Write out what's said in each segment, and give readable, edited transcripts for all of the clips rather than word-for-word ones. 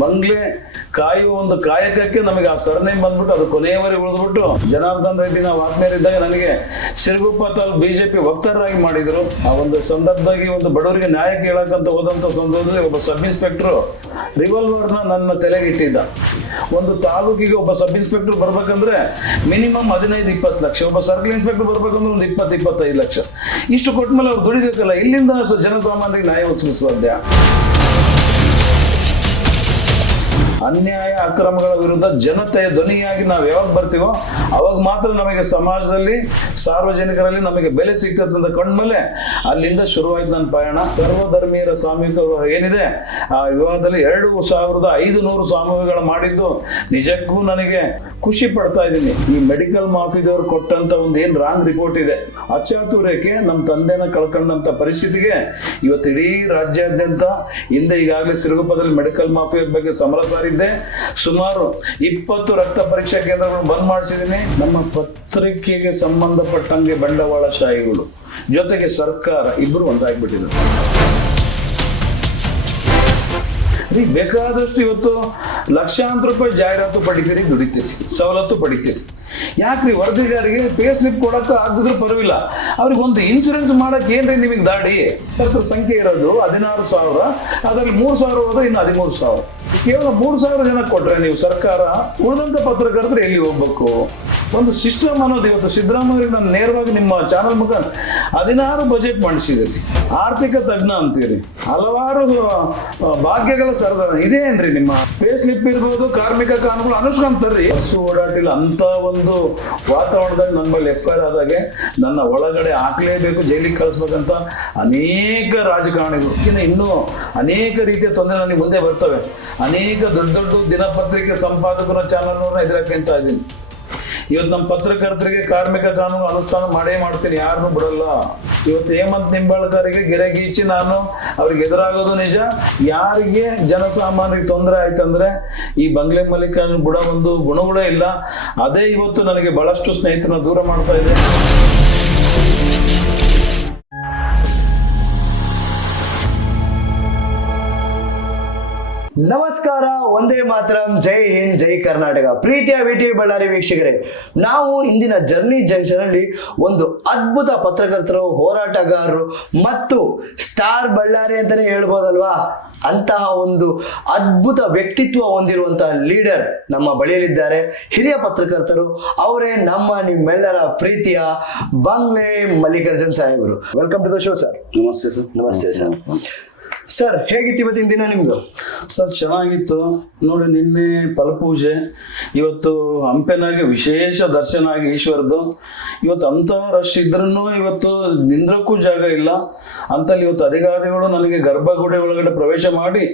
ಬಂಗ್ಲೆ ಕಾಯುವ ಒಂದು ಕಾಯಕಕ್ಕೆ ನಮಗೆ ಆ ಸರ್ನೇಮ್ ಬಂದ್ಬಿಟ್ಟು ಅದು ಕೊನೆಯವರೆಗೆ ಉಳಿದ್ಬಿಟ್ಟು ಜನಾರ್ದನ್ ರೆಡ್ಡಿ ನಾವು ಆತ್ಮೀಯರಿದ್ದಾಗ ನನಗೆ ಸಿರುಗುಪ್ಪ ತಾಲೂಕು ಬಿಜೆಪಿ ವಕ್ತಾರರಾಗಿ ಮಾಡಿದ್ರು. ಆ ಒಂದು ಸಂದರ್ಭದಾಗಿ ಒಂದು ಬಡವರಿಗೆ ನ್ಯಾಯ ಕೇಳಕ್ಕಂತ ಹೋದಂತ ಸಂದರ್ಭದಲ್ಲಿ ಒಬ್ಬ ಸಬ್ ಇನ್ಸ್ಪೆಕ್ಟರ್ ರಿವಾಲ್ವರ್ನ ನನ್ನ ತಲೆಗೆ ಇಟ್ಟಿದ್ದ. ಒಂದು ತಾಲೂಕಿಗೆ ಒಬ್ಬ ಸಬ್ ಇನ್ಸ್ಪೆಕ್ಟರ್ ಬರ್ಬೇಕಂದ್ರೆ ಮಿನಿಮಮ್ 15-20 ಲಕ್ಷ, ಒಬ್ಬ ಸರ್ಕಲ್ ಇನ್ಸ್ಪೆಕ್ಟರ್ ಬರ್ಬೇಕಂದ್ರೆ ಒಂದು 20-25 ಲಕ್ಷ. ಇಷ್ಟು ಕೊಟ್ಮೇಲೆ ಅವ್ರು ದುಡಿಬೇಕಲ್ಲ, ಇಲ್ಲಿಂದ ಜನಸಾಮಾನ್ಯರಿಗೆ ನ್ಯಾಯ ಒದಗಿಸಲು ಸಾಧ್ಯ? ಅನ್ಯಾಯ ಅಕ್ರಮಗಳ ವಿರುದ್ಧ ಜನತೆಯ ಧ್ವನಿಯಾಗಿ ನಾವು ಯಾವಾಗ ಬರ್ತೀವೋ ಅವಾಗ ಮಾತ್ರ ನಮಗೆ ಸಮಾಜದಲ್ಲಿ ಸಾರ್ವಜನಿಕರಲ್ಲಿ ನಮಗೆ ಬೆಲೆ ಸಿಗ್ತದೆ ಅಂತ ಕಂಡ್ಮೇಲೆ ಅಲ್ಲಿಂದ ಶುರುವಾಯ್ತು ನನ್ನ ಪಯಣ. ಸರ್ವಧರ್ಮೀಯರ ಸಾಮೂಹಿಕ ಏನಿದೆ ಆ ವಿವಾಹದಲ್ಲಿ 2500 ಸಾಮೂಹಿಕಗಳು ಮಾಡಿದ್ದು ನಿಜಕ್ಕೂ ನನಗೆ ಖುಷಿ ಪಡ್ತಾ ಇದ್ದೀನಿ. ಈ ಮೆಡಿಕಲ್ ಮಾಫಿದವ್ರು ಕೊಟ್ಟಂತ ಒಂದು ಏನ್ ರಾಂಗ್ ರಿಪೋರ್ಟ್ ಇದೆ, ಅಚಾತುರ್ಯಕ್ಕೆ ನಮ್ಮ ತಂದೆನ ಕಳ್ಕೊಂಡಂತ ಪರಿಸ್ಥಿತಿಗೆ ಇವತ್ತು ಇಡೀ ರಾಜ್ಯಾದ್ಯಂತ ಹಿಂದೆ ಈಗಾಗಲೇ ಸಿರುಗುಪ್ಪದಲ್ಲಿ ಮೆಡಿಕಲ್ ಮಾಫಿಯದ ಬಗ್ಗೆ ಸಮರ ಸಾರಿದ್ದೆ. ಸುಮಾರು 20 ರಕ್ತ ಪರೀಕ್ಷಾ ಕೇಂದ್ರಗಳು ಬಂದ್ ಮಾಡಿಸಿದ್ದೀನಿ. ನಮ್ಮ ಪತ್ರಿಕೆಗೆ ಸಂಬಂಧಪಟ್ಟಂಗೆ ಬಂಡವಾಳಶಾಹಿಗಳು ಜೊತೆಗೆ ಸರ್ಕಾರ ಇಬ್ಬರು ಒಂದಾಗ್ಬಿಟ್ಟಿದ್ದಾರೆ. ಬೇಕಾದಷ್ಟು ಇವತ್ತು ಲಕ್ಷಾಂತರ ರೂಪಾಯಿ ಜಾಹೀರಾತು ಪಡಿತೀರಿ, ದುಡಿತೀರಿ, ಸವಲತ್ತು ಪಡಿತೀರಿ. ಯಾಕ್ರಿ ವರದಿಗಾರಿಗೆ ಪೇ ಸ್ಲಿಪ್ ಕೊಡಕ್ಕೆ ಆಗದಿದ್ರು ಪರವಾಗಿಲ್ಲ, ಅವ್ರಿಗೆ ಒಂದು ಇನ್ಶೂರೆನ್ಸ್ ಮಾಡಕ್ಕೆ ಏನ್ರಿ ನಿಮಗೆ ದಾಡಿ? ಸಂಖ್ಯೆ ಇರೋದು 16,000, ಅದರಲ್ಲಿ 3,000 ಹೋದ್ರೆ ಇನ್ನು 13,000. ಕೇವಲ 3,000 ಜನ ಕೊಟ್ರೆ ನೀವು ಸರ್ಕಾರ, ಉಳಿದಂತ ಪತ್ರಕರ್ತರು ಎಲ್ಲಿ ಹೋಗ್ಬೇಕು? ಒಂದು ಸಿಸ್ಟಮ್ ಅನ್ನೋದು ಇವತ್ತು ಸಿದ್ದರಾಮಯ್ಯ ನಾನು ನೇರವಾಗಿ ನಿಮ್ಮ ಚಾನಲ್ ಮುಖಾಂತರ 16 ಬಜೆಟ್ ಮಾಡಿಸಿದ್ರಿ, ಆರ್ಥಿಕ ತಜ್ಞ ಅಂತೀರಿ, ಹಲವಾರು ಭಾಗ್ಯಗಳ ಸರದಾರ ಇದೇನ್ರಿ ನಿಮ್ಮ ಪೇ ಸ್ಲಿಪ್ ಇರ್ಬೋದು, ಕಾರ್ಮಿಕ ಕಾನೂನುಗಳು ಅನುಷ್ಕಂತಾರ್ರಿ. ಬಸ್ಸು ಓಡಾಟಿಲ್ಲ ಅಂತ ಒಂದು ವಾತಾವರಣದಲ್ಲಿ ನನ್ನ ಮೇಲೆ FIR ಆದಾಗೆ ನನ್ನ ಒಳಗಡೆ ಹಾಕ್ಲೇಬೇಕು, ಜೈಲಿಗೆ ಕಳಿಸ್ಬೇಕಂತ ಅನೇಕ ರಾಜಕಾರಣಿಗಳು ಇನ್ನೂ ಅನೇಕ ರೀತಿಯ ತೊಂದರೆ ನನಗೆ ಮುಂದೆ ಬರ್ತವೆ. ಅನೇಕ ದೊಡ್ಡ ದೊಡ್ಡ ದಿನಪತ್ರಿಕೆ ಸಂಪಾದಕರ ಚಾನಲ್ನವ್ರನ್ನ ಎದುರಾಕ್ಕೊಂತ ಇದ್ದೀನಿ. ಇವತ್ತು ನಮ್ಮ ಪತ್ರಕರ್ತರಿಗೆ ಕಾರ್ಮಿಕ ಕಾನೂನು ಅನುಷ್ಠಾನ ಮಾಡೇ ಮಾಡ್ತೀನಿ, ಯಾರನ್ನೂ ಬಿಡಲ್ಲ. ಇವತ್ತು ಹೇಮಂತ್ ನಿಂಬಾಳ್ಕರಿಗೆ ಗೆರೆಗೀಚಿ ನಾನು ಅವ್ರಿಗೆ ಎದುರಾಗೋದು ನಿಜ. ಯಾರಿಗೆ ಜನಸಾಮಾನ್ಯರಿಗೆ ತೊಂದರೆ ಆಯ್ತಂದ್ರೆ ಈ ಬಂಗ್ಲೆ ಮಲ್ಲಿಕನ ಬಿಡೋ ಒಂದು ಗುಣಗಳೇ ಇಲ್ಲ. ಅದೇ ಇವತ್ತು ನನಗೆ ಬಹಳಷ್ಟು ಸ್ನೇಹಿತರನ್ನ ದೂರ ಮಾಡ್ತಾ ಇದೆ. ನಮಸ್ಕಾರ, ಒಂದೇ ಮಾತರಂ, ಜೈ ಹಿಂದ್, ಜೈ ಕರ್ನಾಟಕ. ಪ್ರೀತಿಯ VTV ಬಳ್ಳಾರಿ ವೀಕ್ಷಕರೇ, ನಾವು ಇಂದಿನ ಜರ್ನಿ ಜಂಕ್ಷನ್ ಅಲ್ಲಿ ಒಂದು ಅದ್ಭುತ ಪತ್ರಕರ್ತರು, ಹೋರಾಟಗಾರರು ಮತ್ತು ಸ್ಟಾರ್ ಬಳ್ಳಾರಿ ಅಂತಾನೆ ಹೇಳ್ಬೋದಲ್ವಾ, ಅಂತಹ ಒಂದು ಅದ್ಭುತ ವ್ಯಕ್ತಿತ್ವ ಹೊಂದಿರುವಂತಹ ಲೀಡರ್ ನಮ್ಮ ಬಳಿಯಲ್ಲಿದ್ದಾರೆ. ಹಿರಿಯ ಪತ್ರಕರ್ತರು, ಅವರೇ ನಿಮ್ಮೆಲ್ಲರ ಪ್ರೀತಿಯ ಬಂಗ್ಲೆ ಮಲ್ಲಿಕಾರ್ಜುನ್ ಸಾಹೇಬರು. Welcome to the show sir. ನಮಸ್ತೆ ಸರ್. ನಮಸ್ತೆ ಸರ್. ಸರ್, ಹೇಗಿತ್ತು ಇವತ್ತಿನ ದಿನ ನಿಮ್ದು? ಸರ್ ಚೆನ್ನಾಗಿತ್ತು ನೋಡಿ. ನಿನ್ನೆ ಫಲಪೂಜೆ, ಇವತ್ತು ಹಂಪೆನಾಗೆ ವಿಶೇಷ ದರ್ಶನ ಆಗಿ ಈಶ್ವರದ್ದು. ಇವತ್ತು ಅಂತ ರಶ್ ಇದ್ರೂ ಇವತ್ತು ನಿಂದ್ರಕ್ಕೂ ಜಾಗ ಇಲ್ಲ ಅಂತಲ್ಲಿ ಇವತ್ತು ಅಧಿಕಾರಿಗಳು ನನಗೆ ಗರ್ಭಗುಡಿ ಒಳಗಡೆ ಪ್ರವೇಶ ಮಾಡಿ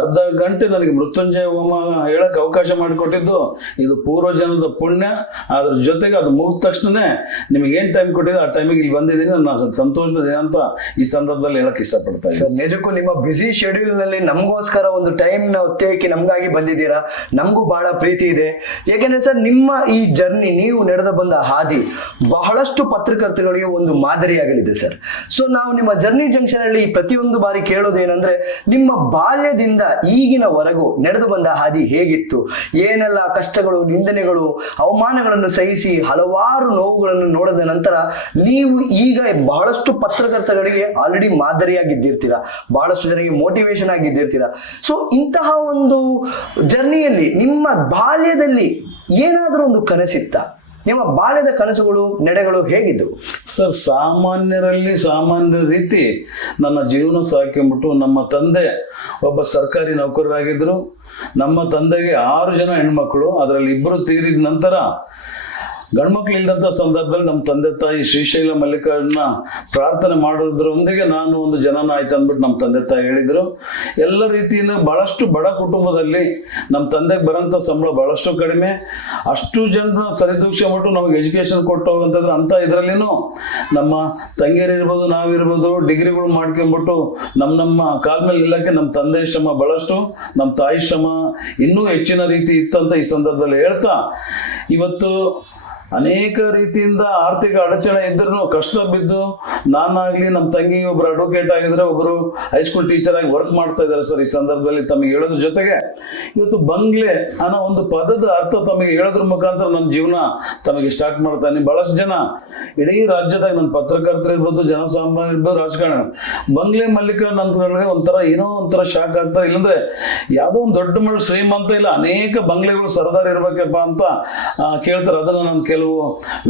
ಅರ್ಧ ಗಂಟೆ ನನಗೆ ಮೃತ್ಯುಂಜಯ ಹೋಮ ಹೇಳಕ್ಕೆ ಅವಕಾಶ ಮಾಡಿಕೊಟ್ಟಿದ್ದು ಇದು ಪೂರ್ವಜನದ ಪುಣ್ಯ. ಅದ್ರ ಜೊತೆಗೆ ಅದು ಮುಗಿದ ತಕ್ಷಣನೇ ನಿಮಗೆ ಏನ್ ಟೈಮ್ ಕೊಟ್ಟಿದೆ ಆ ಟೈಮಿಗೆ ಇಲ್ಲಿ ಬಂದಿದ್ದೀನಿ. ನಾನು ಸಂತೋಷದ ದಿನ ಅಂತ ಈ ಸಂದರ್ಭದಲ್ಲಿ ಹೇಳಕ್ ಇಷ್ಟಪಡ್ತಾ ಇದ್ದೀನಿ. ನಿಜಕ್ಕೂ ನಿಮ್ಮ ಬ್ಯುಸಿ ಶೆಡ್ಯೂಲ್ ನಲ್ಲಿ ನಮಗೋಸ್ಕರ ಒಂದು ಟೈಮ್ ಒತ್ತೇಕಿ ನಮ್ಗಾಗಿ ಬಂದಿದ್ದೀರಾ, ನಮಗೂ ಬಹಳ ಪ್ರೀತಿ ಇದೆ. ಯಾಕೆಂದ್ರೆ ಸರ್, ನಿಮ್ಮ ಈ ಜರ್ನಿ, ನೀವು ನಡೆದು ಬಂದ ಹಾದಿ ಬಹಳಷ್ಟು ಪತ್ರಕರ್ತಗಳಿಗೆ ಒಂದು ಮಾದರಿಯಾಗಲಿದೆ ಸರ್. ಸೊ ನಾವು ನಿಮ್ಮ ಜರ್ನಿ ಜಂಕ್ಷನ್ ಅಲ್ಲಿ ಪ್ರತಿಯೊಂದು ಬಾರಿ ಕೇಳೋದು ಏನಂದ್ರೆ, ನಿಮ್ಮ ಬಾಲ್ಯದಿಂದ ಈಗಿನವರೆಗೂ ನಡೆದು ಬಂದ ಹಾದಿ ಹೇಗಿತ್ತು, ಏನೆಲ್ಲ ಕಷ್ಟಗಳು, ನಿಂದನೆಗಳು, ಅವಮಾನಗಳನ್ನು ಸಹಿಸಿ ಹಲವಾರು ನೋವುಗಳನ್ನು ನೋಡಿದ ನಂತರ ನೀವು ಈಗ ಬಹಳಷ್ಟು ಪತ್ರಕರ್ತಗಳಿಗೆ ಆಲ್ರೆಡಿ ಮಾದರಿಯಾಗಿದ್ದಿರ್ತೀರಾ, ಬಹಳಷ್ಟು ಜನರಿಗೆ ಮೋಟಿವೇಶನ್ ಆಗಿದ್ದಿರ್ತೀರಾ. ಸೊ ಇಂತಹ ಒಂದು ಜರ್ನಿಯಲ್ಲಿ ನಿಮ್ಮ ಬಾಲ್ಯದಲ್ಲಿ ಏನಾದರೂ ಒಂದು ಕನಸಿತ್ತ? ನಿಮ್ಮ ಬಾಲ್ಯದ ಕನಸುಗಳು, ನಡೆಗಳು ಹೇಗಿದ್ದವು? ಸರ್, ಸಾಮಾನ್ಯ ರೀತಿ ನನ್ನ ಜೀವನ ಸಾಕೊಂಡ್ಬಿಟ್ಟು ನಮ್ಮ ತಂದೆ ಒಬ್ಬ ಸರ್ಕಾರಿ ನೌಕರರಾಗಿದ್ರು. ನಮ್ಮ ತಂದೆಗೆ 6 ಜನ ಹೆಣ್ಮಕ್ಳು, ಅದರಲ್ಲಿ 2 ತೀರಿದ ನಂತರ ಗಂಡ್ಮಕ್ಳು ಇಲ್ದಂಥ ಸಂದರ್ಭದಲ್ಲಿ ನಮ್ಮ ತಂದೆ ತಾಯಿ ಶ್ರೀಶೈಲ ಮಲ್ಲಿಕಾರ್ಜುನ ಪ್ರಾರ್ಥನೆ ಮಾಡೋದ್ರೊಂದಿಗೆ ನಾನು ಒಂದು ಜನನ ಆಯ್ತು ಅಂದ್ಬಿಟ್ಟು ನಮ್ಮ ತಂದೆ ತಾಯಿ ಹೇಳಿದ್ರು. ಎಲ್ಲ ರೀತಿಯಿಂದ ಬಹಳಷ್ಟು ಬಡ ಕುಟುಂಬದಲ್ಲಿ ನಮ್ಮ ತಂದೆಗೆ ಬರೋಂಥ ಸಂಬಳ ಬಹಳಷ್ಟು ಕಡಿಮೆ. ಅಷ್ಟು ಜನರನ್ನ ಸರಿದೂಗಿಸ್ಬಿಟ್ಟು ನಮಗೆ ಎಜುಕೇಶನ್ ಕೊಟ್ಟು ಹೋಗಂತಂದ್ರೆ ಅಂಥ ಇದರಲ್ಲಿನೂ ನಮ್ಮ ತಂಗಿಯರಿರ್ಬೋದು, ನಾವಿರ್ಬೋದು, ಡಿಗ್ರಿಗಳು ಮಾಡ್ಕೊಂಬಿಟ್ಟು ನಮ್ಮ ಕಾಲ ಮೇಲೆ ನಿಲ್ಲಕ್ಕೆ ನಮ್ಮ ತಂದೆ ಶ್ರಮ ಬಹಳಷ್ಟು, ನಮ್ಮ ತಾಯಿ ಶ್ರಮ ಇನ್ನೂ ಹೆಚ್ಚಿನ ರೀತಿ ಇತ್ತು ಅಂತ ಈ ಸಂದರ್ಭದಲ್ಲಿ ಹೇಳ್ತಾ, ಇವತ್ತು ಅನೇಕ ರೀತಿಯಿಂದ ಆರ್ಥಿಕ ಅಡಚಣೆ ಇದ್ರೂ ಕಷ್ಟ ಬಿದ್ದು, ನಾನಾಗ್ಲಿ ನಮ್ಮ ತಂಗಿ ಒಬ್ರು ಅಡ್ವೊಕೇಟ್ ಆಗಿದ್ರೆ, ಒಬ್ಬರು ಹೈಸ್ಕೂಲ್ ಟೀಚರ್ ಆಗಿ ವರ್ಕ್ ಮಾಡ್ತಾ ಇದ್ದಾರೆ ಸರ್. ಈ ಸಂದರ್ಭದಲ್ಲಿ ತಮಗೆ ಹೇಳೋದ್ರ ಜೊತೆಗೆ ಇವತ್ತು ಬಂಗ್ಲೆ ಅನ್ನೋ ಒಂದು ಪದದ ಅರ್ಥ ತಮಗೆ ಹೇಳೋದ್ರ ಮುಖಾಂತರ ನನ್ನ ಜೀವನ ತಮಗೆ ಸ್ಟಾರ್ಟ್ ಮಾಡ್ತಾನೆ. ಬಹಳಷ್ಟು ಜನ ಇಡೀ ರಾಜ್ಯದಾಗ ನನ್ನ ಪತ್ರಕರ್ತರು ಇರ್ಬೋದು, ಜನಸಾಮಾನ್ಯ ಇರ್ಬೋದು, ರಾಜಕಾರಣ ಬಂಗ್ಲೆ ಮಲ್ಲಿಕಾರ್ಜುನ್ ಅಂತ ಒಂಥರ ಏನೋ ಒಂಥರ ಶಾಕ್ ಆಗ್ತಾರೆ. ಇಲ್ಲಾಂದ್ರೆ ಯಾವುದೋ ಒಂದು ದೊಡ್ಡ ಮಟ್ಟ ಶ್ರೀಮಂತ ಇಲ್ಲ, ಅನೇಕ ಬಂಗ್ಲೆಗಳು ಸರದಾರ ಇರ್ಬೇಕಪ್ಪ ಅಂತ ಕೇಳ್ತಾರೆ. ಅದನ್ನು ನಾನು ಕೆಲವು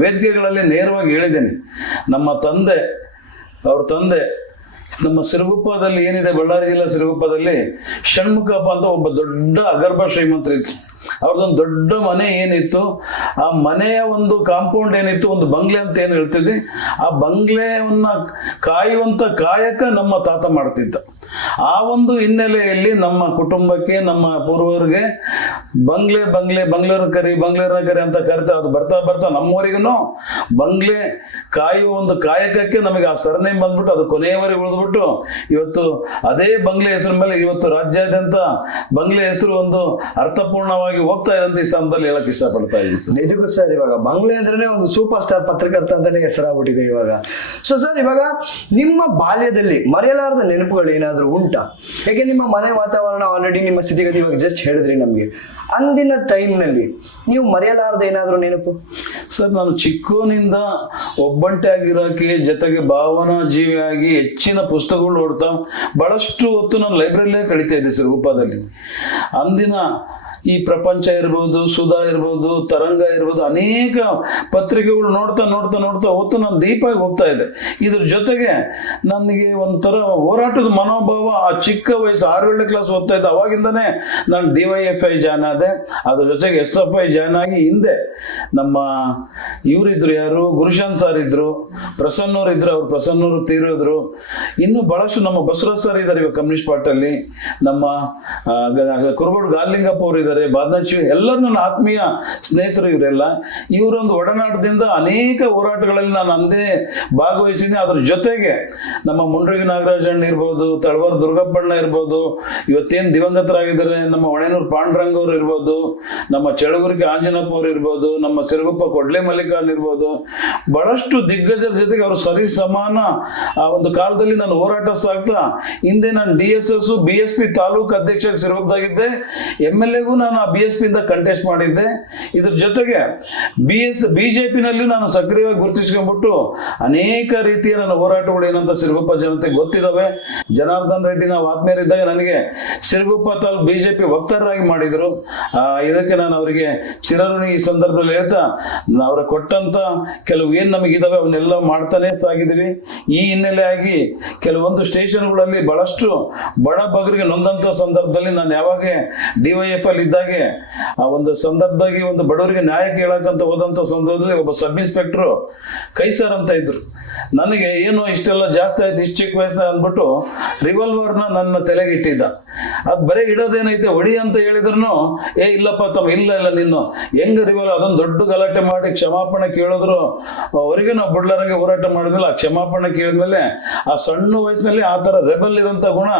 ವೇದಿಕೆಗಳಲ್ಲಿ ನೇರವಾಗಿ ಹೇಳಿದ್ದೇನೆ. ನಮ್ಮ ತಂದೆ, ಅವ್ರ ತಂದೆ ನಮ್ಮ ಸಿರುಗುಪ್ಪದಲ್ಲಿ ಏನಿದೆ, ಬಳ್ಳಾರಿ ಜಿಲ್ಲಾ ಸಿರುಗುಪ್ಪದಲ್ಲಿ ಷಣ್ಮುಖಪ್ಪ ಅಂತ ಒಬ್ಬ ದೊಡ್ಡ ಅಗರ್ಭ ಶ್ರೀಮಂತರಿತ್ತು. ಅವ್ರದ್ದೊಂದು ದೊಡ್ಡ ಮನೆ ಏನಿತ್ತು, ಆ ಮನೆಯ ಒಂದು ಕಾಂಪೌಂಡ್ ಏನಿತ್ತು, ಒಂದು ಬಂಗ್ಲೆ ಅಂತ ಏನು ಹೇಳ್ತಿದ್ವಿ, ಆ ಬಂಗ್ಲೆಯನ್ನ ಕಾಯುವಂತ ಕಾಯಕ ನಮ್ಮ ತಾತ ಮಾಡ್ತಿದ್ದ. ಆ ಒಂದು ಹಿನ್ನೆಲೆಯಲ್ಲಿ ನಮ್ಮ ಕುಟುಂಬಕ್ಕೆ, ನಮ್ಮ ಪೂರ್ವರಿಗೆ ಬಂಗ್ಲೆಯವ್ರ ಕರಿ ಅಂತ ಕರಿತಾ, ಅದು ಬರ್ತಾ ಬರ್ತಾ ನಮ್ಮವರಿಗೂ ಬಂಗ್ಲೆ ಕಾಯುವ ಒಂದು ಕಾಯಕಕ್ಕೆ ನಮಗೆ ಆ ಸರ್ನೇಮ್ ಬಂದ್ಬಿಟ್ಟು ಅದು ಕೊನೆಯವರೆಗೆ ಉಳಿದ್ಬಿಟ್ಟು ಇವತ್ತು ಅದೇ ಬಂಗ್ಲೆ ಹೆಸರು ಮೇಲೆ ಇವತ್ತು ರಾಜ್ಯಾದ್ಯಂತ ಬಂಗ್ಲೆ ಹೆಸರು ಒಂದು ಅರ್ಥಪೂರ್ಣವಾಗಿ ಹೋಗ್ತಾ ಇದೆ ಅಂತ ಈ ಸ್ಥಾನದಲ್ಲಿ ಹೇಳಕ್ ಇಷ್ಟಪಡ್ತಾ ಇದ್ದೀನಿ ಸರ್. ನಿಜಕ್ಕೂ ಸರ್, ಇವಾಗ ಬಂಗ್ಲೆ ಅಂದ್ರೆ ಒಂದು ಸೂಪರ್ ಸ್ಟಾರ್ ಪತ್ರಕರ್ತ ಅಂತಾನೆ ಹೆಸರಾಗ್ಬಿಟ್ಟಿದೆ ಇವಾಗ. ಸೊ ಸರ್, ಇವಾಗ ನಿಮ್ಮ ಬಾಲ್ಯದಲ್ಲಿ ಮರೆಯಲಾರದ ನೆನಪುಗಳು ಏನಾದ್ರು ಉಂಟಾ? ಯಾಕೆ ನಿಮ್ಮ ಮನೆ ವಾತಾವರಣ ಆಲ್ರೆಡಿ ನಿಮ್ಮ ಸ್ಥಿತಿಗತಿ ಇವಾಗ ಜಸ್ಟ್ ಹೇಳಿದ್ರಿ ನಮ್ಗೆ. ಅಂದಿನ ಟೈಮ್ನಲ್ಲಿ ನೀವು ಮರೆಯಲಾರದ ಏನಾದ್ರು ನೆನಪು? ಸರ್, ನಾನು ಚಿಕ್ಕವನಿಂದ ಒಬ್ಬಂಟೆ ಆಗಿರೋಕೆ, ಜೊತೆಗೆ ಭಾವನಾ ಜೀವಿಯಾಗಿ ಹೆಚ್ಚಿನ ಪುಸ್ತಕಗಳು ಓಡ್ತಾ ಬಹಳಷ್ಟು ಹೊತ್ತು ನಾನು ಲೈಬ್ರರಿಲೇ ಕಳೀತಾ ಇದ್ದೆ ಸರ್ ಗುಪ್ಪಾದಲ್ಲಿ. ಅಂದಿನ ಈ ಪ್ರಪಂಚ ಇರ್ಬೋದು, ಸುಧಾ ಇರ್ಬೋದು, ತರಂಗ ಇರ್ಬೋದು, ಅನೇಕ ಪತ್ರಿಕೆಗಳು ನೋಡ್ತಾ ಹೊತ್ತು ನಾನು ಡೀಪಾಗಿ ಹೋಗ್ತಾ ಇದ್ದೆ. ಇದ್ರ ಜೊತೆಗೆ ನನಗೆ ಒಂಥರ ಹೋರಾಟದ ಮನೋಭಾವ ಆ ಚಿಕ್ಕ ವಯಸ್ಸು 6ನೇ ಕ್ಲಾಸ್ ಓದ್ತಾ ಇದ್ದೆ. ಅವಾಗಿಂದನೇ ನಾನು DYFI ಜಾಯ್ನ್ ಆದೆ. ಅದ್ರ ಜೊತೆಗೆ SFI ಜಾಯ್ನ್ ಆಗಿ ಹಿಂದೆ ನಮ್ಮ ಇವರಿದ್ರು, ಯಾರು ಗುರುಶಾಂತ್ ಸರ್ ಇದ್ರು, ಪ್ರಸನ್ನವ್ರು ಇದ್ರು, ಅವ್ರು ಪ್ರಸನ್ನವ್ರು ತೀರೋದ್ರು. ಇನ್ನು ಬಹಳಷ್ಟು ನಮ್ಮ ಬಸವರಾಜ್ ಸರ್ ಇದ್ದಾರೆ ಇವಾಗ ಕಮ್ಯುನಿಸ್ಟ್ ಪಾರ್ಟಿಯಲ್ಲಿ, ನಮ್ಮ ಕುರುಗೋಡು ಗಾಲಿಂಗಪ್ಪ ಅವರು ಇದ್ದಾರೆ, ಬಾದನಚ್ಚಿ, ಎಲ್ಲರೂ ನನ್ನ ಆತ್ಮೀಯ ಸ್ನೇಹಿತರು. ಇವರೆಲ್ಲ ಇವರೊಂದು ಒಡನಾಟದಿಂದ ಅನೇಕ ಹೋರಾಟಗಳಲ್ಲಿ ನಾನು ಅಂದೇ ಭಾಗವಹಿಸಿದ್ದೀನಿ. ಅದ್ರ ಜೊತೆಗೆ ನಮ್ಮ ಮುಂಡ್ರಿಗಿ ನಾಗರಾಜಣ್ಣ ಇರ್ಬೋದು, ತಳವಾರ ದುರ್ಗಪ್ಪಣ್ಣ ಇರ್ಬೋದು, ಇವತ್ತೇನು ದಿವಂಗತರಾಗಿದ್ದಾರೆ ನಮ್ಮ ಹೊಣೆನೂರು ಪಾಂಡುರಂಗ ಅವರು ಇರ್ಬೋದು, ನಮ್ಮ ಚಳಗುರಿಕೆ ಆಂಜನಪ್ಪ ಅವರು ಇರ್ಬೋದು, ನಮ್ಮ ಸಿರುಗುಪ್ಪ ಕೊಡ್ಲೆ ಮಲ್ಲಿಕಾರ್ಜುನ್ ಇರ್ಬೋದು, ಬಹಳಷ್ಟು ದಿಗ್ಗಜರ ಜೊತೆಗೆ ಅವರು ಸರಿ ಸಮಾನ ಆ ಒಂದು ಕಾಲದಲ್ಲಿ ನಾನು ಹೋರಾಟ ಸಾಗ್ತಾ ಹಿಂದೆ ನಾನು DSS BSP ತಾಲೂಕು ಅಧ್ಯಕ್ಷ ಸಿರುಗುಪ್ಪದಾಗಿದ್ದೆ. MLA ನಾನು ಆ BSP ಇಂದ ಕಂಟೆಸ್ಟ್ ಮಾಡಿದ್ದೆ. ಇದ್ರ ಜೊತೆಗೆ BJP-ನಲ್ಲಿ ನಾನು ಸಕ್ರಿಯವಾಗಿ ಗುರುತಿಸ್ಕೊಂಡ್ಬಿಟ್ಟು ಅನೇಕ ರೀತಿಯ ನನ್ನ ಹೋರಾಟಗಳು ಏನಂತ ಸಿರುಗುಪ್ಪ ಜನತೆ ಗೊತ್ತಿದ್ದಾವೆ. ಜನಾರ್ದನ್ ರೆಡ್ಡಿ ನಾವು ಆತ್ಮೀಯರಿದ್ದಾಗ ನನಗೆ ಸಿರುಗುಪ್ಪ ತಾಲೂಕು BJP ವಕ್ತಾರರಾಗಿ ಮಾಡಿದ್ರು. ಇದಕ್ಕೆ ನಾನು ಅವರಿಗೆ ಚಿರಋಣಿ ಈ ಸಂದರ್ಭದಲ್ಲಿ ಹೇಳ್ತಾ, ಅವರ ಕೊಟ್ಟಂತ ಕೆಲವು ಏನು ನಮಗಿದಾವೆ ಅವನ್ನೆಲ್ಲ ಮಾಡ್ತಾನೆ ಸಾಗಿದ್ದೀವಿ. ಈ ಹಿನ್ನೆಲೆಯಾಗಿ ಕೆಲವೊಂದು ಸ್ಟೇಷನ್ಗಳಲ್ಲಿ ಬಹಳಷ್ಟು ಬಡ ಬಗರಿಗೆ ನೊಂದಂತ ಸಂದರ್ಭದಲ್ಲಿ ನಾನು ಯಾವಾಗ DYF ಅಲ್ಲಿ ಇದ್ದಾಗೆ ಆ ಒಂದು ಸಂದರ್ಭದಾಗಿ ಒಂದು ಬಡವರಿಗೆ ನ್ಯಾಯ ಕೇಳಕ್ಕಂತ ಹೋದಂಥ ಸಂದರ್ಭದಲ್ಲಿ ಒಬ್ಬ ಸಬ್ ಇನ್ಸ್ಪೆಕ್ಟ್ರು ಕೈಸರ್ ಅಂತ ಇದ್ರು. ನನಗೆ ಏನು ಇಷ್ಟೆಲ್ಲ ಜಾಸ್ತಿ ಆಯ್ತು ಇಷ್ಟು ಚಿಕ್ಕ ವಯಸ್ಸಿನ ಅಂದ್ಬಿಟ್ಟು ರಿವಾಲ್ವರ್ನ ನನ್ನ ತಲೆಗೆ ಇಟ್ಟಿದ್ದ. ಅದು ಬರೀ ಇಡೋದೇನೈತೆ ಹೊಡಿ ಅಂತ ಹೇಳಿದ್ರು, ಇಲ್ಲಪ್ಪ ತಮ್ಮ ಇಲ್ಲ ನೀನು ಹೆಂಗ ರಿವಾಲ್ವರ್, ಅದೊಂದು ದೊಡ್ಡ ಗಲಾಟೆ ಮಾಡಿ ಕ್ಷಮಾಪಣೆ ಕೇಳಿದ್ರು. ಅವರಿಗೆ ನಾವು ಬುಡ್ಲರಂಗೆ ಹೋರಾಟ ಮಾಡಿದ್ಮೇಲೆ ಆ ಕ್ಷಮಾಪಣೆ ಕೇಳಿದ್ಮೇಲೆ ಆ ಸಣ್ಣ ವಯಸ್ಸಿನಲ್ಲಿ ಆ ಥರ ರೆಬಲ್ ಇರೋಂಥ ಗುಣ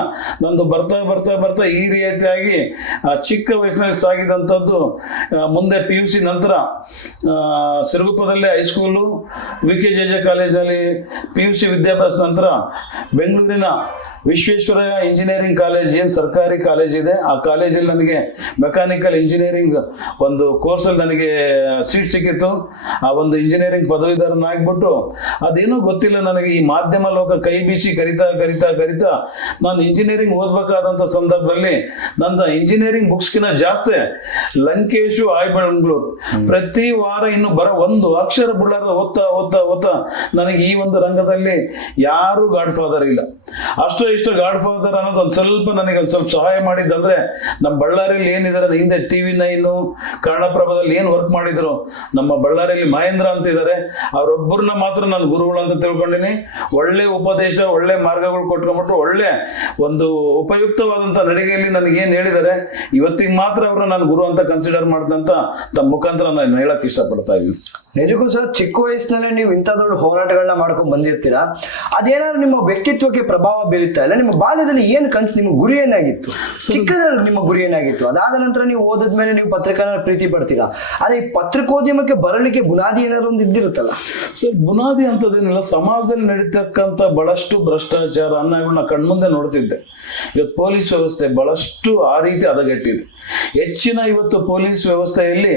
ನಂದು ಬರ್ತಾ ಈ ರೀತಿಯಾಗಿ ಆ ಚಿಕ್ಕ ವಯಸ್ಸಿನಲ್ಲಿ ಸಾಗಿದಂಥದ್ದು. ಮುಂದೆ PUC ನಂತರ ಸಿರುಗುಪ್ಪದಲ್ಲೇ ಹೈಸ್ಕೂಲು, VKJJ ಕಾಲೇಜಿನಲ್ಲಿ PUC ವಿದ್ಯಾಭ್ಯಾಸ ನಂತರ ಬೆಂಗಳೂರಿನ ವಿಶ್ವೇಶ್ವರಯ್ಯ ಇಂಜಿನಿಯರಿಂಗ್ ಕಾಲೇಜ್ ಏನು ಸರ್ಕಾರಿ ಕಾಲೇಜ್ ಇದೆ, ಆ ಕಾಲೇಜಲ್ಲಿ ನನಗೆ ಮೆಕ್ಯಾನಿಕಲ್ ಇಂಜಿನಿಯರಿಂಗ್ ಒಂದು ಕೋರ್ಸಲ್ಲಿ ನನಗೆ ಸೀಟ್ ಸಿಕ್ಕಿತ್ತು. ಆ ಒಂದು ಇಂಜಿನಿಯರಿಂಗ್ ಪದವೀಧರನಾಗ್ಬಿಟ್ಟು ಅದೇನೋ ಗೊತ್ತಿಲ್ಲ ನನಗೆ ಈ ಮಾಧ್ಯಮ ಲೋಕ ಕೈ ಬೀಸಿ ಕರಿತಾ ನಾನು ಇಂಜಿನಿಯರಿಂಗ್ ಓದಬೇಕಾದಂಥ ಸಂದರ್ಭದಲ್ಲಿ ನನ್ನ ಇಂಜಿನಿಯರಿಂಗ್ ಬುಕ್ಸ್ಗಿನ ಜಾಸ್ತಿ ಲಂಕೇಶು ಬೆಂಗಳೂರು ಪ್ರತಿ ವಾರ ಇನ್ನು ಒಂದು ಅಕ್ಷರ ಬಿಡಲಾರ್ದ ಓದ್ತಾ ನನಗೆ ಈ ಒಂದು ರಂಗದಲ್ಲಿ ಯಾರು ಗಾಡ್ ಫಾದರ್ ಇಲ್ಲ. ಇಷ್ಟ ಗಾಡ್ ಫಾದರ್ ಅನ್ನೋದು ನನಗೆ ಒಂದು ಸ್ವಲ್ಪ ಸಹಾಯ ಮಾಡಿದ್ದಂದ್ರೆ ನಮ್ಮ ಬಳ್ಳಾರಿಯಲ್ಲಿ ಏನಿದ್ದಾರೆ, ಹಿಂದೆ TV9 ಕನ್ನಡಪ್ರಭದಲ್ಲಿ ಏನು ವರ್ಕ್ ಮಾಡಿದ್ರು, ನಮ್ಮ ಬಳ್ಳಾರಿಯಲ್ಲಿ ಮಹೇಂದ್ರ ಅಂತ ಇದ್ದಾರೆ, ಅವರೊಬ್ಬರನ್ನ ಮಾತ್ರ ನಾನು ಗುರುಗಳು ಅಂತ ತಿಳ್ಕೊಂಡಿನಿ. ಒಳ್ಳೆ ಉಪದೇಶ, ಒಳ್ಳೆ ಮಾರ್ಗಗಳು ಕೊಟ್ಕೊಂಡ್ಬಿಟ್ಟು ಒಳ್ಳೆ ಒಂದು ಉಪಯುಕ್ತವಾದಂಥ ನಡಿಗೆಯಲ್ಲಿ ನನಗೇನು ಹೇಳಿದ್ದಾರೆ, ಇವತ್ತಿಗೆ ಮಾತ್ರ ಅವ್ರನ್ನ ನಾನು ಗುರು ಅಂತ ಕನ್ಸಿಡರ್ ಮಾಡ್ದಂತ ತಮ್ಮ ಮುಖಾಂತರ ನಾನು ಹೇಳಕ್ ಇಷ್ಟಪಡ್ತಾ ಇದ್ದೀನಿ. ನಿಜಕ್ಕೂ ಸರ್, ಚಿಕ್ಕ ವಯಸ್ಸಿನಲ್ಲೇ ನೀವು ಇಂಥದೊಳ್ಳೆ ಹೋರಾಟಗಳನ್ನ ಮಾಡ್ಕೊಂಡು ಬಂದಿರ್ತೀರಾ. ಅದೇನಾದ್ರು ನಿಮ್ಮ ವ್ಯಕ್ತಿತ್ವಕ್ಕೆ ಪ್ರಭಾವ ಬೀರುತ್ತಾ ಇಲ್ಲ? ನಿಮ್ಮ ಬಾಲ್ಯದಲ್ಲಿ ಏನು ಕನಸು, ನಿಮ್ಮ ಗುರಿ ಏನಾಗಿತ್ತು? ಚಿಕ್ಕದ್ರಲ್ಲಿ ನಿಮ್ಮ ಗುರಿ ಏನಾಗಿತ್ತು? ಅದಾದ ನಂತರ ನೀವು ಓದಿದ್ಮೇಲೆ ನೀವು ಪತ್ರಿಕಾನ ಪ್ರೀತಿ ಪಡ್ತೀರಾ. ಆದ್ರೆ ಈ ಪತ್ರಿಕೋದ್ಯಮಕ್ಕೆ ಬರಲಿಕ್ಕೆ ಬುನಾದಿ ಏನಾದ್ರು ಒಂದು ಇದ್ದಿರುತ್ತಲ್ಲ ಸರ್? ಬುನಾದಿ ಅಂತದೇನಿಲ್ಲ. ಸಮಾಜದಲ್ಲಿ ನಡೀತಕ್ಕಂಥ ಬಹಳಷ್ಟು ಭ್ರಷ್ಟಾಚಾರ ಅನ್ಯಾಯಗಳನ್ನ ಕಣ್ಮುಂದೆ ನೋಡ್ತಿದ್ದೆ. ಇವತ್ತು ಪೊಲೀಸ್ ವ್ಯವಸ್ಥೆ ಬಹಳಷ್ಟು ಆ ರೀತಿ ಹದಗೆಟ್ಟಿದೆ. ಹೆಚ್ಚಿನ ಇವತ್ತು ಪೊಲೀಸ್ ವ್ಯವಸ್ಥೆಯಲ್ಲಿ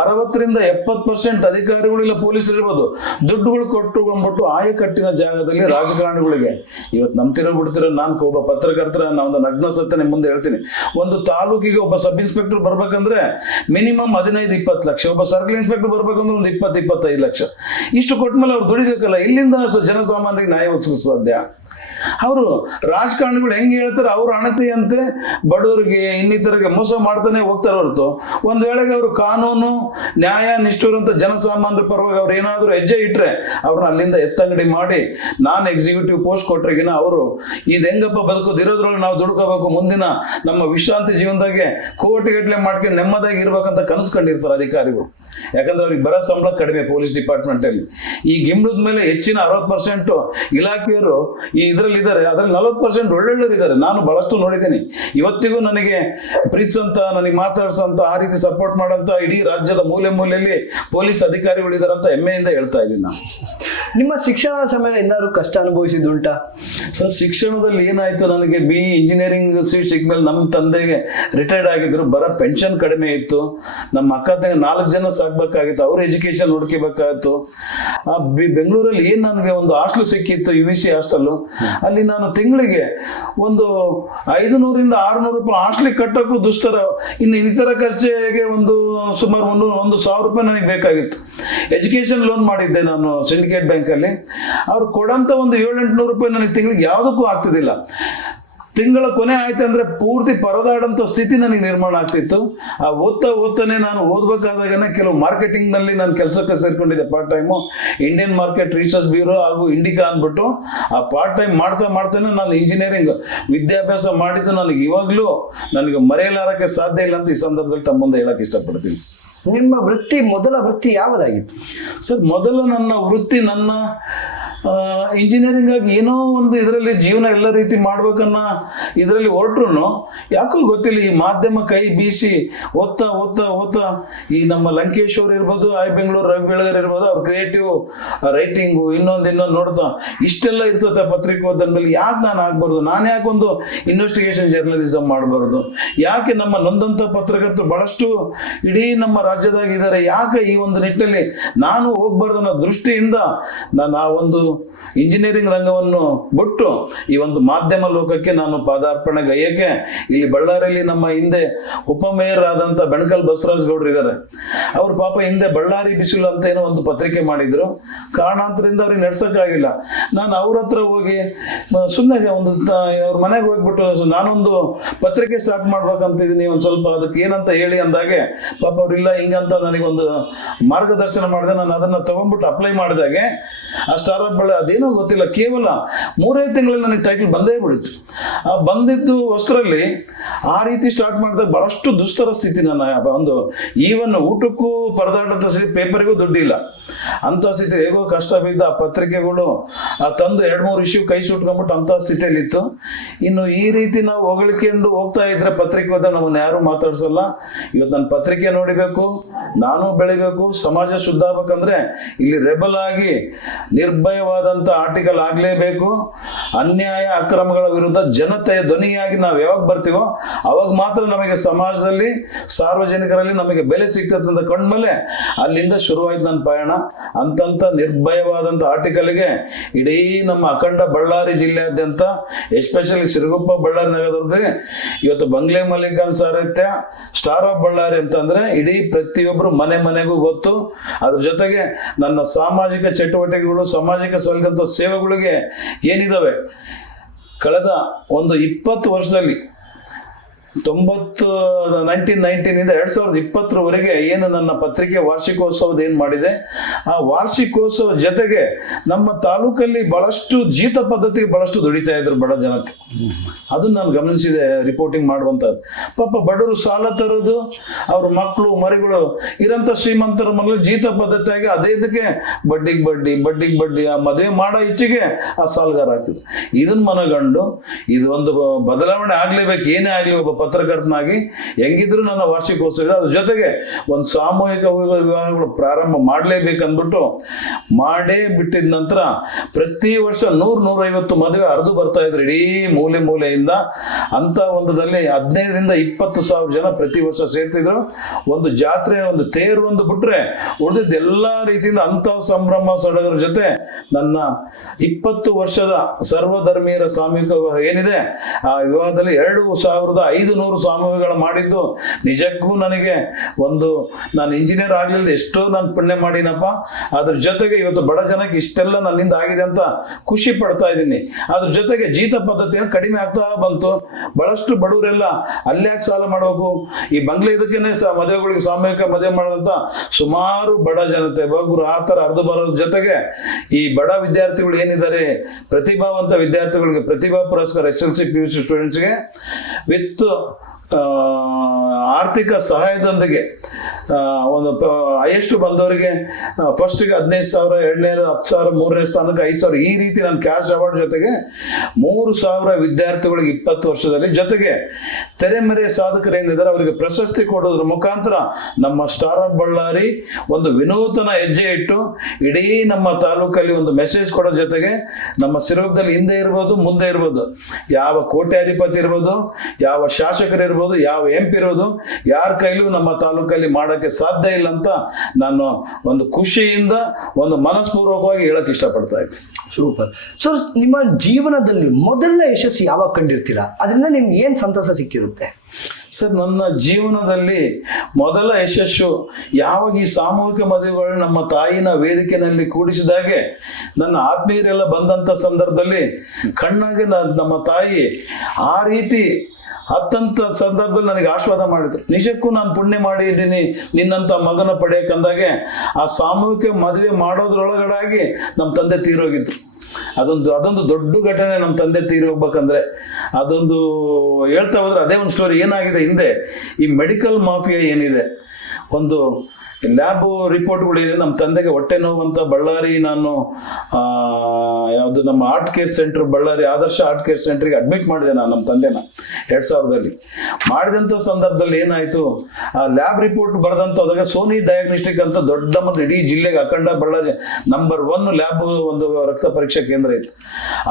60-70% ಅಧಿಕಾರಿಗಳು ಇಲ್ಲ ಪೊಲೀಸರು ಇರ್ಬೋದು, ದುಡ್ಡುಗಳು ಕೊಟ್ಟುಕೊಂಡ್ಬಿಟ್ಟು ಆಯಕಟ್ಟಿನ ಜಾಗದಲ್ಲಿ ರಾಜಕಾರಣಿಗಳಿಗೆ ಇವತ್ತು ನಂಬ್ತಿರೋ ಬಿಡ್ತಿರೋ. ನಾನು ಒಬ್ಬ ಪತ್ರಕರ್ತರ ಒಂದು ನಗ್ನ ಸತ್ಯ ನಿಮ್ಮ ಮುಂದೆ ಹೇಳ್ತೀನಿ. ಒಂದು ತಾಲೂಕಿಗೆ ಒಬ್ಬ ಸಬ್ ಇನ್ಸ್ಪೆಕ್ಟರ್ ಬರ್ಬೇಕಂದ್ರೆ ಮಿನಿಮಮ್ 15-20 ಲಕ್ಷ, ಒಬ್ಬ ಸರ್ಕಲ್ ಇನ್ಸ್ಪೆಕ್ಟರ್ ಬರ್ಬೇಕಂದ್ರೆ ಒಂದು 20-25 ಲಕ್ಷ. ಇಷ್ಟು ಕೊಟ್ಮೇಲೆ ಅವ್ರು ದುಡಿಬೇಕಲ್ಲ. ಇಲ್ಲಿಂದ ಜನಸಾಮಾನ್ಯರಿಗೆ ನ್ಯಾಯ ಒದಗಿಸೋದು ಸಾಧ್ಯ? ಅವರು ರಾಜಕಾರಣಿಗಳು ಹೆಂಗೆ ಹೇಳ್ತಾರೆ ಅವ್ರ ಅಣತಿಯಂತೆ ಬಡವರಿಗೆ ಇನ್ನಿತರಿಗೆ ಮೋಸ ಮಾಡ್ತಾನೆ ಹೋಗ್ತಾರೆ ಹೊರತು ಒಂದ್ ವೇಳೆಗೆ ಅವರು ಕಾನೂನು ನ್ಯಾಯ ನಿಷ್ಠುರಂತ ಜನಸಾಮಾನ್ಯರ ಪರವಾಗಿ ಅವ್ರು ಏನಾದ್ರು ಹೆಜ್ಜೆ ಇಟ್ರೆ ಅವ್ರನ್ನ ಅಲ್ಲಿಂದ ಎತ್ತಂಗಡಿ ಮಾಡಿ ನಾನು ಎಕ್ಸಿಕ್ಯೂಟಿವ್ ಪೋಸ್ಟ್ ಕೊಟ್ರಿಗಿನ ಅವರು ಇದು ಹೆಂಗಪ್ಪ ಬದುಕೋದು, ಇರೋದ್ರೊಳಗೆ ನಾವು ದುಡ್ಕೋಬೇಕು, ಮುಂದಿನ ನಮ್ಮ ವಿಶ್ರಾಂತಿ ಜೀವನದಾಗೆ ಕೋಟಿಗಟ್ಟಲೆ ಮಾಡ್ಕೊಂಡು ನೆಮ್ಮದಿಯಾಗಿ ಇರ್ಬೇಕಂತ ಕನಸ್ಕೊಂಡಿರ್ತಾರೆ ಅಧಿಕಾರಿಗಳು. ಯಾಕಂದ್ರೆ ಅವ್ರಿಗೆ ಬರೋ ಸಂಬಳ ಕಡಿಮೆ ಪೊಲೀಸ್ ಡಿಪಾರ್ಟ್ಮೆಂಟ್ ಅಲ್ಲಿ. ಈ ಗಿಂಬ್ಳದ ಮೇಲೆ ಹೆಚ್ಚಿನ 60% ಇಲಾಖೆಯವರು ಈ ಇದರಲ್ಲಿ ಇದ್ದಾರೆ, ಅದ್ರಲ್ಲಿ 40% ಒಳ್ಳೊಳ್ಳೆಯವರು ಇದ್ದಾರೆ. ನಾನು ಬಹಳಷ್ಟು ನೋಡಿದ್ದೀನಿ. ಇವತ್ತಿಗೂ ನನಗೆ ಪ್ರೀತಿಸಂತ, ನನಗೆ ಮಾತಾಡ್ಸಂತ, ಆ ರೀತಿ ಸಪೋರ್ಟ್ ಮಾಡಂತ ಇಡೀ ರಾಜ್ಯದ ಮೂಲೆ ಮೂಲೆಯಲ್ಲಿ ಪೊಲೀಸ್ ಅಧಿಕಾರಿಗಳು ಇದ್ದಾರೆ ಅಂತ ಹೆಮ್ಮೆಯಿಂದ ಹೇಳ್ತಾ ಇದ್ದೀನಿ ನಾನು. ನಿಮ್ಮ ಶಿಕ್ಷಣದ ಸಮಯ ಏನಾದ್ರು ಕಷ್ಟ ಅನುಭವಿಸಿದ್ದುಂಟಾ ಸರ್? ಶಿಕ್ಷಣದಲ್ಲಿ ಏನಾಯ್ತು, ನನಗೆ BE ಇಂಜಿನಿಯರಿಂಗ್ ಸೀಟ್ ಸಿಕ್ಮೇಲೆ ನಮ್ಮ ತಂದೆಗೆ ರಿಟೈರ್ಡ್ ಆಗಿದ್ರು, ಬರೋ ಪೆನ್ಷನ್ ಕಡಿಮೆ ಇತ್ತು. ನಮ್ಮ ಅಕ್ಕ ತಂಗಿ 4 ಜನ ಸಾಕ್ಬೇಕಾಗಿತ್ತು, ಅವ್ರ ಎಜುಕೇಶನ್ ನೋಡ್ಕೋಬೇಕಾಗಿತ್ತು. ಬೆಂಗಳೂರಲ್ಲಿ ಏನು ನನಗೆ ಒಂದು ಹಾಸ್ಟೆಲ್ ಸಿಕ್ಕಿತ್ತು, UVC ಹಾಸ್ಟೆಲ್. ಅಲ್ಲಿ ನಾನು ತಿಂಗಳಿಗೆ ಒಂದು 500-600 ರೂಪಾಯಿ ಹಾಸ್ಟೆಲ್ ಕಟ್ಟಕ್ಕೂ ದುಸ್ತರ. ಇನ್ನು ಇತರ ಖರ್ಚಿಗೆ ಒಂದು ಸುಮಾರು 1,000 ರೂಪಾಯಿ ನನಗೆ ಬೇಕಾಗಿತ್ತು. ಎಜುಕೇಶನ್ ಲೋನ್ ಮಾಡಿದ್ದೆ ನಾನು ಸಿಂಡಿಕೇಟ್ ಬ್ಯಾಂಕಲ್ಲಿ. ಅವ್ರು ಕೊಡಂತ ಒಂದು 700-800 ರೂಪಾಯಿ ನನಗೆ ತಿಂಗಳಿಗೆ ಯಾವುದಕ್ಕೂ ಆಗ್ತಿದ್ದಿಲ್ಲ. ತಿಂಗಳ ಕೊನೆ ಆಯ್ತು ಅಂದ್ರೆ ಪೂರ್ತಿ ಪರದಾಡಂತ ಸ್ಥಿತಿ ನನಗೆ ನಿರ್ಮಾಣ ಆಗ್ತಿತ್ತು. ಆ ಓದ್ತಾನೆ ನಾನು ಓದ್ಬೇಕಾದಾಗನೇ ಕೆಲವು ಮಾರ್ಕೆಟಿಂಗ್ ನಲ್ಲಿ ನಾನು ಕೆಲಸಕ್ಕೆ ಸೇರ್ಕೊಂಡಿದ್ದೆ part time. Indian market research bureau ಹಾಗೂ ಇಂಡಿಕಾ ಅಂದ್ಬಿಟ್ಟು ಆ ಪಾರ್ಟ್ ಟೈಮ್ ಮಾಡ್ತಾನೆ ನಾನು ಇಂಜಿನಿಯರಿಂಗ್ ವಿದ್ಯಾಭ್ಯಾಸ ಮಾಡಿದ್ದು ನನಗೆ ಇವಾಗಲೂ ನನಗೆ ಮರೆಯಲಾರಕ್ಕೆ ಸಾಧ್ಯ ಇಲ್ಲ ಅಂತ ಈ ಸಂದರ್ಭದಲ್ಲಿ ತಮ್ಮ ಮುಂದೆ ಹೇಳಕ್ ಇಷ್ಟಪಡ್ತೀನಿ. ನಿಮ್ಮ ಮೊದಲ ವೃತ್ತಿ ಯಾವುದಾಗಿತ್ತು ಸರ್? ಮೊದಲು ನನ್ನ ವೃತ್ತಿ ಇಂಜಿನಿಯರಿಂಗ್ ಆಗಿ ಏನೋ ಒಂದು ಇದರಲ್ಲಿ ಜೀವನ ಎಲ್ಲ ರೀತಿ ಮಾಡ್ಬೇಕನ್ನ ಇದರಲ್ಲಿ ಹೊರಟ್ರು ಯಾಕೋ ಗೊತ್ತಿಲ್ಲ ಈ ಮಾಧ್ಯಮ ಕೈ ಬೀಸಿ ಓದ್ತಾ ಈ ನಮ್ಮ ಲಂಕೇಶ್ವರ್ ಇರ್ಬೋದು, ಬೆಂಗಳೂರು ರವಿ ಬೆಳಗರ್ ಇರ್ಬೋದು, ಅವ್ರ ಕ್ರಿಯೇಟಿವ್ ರೈಟಿಂಗು ಇನ್ನೊಂದು ನೋಡ್ತಾ ಇಷ್ಟೆಲ್ಲ ಇರ್ತದೆ ಪತ್ರಿಕೋದ್ಯಮದಲ್ಲಿ. ಯಾಕೆ ನಾನು ಆಗ್ಬಾರ್ದು? ನಾನು ಯಾಕೊಂದು ಇನ್ವೆಸ್ಟಿಗೇಷನ್ ಜರ್ನಲಿಸಮ್ ಮಾಡಬಾರ್ದು? ಯಾಕೆ ನಮ್ಮ ನೊಂದಂತ ಪತ್ರಕರ್ತರು ಬಹಳಷ್ಟು ಇಡೀ ನಮ್ಮ ರಾಜ್ಯದಾಗ ಇದ್ದಾರೆ, ಯಾಕೆ ಈ ಒಂದು ನಿಟ್ಟಿನಲ್ಲಿ ನಾನು ಹೋಗ್ಬಾರ್ದು ಅನ್ನೋ ದೃಷ್ಟಿಯಿಂದ ನಾನು ಆ ಒಂದು ಇಂಜಿನಿಯರಿಂಗ್ ರಂಗವನ್ನು ಬಿಟ್ಟು ಈ ಒಂದು ಮಾಧ್ಯಮ ಲೋಕಕ್ಕೆ ನಾನು ಪಾದಾರ್ಪಣೆ ಗೈಯಕ್ಕೆ ಇಲ್ಲಿ ಬಳ್ಳಾರಿಯಲ್ಲಿ ನಮ್ಮ ಹಿಂದೆ ಉಪಮೇಯರ್ ಆದಂತ ಬೆಣಕಲ್ ಬಸವರಾಜ್ ಗೌಡ್ರು ಇದ್ದಾರೆ. ಅವ್ರ ಪಾಪ ಹಿಂದೆ ಬಳ್ಳಾರಿ ಬಿಸಿಲು ಅಂತ ಏನೋ ಒಂದು ಪತ್ರಿಕೆ ಮಾಡಿದ್ರು. ಕಾರಣಾಂತರದಿಂದ ಅವ್ರಿಗೆ ನಡ್ಸಕ್ಕಾಗಿಲ್ಲ. ನಾನು ಅವ್ರ ಹತ್ರ ಹೋಗಿ ಸುಮ್ಮನೆ ಒಂದು ಅವ್ರ ಮನೆಗೆ ಹೋಗ್ಬಿಟ್ಟು ನಾನೊಂದು ಪತ್ರಿಕೆ ಸ್ಟಾರ್ಟ್ ಮಾಡ್ಬೇಕಂತಿದ್ದೀನಿ, ಒಂದು ಸ್ವಲ್ಪ ಅದಕ್ಕೆ ಏನಂತ ಹೇಳಿ ಅಂದಾಗೆ ಪಾಪ ಅವ್ರಿಲ್ಲ ಹಿಂಗಂತ ನನಗೊಂದು ಮಾರ್ಗದರ್ಶನ ಮಾಡಿದೆ. ನಾನು ಅದನ್ನ ತಗೊಂಡ್ಬಿಟ್ಟು ಅಪ್ಲೈ ಮಾಡಿದಾಗೆ ಆ ಸ್ಟಾರ್ ಆಫ್ ಬಳ್ಳಾರಿ ಅದೇನೋ ಗೊತ್ತಿಲ್ಲ, ಕೇವಲ 3-5 ತಿಂಗಳಲ್ಲಿ ನನಗೆ ಟೈಟಲ್ ಬಂದೇ ಬಿಡಿತ್ತು. ಆ ಬಂದಿದ್ದು ವಸ್ತ್ರಲ್ಲಿ ಆ ರೀತಿ ಸ್ಟಾರ್ಟ್ ಮಾಡಿದಾಗ ಬಹಳಷ್ಟು ದುಸ್ತರ ಸ್ಥಿತಿ. ನನ್ನ ಒಂದು ಈವನ್ ಊಟಕ್ಕೂ ಪರದಾಟದ ಸ್ಥಿತಿ, ಪೇಪರಿಗೂ ದುಡ್ಡಿಲ್ಲ ಅಂತ ಸ್ಥಿತಿ. ಹೇಗೋ ಕಷ್ಟ ಬಿದ್ದ ಆ ಪತ್ರಿಕೆಗಳು ತಂದು 2-3 ಇಶ್ಯೂ ಕೈ ಸುಟ್ಕೊಂಡ್ಬಿಟ್ಟು ಅಂತ ಸ್ಥಿತಿಯಲ್ಲಿತ್ತು. ಇನ್ನು ಈ ರೀತಿ ನಾವು ಹೊಗಳಿಕೊಂಡು ಹೋಗ್ತಾ ಇದ್ರೆ ಪತ್ರಿಕೋದ್ಯಮ ನಮ್ಮನ್ನು ಯಾರು ಮಾತಾಡ್ಸಲ್ಲ. ಇವತ್ತು ನಾನು ಪತ್ರಿಕೆ ನೋಡಿಬೇಕು, ನಾನು ಬೆಳಿಬೇಕು, ಸಮಾಜ ಶುದ್ಧ ಆಗ್ಬೇಕಂದ್ರೆ ಇಲ್ಲಿ ರೆಬಲ್ ಆಗಿ ನಿರ್ಭಯವಾದಂತ ಆರ್ಟಿಕಲ್ ಆಗ್ಲೇಬೇಕು. ಅನ್ಯಾಯ ಅಕ್ರಮಗಳ ವಿರುದ್ಧ ಜನತೆಯ ಧ್ವನಿಯಾಗಿ ನಾವು ಯಾವಾಗ ಬರ್ತೀವೋ ಅವಾಗ ಮಾತ್ರ ನಮಗೆ ಸಮಾಜದಲ್ಲಿ ಸಾರ್ವಜನಿಕರಲ್ಲಿ ನಮಗೆ ಬೆಲೆ ಸಿಗ್ತದೆ ಅಂತ ಕಂಡ್ಮೇಲೆ ಅಲ್ಲಿಂದ ಶುರುವಾಯ್ತು ನನ್ನ ಪಯಣ. ಅಂತಂತ ನಿರ್ಭಯವಾದಂತ ಆರ್ಟಿಕಲ್ಗೆ ಇಡೀ ನಮ್ಮ ಅಖಂಡ ಬಳ್ಳಾರಿ ಜಿಲ್ಲೆಯಾದ್ಯಂತ, ಎಸ್ಪೆಷಲಿ ಸಿರುಗುಪ್ಪ ಬಳ್ಳಾರಿ ನಗರದಲ್ಲಿ ಇವತ್ತು ಬಂಗ್ಲೆ ಮಲ್ಲಿಕಾನ್ ಸಾರಥ್ಯ ಸ್ಟಾರ್ ಆಫ್ ಬಳ್ಳಾರಿ ಅಂತಂದ್ರೆ ಇಡೀ ಪ್ರತಿಯೊಬ್ಬರು ಮನೆಗೂ ಗೊತ್ತು. ಅದ್ರ ಜೊತೆಗೆ ನನ್ನ ಸಾಮಾಜಿಕ ಚಟುವಟಿಕೆಗಳು, ಸಮಾಜಕ್ಕೆ ಸಲ್ಲಿದಂತ ಸೇವೆಗಳಿಗೆ ಏನಿದಾವೆ ಕಳೆದ ಒಂದು 20 ವರ್ಷದಲ್ಲಿ 1919 2020 ಏನು ನನ್ನ ಪತ್ರಿಕೆ ವಾರ್ಷಿಕೋತ್ಸವದ ಏನು ಮಾಡಿದೆ, ಆ ವಾರ್ಷಿಕೋತ್ಸವ ಜೊತೆಗೆ ನಮ್ಮ ತಾಲೂಕಲ್ಲಿ ಬಹಳಷ್ಟು ಜೀತ ಪದ್ಧತಿಗೆ ಬಹಳಷ್ಟು ದುಡಿತಾ ಇದ್ರು ಬಡ ಜನತೆ. ಅದನ್ನ ನಾನು ಗಮನಿಸಿದೆ ರಿಪೋರ್ಟಿಂಗ್ ಮಾಡುವಂಥದ್ದು. ಪಾಪ ಬಡವರು ಸಾಲ ತರೋದು, ಅವ್ರ ಮಕ್ಕಳು ಮರಿಗಳು ಇರೋಂಥ ಶ್ರೀಮಂತರ ಮನೇಲಿ ಜೀತ ಪದ್ಧತಿಯಾಗಿ ಅದೇ ಇದಕ್ಕೆ ಬಡ್ಡಿಗೆ ಬಡ್ಡಿ ಆ ಮದುವೆ ಮಾಡೋ ಇಚ್ಛೆಗೆ ಆ ಸಾಲಗಾರ ಆಗ್ತಿದ್ರು. ಇದನ್ನ ಮನಗಂಡು ಇದು ಒಂದು ಬದಲಾವಣೆ ಆಗ್ಲೇಬೇಕು, ಏನೇ ಆಗ್ಲಿ ಒಬ್ಬ ಪತ್ರಕರ್ತನಾಗಿ ಹೆಂಗಿದ್ರು ನನ್ನ ವಾರ್ಷಿಕೋತ್ಸವ ಇದೆ, ಅದ್ರ ಜೊತೆಗೆ ಒಂದು ಸಾಮೂಹಿಕ ವಿವಾಹಗಳು ಪ್ರಾರಂಭ ಮಾಡಲೇಬೇಕಂದ್ಬಿಟ್ಟು ಮಾಡೇ ಬಿಟ್ಟಿದ ನಂತರ ಪ್ರತಿ ವರ್ಷ 100-150 ಮದುವೆ ಹರಿದು ಬರ್ತಾ ಇದ್ರು ಇಡೀ ಮೂಲೆಯಿಂದ. ಅಂತ ಒಂದದಲ್ಲಿ 15,000 to 20,000 ಜನ ಪ್ರತಿ ವರ್ಷ ಸೇರ್ತಿದ್ರು. ಒಂದು ಜಾತ್ರೆ, ಒಂದು ತೇರು ಒಂದು ಬಿಟ್ರೆ ಉಳಿದಿದ್ದ ಎಲ್ಲಾ ರೀತಿಯಿಂದ ಅಂತ ಸಂಭ್ರಮ ಸಡಗರ ಜೊತೆ ನನ್ನ 20 ವರ್ಷದ ಸರ್ವಧರ್ಮೀಯರ ಸಾಮೂಹಿಕ ವಿವಾಹ ಏನಿದೆ, ಆ ವಿವಾಹದಲ್ಲಿ 2,500 ಸಾಮೂಹಿಕಗಳು ಮಾಡಿದ್ದು ನಿಜಕ್ಕೂ ನನಗೆ ನಾನು ಇಂಜಿನಿಯರ್ ಆಗ್ಲಿಲ್ಲ, ಎಷ್ಟೋ ನಾನು ಪುಣ್ಯ ಮಾಡಿನಪ್ಪ. ಅದ್ರ ಜೊತೆಗೆ ಇವತ್ತು ಬಡ ಜನಕ್ಕೆ ಇಷ್ಟೆಲ್ಲ ನನ್ನಿಂದ ಆಗಿದೆ ಅಂತ ಖುಷಿ ಪಡ್ತಾ ಇದ್ದೀನಿ. ಅದ್ರ ಜೊತೆಗೆ ಜೀತ ಪದ್ಧತಿಯನ್ನು ಕಡಿಮೆ ಆಗ್ತಾ ಬಂತು. ಬಹಳಷ್ಟು ಬಡವರೆಲ್ಲ ಅಲ್ಲ್ಯಾಕೆ ಸಾಲ ಮಾಡಬೇಕು, ಈ ಬಂಗ್ಲೆ ಇದಕ್ಕೇನೆ ಮದುವೆಗಳಿಗೆ ಸಾಮೂಹಿಕ ಮದುವೆ ಮಾಡೋದಂತ ಸುಮಾರು ಬಡ ಜನತೆ ಬಗ್ಗರು ಆ ಥರ ಅರ್ಧ ಬರೋದ್ರ ಜೊತೆಗೆ ಈ ಬಡ ವಿದ್ಯಾರ್ಥಿಗಳು ಏನಿದ್ದಾರೆ, ಪ್ರತಿಭಾವಂತ ವಿದ್ಯಾರ್ಥಿಗಳಿಗೆ ಪ್ರತಿಭಾ ಪುರಸ್ಕಾರ SLC PUC ಸ್ಟೂಡೆಂಟ್ಸ್ಗೆ ವಿತ್ ಆರ್ಥಿಕ ಸಹಾಯದೊಂದಿಗೆ ಒಂದು ಹೈಯೆಸ್ಟ್ ಬಂದವರಿಗೆ ಫಸ್ಟಿಗೆ 15,000, ಎರಡನೇದು 10,000, ಮೂರನೇ ಸ್ಥಾನಕ್ಕೆ 5,000, ಈ ರೀತಿ ನಾನು ಕ್ಯಾಶ್ ಅವಾರ್ಡ್ ಜೊತೆಗೆ 3,000 ವಿದ್ಯಾರ್ಥಿಗಳಿಗೆ 20 ವರ್ಷದಲ್ಲಿ, ಜೊತೆಗೆ ತೆರೆಮರೆ ಸಾಧಕರು ಏನಿದ್ದಾರೆ ಅವರಿಗೆ ಪ್ರಶಸ್ತಿ ಕೊಡೋದ್ರ ಮುಖಾಂತರ ನಮ್ಮ ಸ್ಟಾರ್ ಆಫ್ ಬಳ್ಳಾರಿ ಒಂದು ವಿನೂತನ ಹೆಜ್ಜೆ ಇಟ್ಟು ಇಡೀ ನಮ್ಮ ತಾಲೂಕಲ್ಲಿ ಒಂದು ಮೆಸೇಜ್ ಕೊಡೋ ಜೊತೆಗೆ ನಮ್ಮ ಸಿರೋಗ್ದಲ್ಲಿ ಹಿಂದೆ ಇರ್ಬೋದು ಮುಂದೆ ಇರ್ಬೋದು, ಯಾವ ಕೋಟ್ಯಾಧಿಪತಿ ಇರ್ಬೋದು, ಯಾವ ಶಾಸಕರು ಇರ್ಬೋದು, ಯಾವ MP ಇರೋದು, ಯಾರ ಕೈಲೂ ನಮ್ಮ ತಾಲೂಕಲ್ಲಿ ಮಾಡೋಕ್ಕೆ ಸಾಧ್ಯ ಇಲ್ಲ ಅಂತ ನಾನು ಒಂದು ಖುಷಿಯಿಂದ ಒಂದು ಮನಸ್ಪೂರ್ವಕವಾಗಿ ಹೇಳಕ್ ಇಷ್ಟಪಡ್ತಾ ಇದ್ದೀನಿ. Super sir. ನಿಮ್ಮ ಜೀವನದಲ್ಲಿ ಮೊದಲ ಯಶಸ್ಸು ಯಾವಾಗ ಕಂಡಿರ್ತೀರಾ? ಅದರಿಂದ ನಿಮ್ಗೆ ಏನ್ ಸಂತಸ ಸಿಕ್ಕಿರುತ್ತೆ? ಸರ್, ನನ್ನ ಜೀವನದಲ್ಲಿ ಮೊದಲ ಯಶಸ್ಸು ಯಾವಾಗ ಈ ಸಾಮೂಹಿಕ ಮದುವೆಗಳು ನಮ್ಮ ತಾಯಿನ ವೇದಿಕೆಯಲ್ಲಿ ಕೂಡಿಸಿದಾಗೆ ನನ್ನ ಆತ್ಮೀಯರೆಲ್ಲ ಬಂದಂಥ ಸಂದರ್ಭದಲ್ಲಿ ಕಣ್ಣಾಗೆ ನಮ್ಮ ತಾಯಿ ಆ ರೀತಿ ಅತ್ತಂತ ಸಂದರ್ಭದಲ್ಲಿ ನನಗೆ ಆಶೀರ್ವಾದ ಮಾಡಿದ್ರು. ನಿಜಕ್ಕೂ ನಾನು ಪುಣ್ಯ ಮಾಡಿದ್ದೀನಿ ನಿನ್ನಂತ ಮಗನ ಪಡೆಯಕ್ಕಂದಾಗೆ ಆ ಸಾಮೂಹಿಕ ಮದುವೆ ಮಾಡೋದ್ರೊಳಗಡಾಗಿ ನಮ್ಮ ತಂದೆ ತೀರೋಗಿದ್ರು. ಅದೊಂದು ದೊಡ್ಡ ಘಟನೆ. ನಮ್ಮ ತಂದೆ ತೀರಿ ಹೋಗ್ಬೇಕಂದ್ರೆ ಅದೊಂದು ಹೇಳ್ತಾ ಹೋದ್ರೆ ಅದೇ ಒಂದು ಸ್ಟೋರಿ. ಏನಾಗಿದೆ ಹಿಂದೆ ಈ ಮೆಡಿಕಲ್ ಮಾಫಿಯಾ ಏನಿದೆ, ಒಂದು ಲ್ಯಾಬ್ ರಿಪೋರ್ಟ್ಗಳಿದೆ. ನಮ್ಮ ತಂದೆಗೆ ಹೊಟ್ಟೆ ನೋವು ಅಂತ ಬಳ್ಳಾರಿ ನಾನು ಯಾವುದು ನಮ್ಮ ಆರ್ಟ್ ಕೇರ್ ಸೆಂಟರ್, ಬಳ್ಳಾರಿ ಆದರ್ಶ ಆರ್ಟ್ ಕೇರ್ ಸೆಂಟ್ರಿಗೆ ಅಡ್ಮಿಟ್ ಮಾಡಿದೆ ನಾನು ನಮ್ಮ ತಂದೆನ 2000ರಲ್ಲಿ. ಮಾಡಿದಂಥ ಸಂದರ್ಭದಲ್ಲಿ ಏನಾಯಿತು, ಆ ಲ್ಯಾಬ್ ರಿಪೋರ್ಟ್ ಬರೆದಂಥದಾಗ ಸೋನಿ ಡಯಾಗ್ನೋಸ್ಟಿಕ್ ಅಂತ ದೊಡ್ಡ ಮತ್ತು ಇಡೀ ಜಿಲ್ಲೆಗೆ ಅಖಂಡ ಬಳ್ಳಾರಿ ನಂಬರ್ 1 ಲ್ಯಾಬ್ ಒಂದು ರಕ್ತ ಪರೀಕ್ಷಾ ಕೇಂದ್ರ ಇತ್ತು.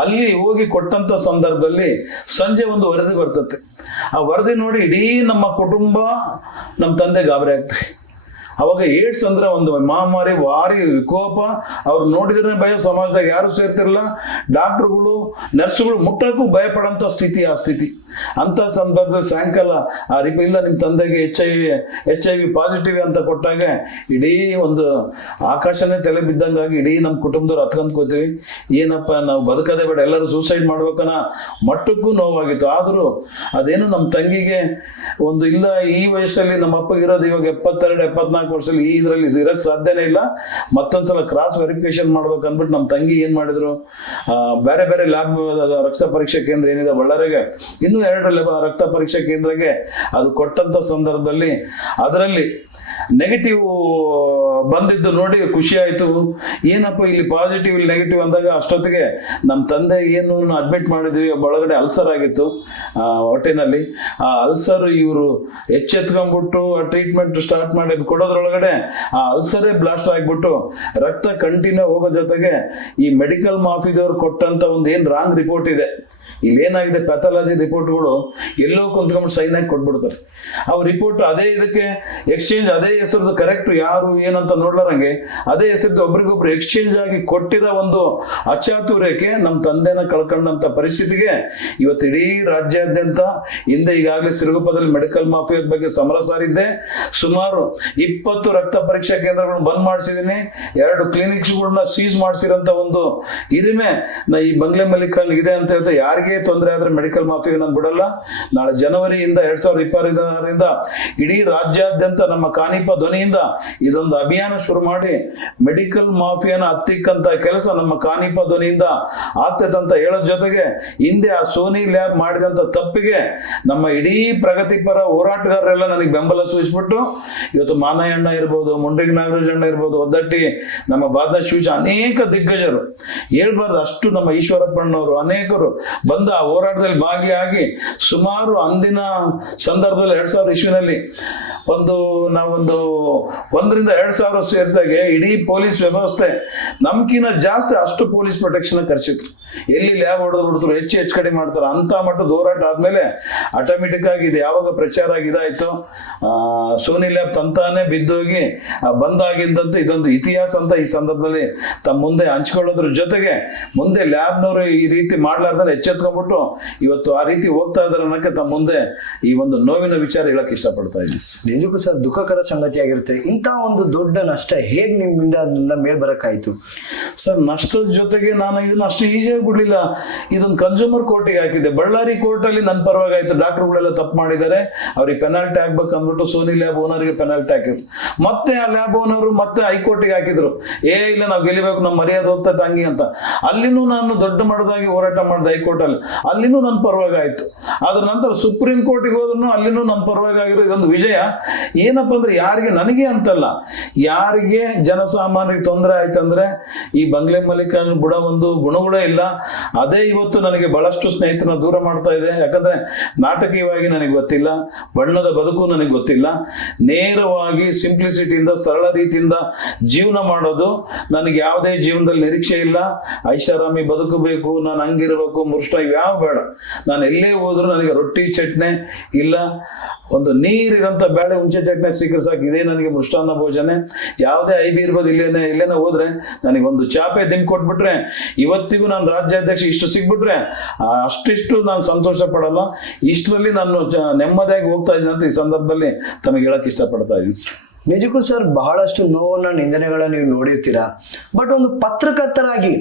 ಅಲ್ಲಿ ಹೋಗಿ ಕೊಟ್ಟಂಥ ಸಂದರ್ಭದಲ್ಲಿ ಸಂಜೆ ಒಂದು ವರದಿ ಬರ್ತದೆ. ಆ ವರದಿ ನೋಡಿ ಇಡೀ ನಮ್ಮ ಕುಟುಂಬ, ನಮ್ಮ ತಂದೆ ಗಾಬರಿ ಆಗ್ತದೆ. ಅವಾಗ ಏಡ್ಸ್ ಅಂದ್ರೆ ಒಂದು ಮಹಾಮಾರಿ, ಭಾರಿ ವಿಕೋಪ. ಅವ್ರು ನೋಡಿದ್ರೆ ಭಯ, ಸಮಾಜದಾಗ ಯಾರು ಸೇರ್ತಿರಲ್ಲ, ಡಾಕ್ಟರ್ಗಳು ನರ್ಸ್ಗಳು ಮುಟ್ಟಕ್ಕೂ ಭಯಪಡೋಂಥ ಸ್ಥಿತಿ. ಆ ಸ್ಥಿತಿ ಅಂತ ಸಂದರ್ಭದಲ್ಲಿ ಸಾಯಂಕಾಲ ಇಲ್ಲ ನಿಮ್ಮ ತಂದೆಗೆ HIV ಪಾಸಿಟಿವ್ ಅಂತ ಕೊಟ್ಟಾಗ ಇಡೀ ಒಂದು ಆಕಾಶನೇ ತಲೆ ಬಿದ್ದಂಗಾಗಿ ಇಡೀ ನಮ್ಮ ಕುಟುಂಬದವ್ರು ಹತ್ಕೊಂಡ್ಕೋತೀವಿ. ಏನಪ್ಪ ನಾವು ಬದುಕದೇ ಬೇಡ, ಎಲ್ಲರೂ ಸೂಸೈಡ್ ಮಾಡ್ಬೇಕನ್ನ ಮಟ್ಟಕ್ಕೂ ನೋವಾಗಿತ್ತು. ಆದರೂ ಅದೇನು ನಮ್ಮ ತಂಗಿಗೆ ಒಂದು ಇಲ್ಲ, ಈ ವಯಸ್ಸಲ್ಲಿ ನಮ್ಮ ಅಪ್ಪಗಿರೋದು ಇವಾಗ 72-74 ವರ್ಷದಲ್ಲಿ ಈ ಇದರಲ್ಲಿ ಇರಕ್ಕೆ ಸಾಧ್ಯನೇ ಇಲ್ಲ, ಮತ್ತೊಂದ್ಸಲ ಕ್ರಾಸ್ ವೆರಿಫಿಕೇಶನ್ ಮಾಡ್ಬೇಕು ಅಂದ್ಬಿಟ್ಟು ನಮ್ಮ ತಂಗಿ ಏನ್ ಮಾಡಿದ್ರು, ಬೇರೆ ಬೇರೆ ಲ್ಯಾಬ್ ರಕ್ತ ಪರೀಕ್ಷಾ ಕೇಂದ್ರ ಏನಿದೆ ಬಳ್ಳಾರಿಗೆ, ಇನ್ನೂ 2 ರಕ್ತ ಪರೀಕ್ಷಾ ಕೇಂದ್ರಕ್ಕೆ ಅದು ಕೊಟ್ಟಂತ ಸಂದರ್ಭದಲ್ಲಿ ಅದರಲ್ಲಿ ನೆಗೆಟಿವ್ ಬಂದಿದ್ದು ನೋಡಿ ಖುಷಿ ಆಯ್ತು. ಏನಪ್ಪ ಇಲ್ಲಿ ಪಾಸಿಟಿವ್ ಇಲ್ಲಿ ನೆಗೆಟಿವ್ ಅಂದಾಗ ಅಷ್ಟೊತ್ತಿಗೆ ನಮ್ಮ ತಂದೆ ಏನು ಅಡ್ಮಿಟ್ ಮಾಡಿದ್ವಿ, ಒಳಗಡೆ ಅಲ್ಸರ್ ಆಗಿತ್ತು ಹೊಟ್ಟೆನಲ್ಲಿ. ಆ ಅಲ್ಸರ್ ಇವರು ಎಚ್ಚೆತ್ಕೊಂಡ್ಬಿಟ್ಟು ಟ್ರೀಟ್ಮೆಂಟ್ ಸ್ಟಾರ್ಟ್ ಮಾಡಿದ್ ಕೊಡೋದ್ರೊಳಗಡೆ ಆ ಅಲ್ಸರೇ ಬ್ಲಾಸ್ಟ್ ಆಗಿಬಿಟ್ಟು ರಕ್ತ ಕಂಟಿನ್ಯೂ ಹೋಗೋ ಜೊತೆಗೆ ಈ ಮೆಡಿಕಲ್ ಮಾಫಿದವ್ರು ಕೊಟ್ಟಂತ ಒಂದು ಏನ್ ರಾಂಗ್ ರಿಪೋರ್ಟ್ ಇದೆ, ಇಲ್ಲೇನಾಗಿದೆ ಪ್ಯಾಥಾಲಜಿ ರಿಪೋರ್ಟ್ಗಳು ಎಲ್ಲೋ ಕುಂತ್ಕೊಂಡು ಸೈನ್ ಆಗಿ ಕೊಟ್ಬಿಡ್ತಾರೆ. ಅವು ರಿಪೋರ್ಟ್ ಅದೇ ಇದಕ್ಕೆ ಎಕ್ಸ್ಚೇಂಜ್, ಅದೇ ಹೆಸರದ್ದು ಕರೆಕ್ಟ್ ಯಾರು ಏನಂತ ಅಂತ ನೋಡ್ಲಾರಂಗೆ ಅದೇ ಹೆಸರಿದ್ದು ಒಬ್ರಿಗೊಬ್ರು ಎಕ್ಸ್ಚೇಂಜ್ ಆಗಿ ಕೊಟ್ಟಿರೋ ಒಂದು ಅಚಾತುರ್ಯಕ್ಕೆ ನಮ್ಮ ತಂದೆನ ಕಳ್ಕೊಂಡಂತ ಪರಿಸ್ಥಿತಿಗೆ ಇವತ್ತು ಇಡೀ ರಾಜ್ಯಾದ್ಯಂತ ಹಿಂದೆ ಈಗಾಗಲೇ ಸಿರುಗುಪ್ಪದಲ್ಲಿ ಮೆಡಿಕಲ್ ಮಾಫಿಯಾದ ಬಗ್ಗೆ ಸಮರ ಸಾರಿದ್ದೆ. ಸುಮಾರು 20 ರಕ್ತ ಪರೀಕ್ಷಾ ಕೇಂದ್ರಗಳನ್ನ ಬಂದ್ ಮಾಡಿಸಿದೀನಿ, 2 ಕ್ಲಿನಿಕ್ಸ್ಗಳನ್ನ ಸೀಸ್ ಮಾಡಿಸಿರೋಂಥ ಒಂದು ಹಿರಿಮೆ ಈ ಬಂಗ್ಲೆ ಮಲ್ಲಿಕಲ್ ಇದೆ ಅಂತ ಹೇಳ್ತಾ ಯಾರಿಗೆ ತೊಂದರೆ ಆದ್ರೆ ಮೆಡಿಕಲ್ ಮಾಫಿಯಾಗೆ ನಾನು ಬಿಡಲ್ಲ. ನಾಳೆ ಜನವರಿಯಿಂದ 2026ರಿಂದ ಇಡೀ ರಾಜ್ಯಾದ್ಯಂತ ನಮ್ಮ ಕಾನಿಪ ಧ್ವನಿಯಿಂದ ಇದೊಂದು ಅಭಿಯಾನ ಶುರು ಮಾಡಿ ಮೆಡಿಕಲ್ ಮಾಫಿಯಾನ ಹತ್ತಿಕ್ಕಂತ ಕೆಲಸ ನಮ್ಮ ಕಾನಿಪ ಧ್ವನಿಯಿಂದ ಆಗ್ತೈತೆ ಅಂತ ಹೇಳೋದ್ ಜೊತೆಗೆ ಹಿಂದೆ ಆ ಸೋನಿ ಲ್ಯಾಬ್ ಮಾಡಿದಂತ ತಪ್ಪಿಗೆ ನಮ್ಮ ಇಡೀ ಪ್ರಗತಿಪರ ಹೋರಾಟಗಾರರೆಲ್ಲ ನನಗೆ ಬೆಂಬಲ ಸೂಚಿಸ್ಬಿಟ್ಟು ಇವತ್ತು ಮಾನಯ್ಯಣ್ಣ ಇರ್ಬೋದು, ಮುಂಡ್ರಿಗ ನಾಗರಾಜಣ್ಣ ಇರ್ಬೋದು, ಒದ್ದಟ್ಟಿ ನಮ್ಮ ಬಾದ ಶಿವಜ ಅನೇಕ ದಿಗ್ಗಜರು ಹೇಳ್ಬಾರ್ದು ಅಷ್ಟು ನಮ್ಮ ಈಶ್ವರಪ್ಪಣ್ಣವರು ಅನೇಕರು ಬಂದ ಆ ಹೋರಾಟದಲ್ಲಿ ಭಾಗಿಯಾಗಿ ಸುಮಾರು ಅಂದಿನ ಸಂದರ್ಭದಲ್ಲಿ 2000 ಇಸ್ವಿನಲ್ಲಿ ನಾವೊಂದು 1,000-2,000 ಸೇರಿದಾಗೆ ಇಡೀ ಪೊಲೀಸ್ ವ್ಯವಸ್ಥೆ ನಮ್ಕಿನ್ನ ಜಾಸ್ತಿ ಅಷ್ಟು ಪೊಲೀಸ್ ಪ್ರೊಟೆಕ್ಷನ್ ಖರ್ಚಿದ್ರು. ಎಲ್ಲಿ ಲ್ಯಾಬ್ ಹೊಡೆದು ಬಿಡ್ತಾರೆ, ಹೆಚ್ಚು ಕಡಿಮೆ ಮಾಡ್ತಾರೆ ಅಂತ ಮಟ್ಟದ ಹೋರಾಟ ಆದ್ಮೇಲೆ ಆಟೋಮೆಟಿಕ್ ಆಗಿ ಇದು ಯಾವಾಗ ಪ್ರಚಾರ ಆಗಿದಾಯ್ತು ಸೋನಿ ಲ್ಯಾಬ್ ತಂತಾನೆ ಬಿದ್ದೋಗಿ ಬಂದಾಗಿದ್ದಂತ ಇದೊಂದು ಇತಿಹಾಸ ಅಂತ ಈ ಸಂದರ್ಭದಲ್ಲಿ ತಮ್ಮ ಮುಂದೆ ಹಂಚ್ಕೊಳ್ಳೋದ್ರ ಜೊತೆಗೆ ಮುಂದೆ ಲ್ಯಾಬ್ನವರು ಈ ರೀತಿ ಮಾಡ್ಲಾರ್ದ್ರೆ ಎಚ್ಚೆತ್ಕೊಂಡ್ಬಿಟ್ಟು ಇವತ್ತು ಆ ರೀತಿ ಹೋಗ್ತಾ ಇದಾರೆ ಅನ್ನಕ್ಕೆ ತಮ್ಮ ಮುಂದೆ ಈ ಒಂದು ನೋವಿನ ವಿಚಾರ ಹೇಳಕ್ ಇಷ್ಟಪಡ್ತಾ ಇದ್ದೀನಿ. ನಿಜಕ್ಕೂ ಸರ್ ದುಃಖಕರ ಸಂಗತಿ ಆಗಿರುತ್ತೆ. ಇಂಥ ಒಂದು ದೊಡ್ಡ ನಷ್ಟ ಹೇಗ್ ನಿಮ್ಮಿಂದ ಅದನ್ನ ಮೇಲ್ ಬರಕ್ಕಾಯ್ತು ಸರ್? ನಷ್ಟದ ಜೊತೆಗೆ ನಾನು ಇದನ್ನ ಅಷ್ಟು ಈಸಿಯಾಗಿ ಬಿಡ್ಲಿಲ್ಲ. ಇದೊಂದು ಕನ್ಸ್ಯೂಮರ್ ಕೋರ್ಟಿಗೆ ಹಾಕಿದೆ. ಬಳ್ಳಾರಿ ಕೋರ್ಟ್ ಅಲ್ಲಿ ನನ್ನ ಪರವಾಗಿ ಆಯ್ತು, ಡಾಕ್ಟರ್ಗಳೆಲ್ಲ ತಪ್ಪು ಮಾಡಿದ್ದಾರೆ, ಅವ್ರಿಗೆ ಪೆನಾಲ್ಟಿ ಹಾಕ್ಬೇಕು ಅಂದ್ಬಿಟ್ಟು ಸೋನಿ ಲ್ಯಾಬ್ ಓನರ್ಗೆ ಪೆನಾಲ್ಟಿ ಹಾಕಿದ್ರು. ಮತ್ತೆ ಆ ಲ್ಯಾಬ್ ಓನರ್ ಮತ್ತೆ ಹೈಕೋರ್ಟಿಗೆ ಹಾಕಿದ್ರು, ಇಲ್ಲ ನಾವು ಗೆಲ್ಲಿಬೇಕು, ನಮ್ಮ ಮರ್ಯಾದೆ ಹೋಗ್ತದೆ ಹಂಗೆ ಅಂತ. ಅಲ್ಲಿನೂ ನಾನು ದೊಡ್ಡ ಮಟ್ಟದಾಗಿ ಹೋರಾಟ ಮಾಡಿದೆ ಹೈಕೋರ್ಟ್ ಅಲ್ಲಿ, ಅಲ್ಲಿನೂ ನನ್ನ ಪರವಾಗಿ ಆಯ್ತು. ಅದ್ರ ನಂತರ ಸುಪ್ರೀಂ ಕೋರ್ಟಿಗೆ ಹೋದ್ರು ಅಲ್ಲಿನೂ ನನ್ನ ಪರವಾಗಿ ಆಗಿರೋ ಇದೊಂದು ವಿಜಯ. ಏನಪ್ಪಾ ಅಂದ್ರೆ ಯಾರಿಗೆ, ನನಗೆ ಅಂತಲ್ಲ, ಯಾರಿಗೆ ಜನಸಾಮಾನ್ಯರಿಗೆ ತೊಂದರೆ ಆಯ್ತಂದ್ರೆ ಈ ಬಂಗ್ಲೆ ಮಲ್ಲಿಕನ್ ಬುಡ ಒಂದು ಗುಣಗಳೇ ಇಲ್ಲ. ಅದೇ ಇವತ್ತು ನನಗೆ ಬಹಳಷ್ಟು ಸ್ನೇಹಿತರನ್ನ ದೂರ ಮಾಡ್ತಾ ಇದೆ. ಯಾಕಂದ್ರೆ ನಾಟಕೀಯವಾಗಿ ನನಗೆ ಗೊತ್ತಿಲ್ಲ, ಬಣ್ಣದ ಬದುಕು ನನಗೆ ಗೊತ್ತಿಲ್ಲ. ನೇರವಾಗಿ ಸಿಂಪ್ಲಿಸಿಟಿಯಿಂದ ಸರಳ ರೀತಿಯಿಂದ ಜೀವನ ಮಾಡೋದು ನನಗೆ ಯಾವುದೇ ಜೀವನದಲ್ಲಿ ನಿರೀಕ್ಷೆ ಇಲ್ಲ. ಐಷಾರಾಮಿ ಬದುಕಬೇಕು, ನಾನು ಹಂಗಿರ್ಬೇಕು, ಮುರುಷ್ಟ ಯಾವ ಬೇಡ. ನಾನು ಎಲ್ಲೇ ಹೋದ್ರು ನನಗೆ ರೊಟ್ಟಿ ಚಟ್ನೆ ಇಲ್ಲ, ಒಂದು ನೀರಿರಂತ ಬೇಳೆ ಹುಂಚೆ ಚಟ್ನೆ ಸಿಕ್ಕರೆ ಸಾಕು, ಇದೇ ನನಗೆ ಮೃಷ್ಟಾನ್ನ ಭೋಜನೆ. ಯಾವುದೇ ಐಬಿ ಇರ್ಬೋದು, ಇಲ್ಲೇನೆ ಹೋದ್ರೆ ನನಗೆ ಒಂದು ಚಾಪೆ ದಿಮ್ ಕೊಟ್ಬಿಟ್ರೆ, ಇವತ್ತಿಗೂ ನಾನು ರಾಜ್ಯಾಧ್ಯಕ್ಷ ಇಷ್ಟು ಸಿಗ್ಬಿಟ್ರೆ ಅಷ್ಟಿಷ್ಟು ನಾನು ಸಂತೋಷ ಪಡಲ್ಲ. ಇಷ್ಟರಲ್ಲಿ ನಾನು ನೆಮ್ಮದಿಯಾಗಿ ಹೋಗ್ತಾ ಇದ್ದೀನಿ ಅಂತ ಈ ಸಂದರ್ಭದಲ್ಲಿ ತಮಗೆ ಹೇಳಕ್ ಇಷ್ಟಪಡ್ತಾ ಇದ್ದೀನಿ. ನಿಜಕ್ಕೂ ಸರ್ ಬಹಳಷ್ಟು ನೋವನ್ನ ನಿಂದನೆಗಳನ್ನ ನೀವು ನೋಡಿರ್ತೀರಾ. ಬಟ್ ಒಂದು ಪತ್ರಕರ್ತರಾಗಿ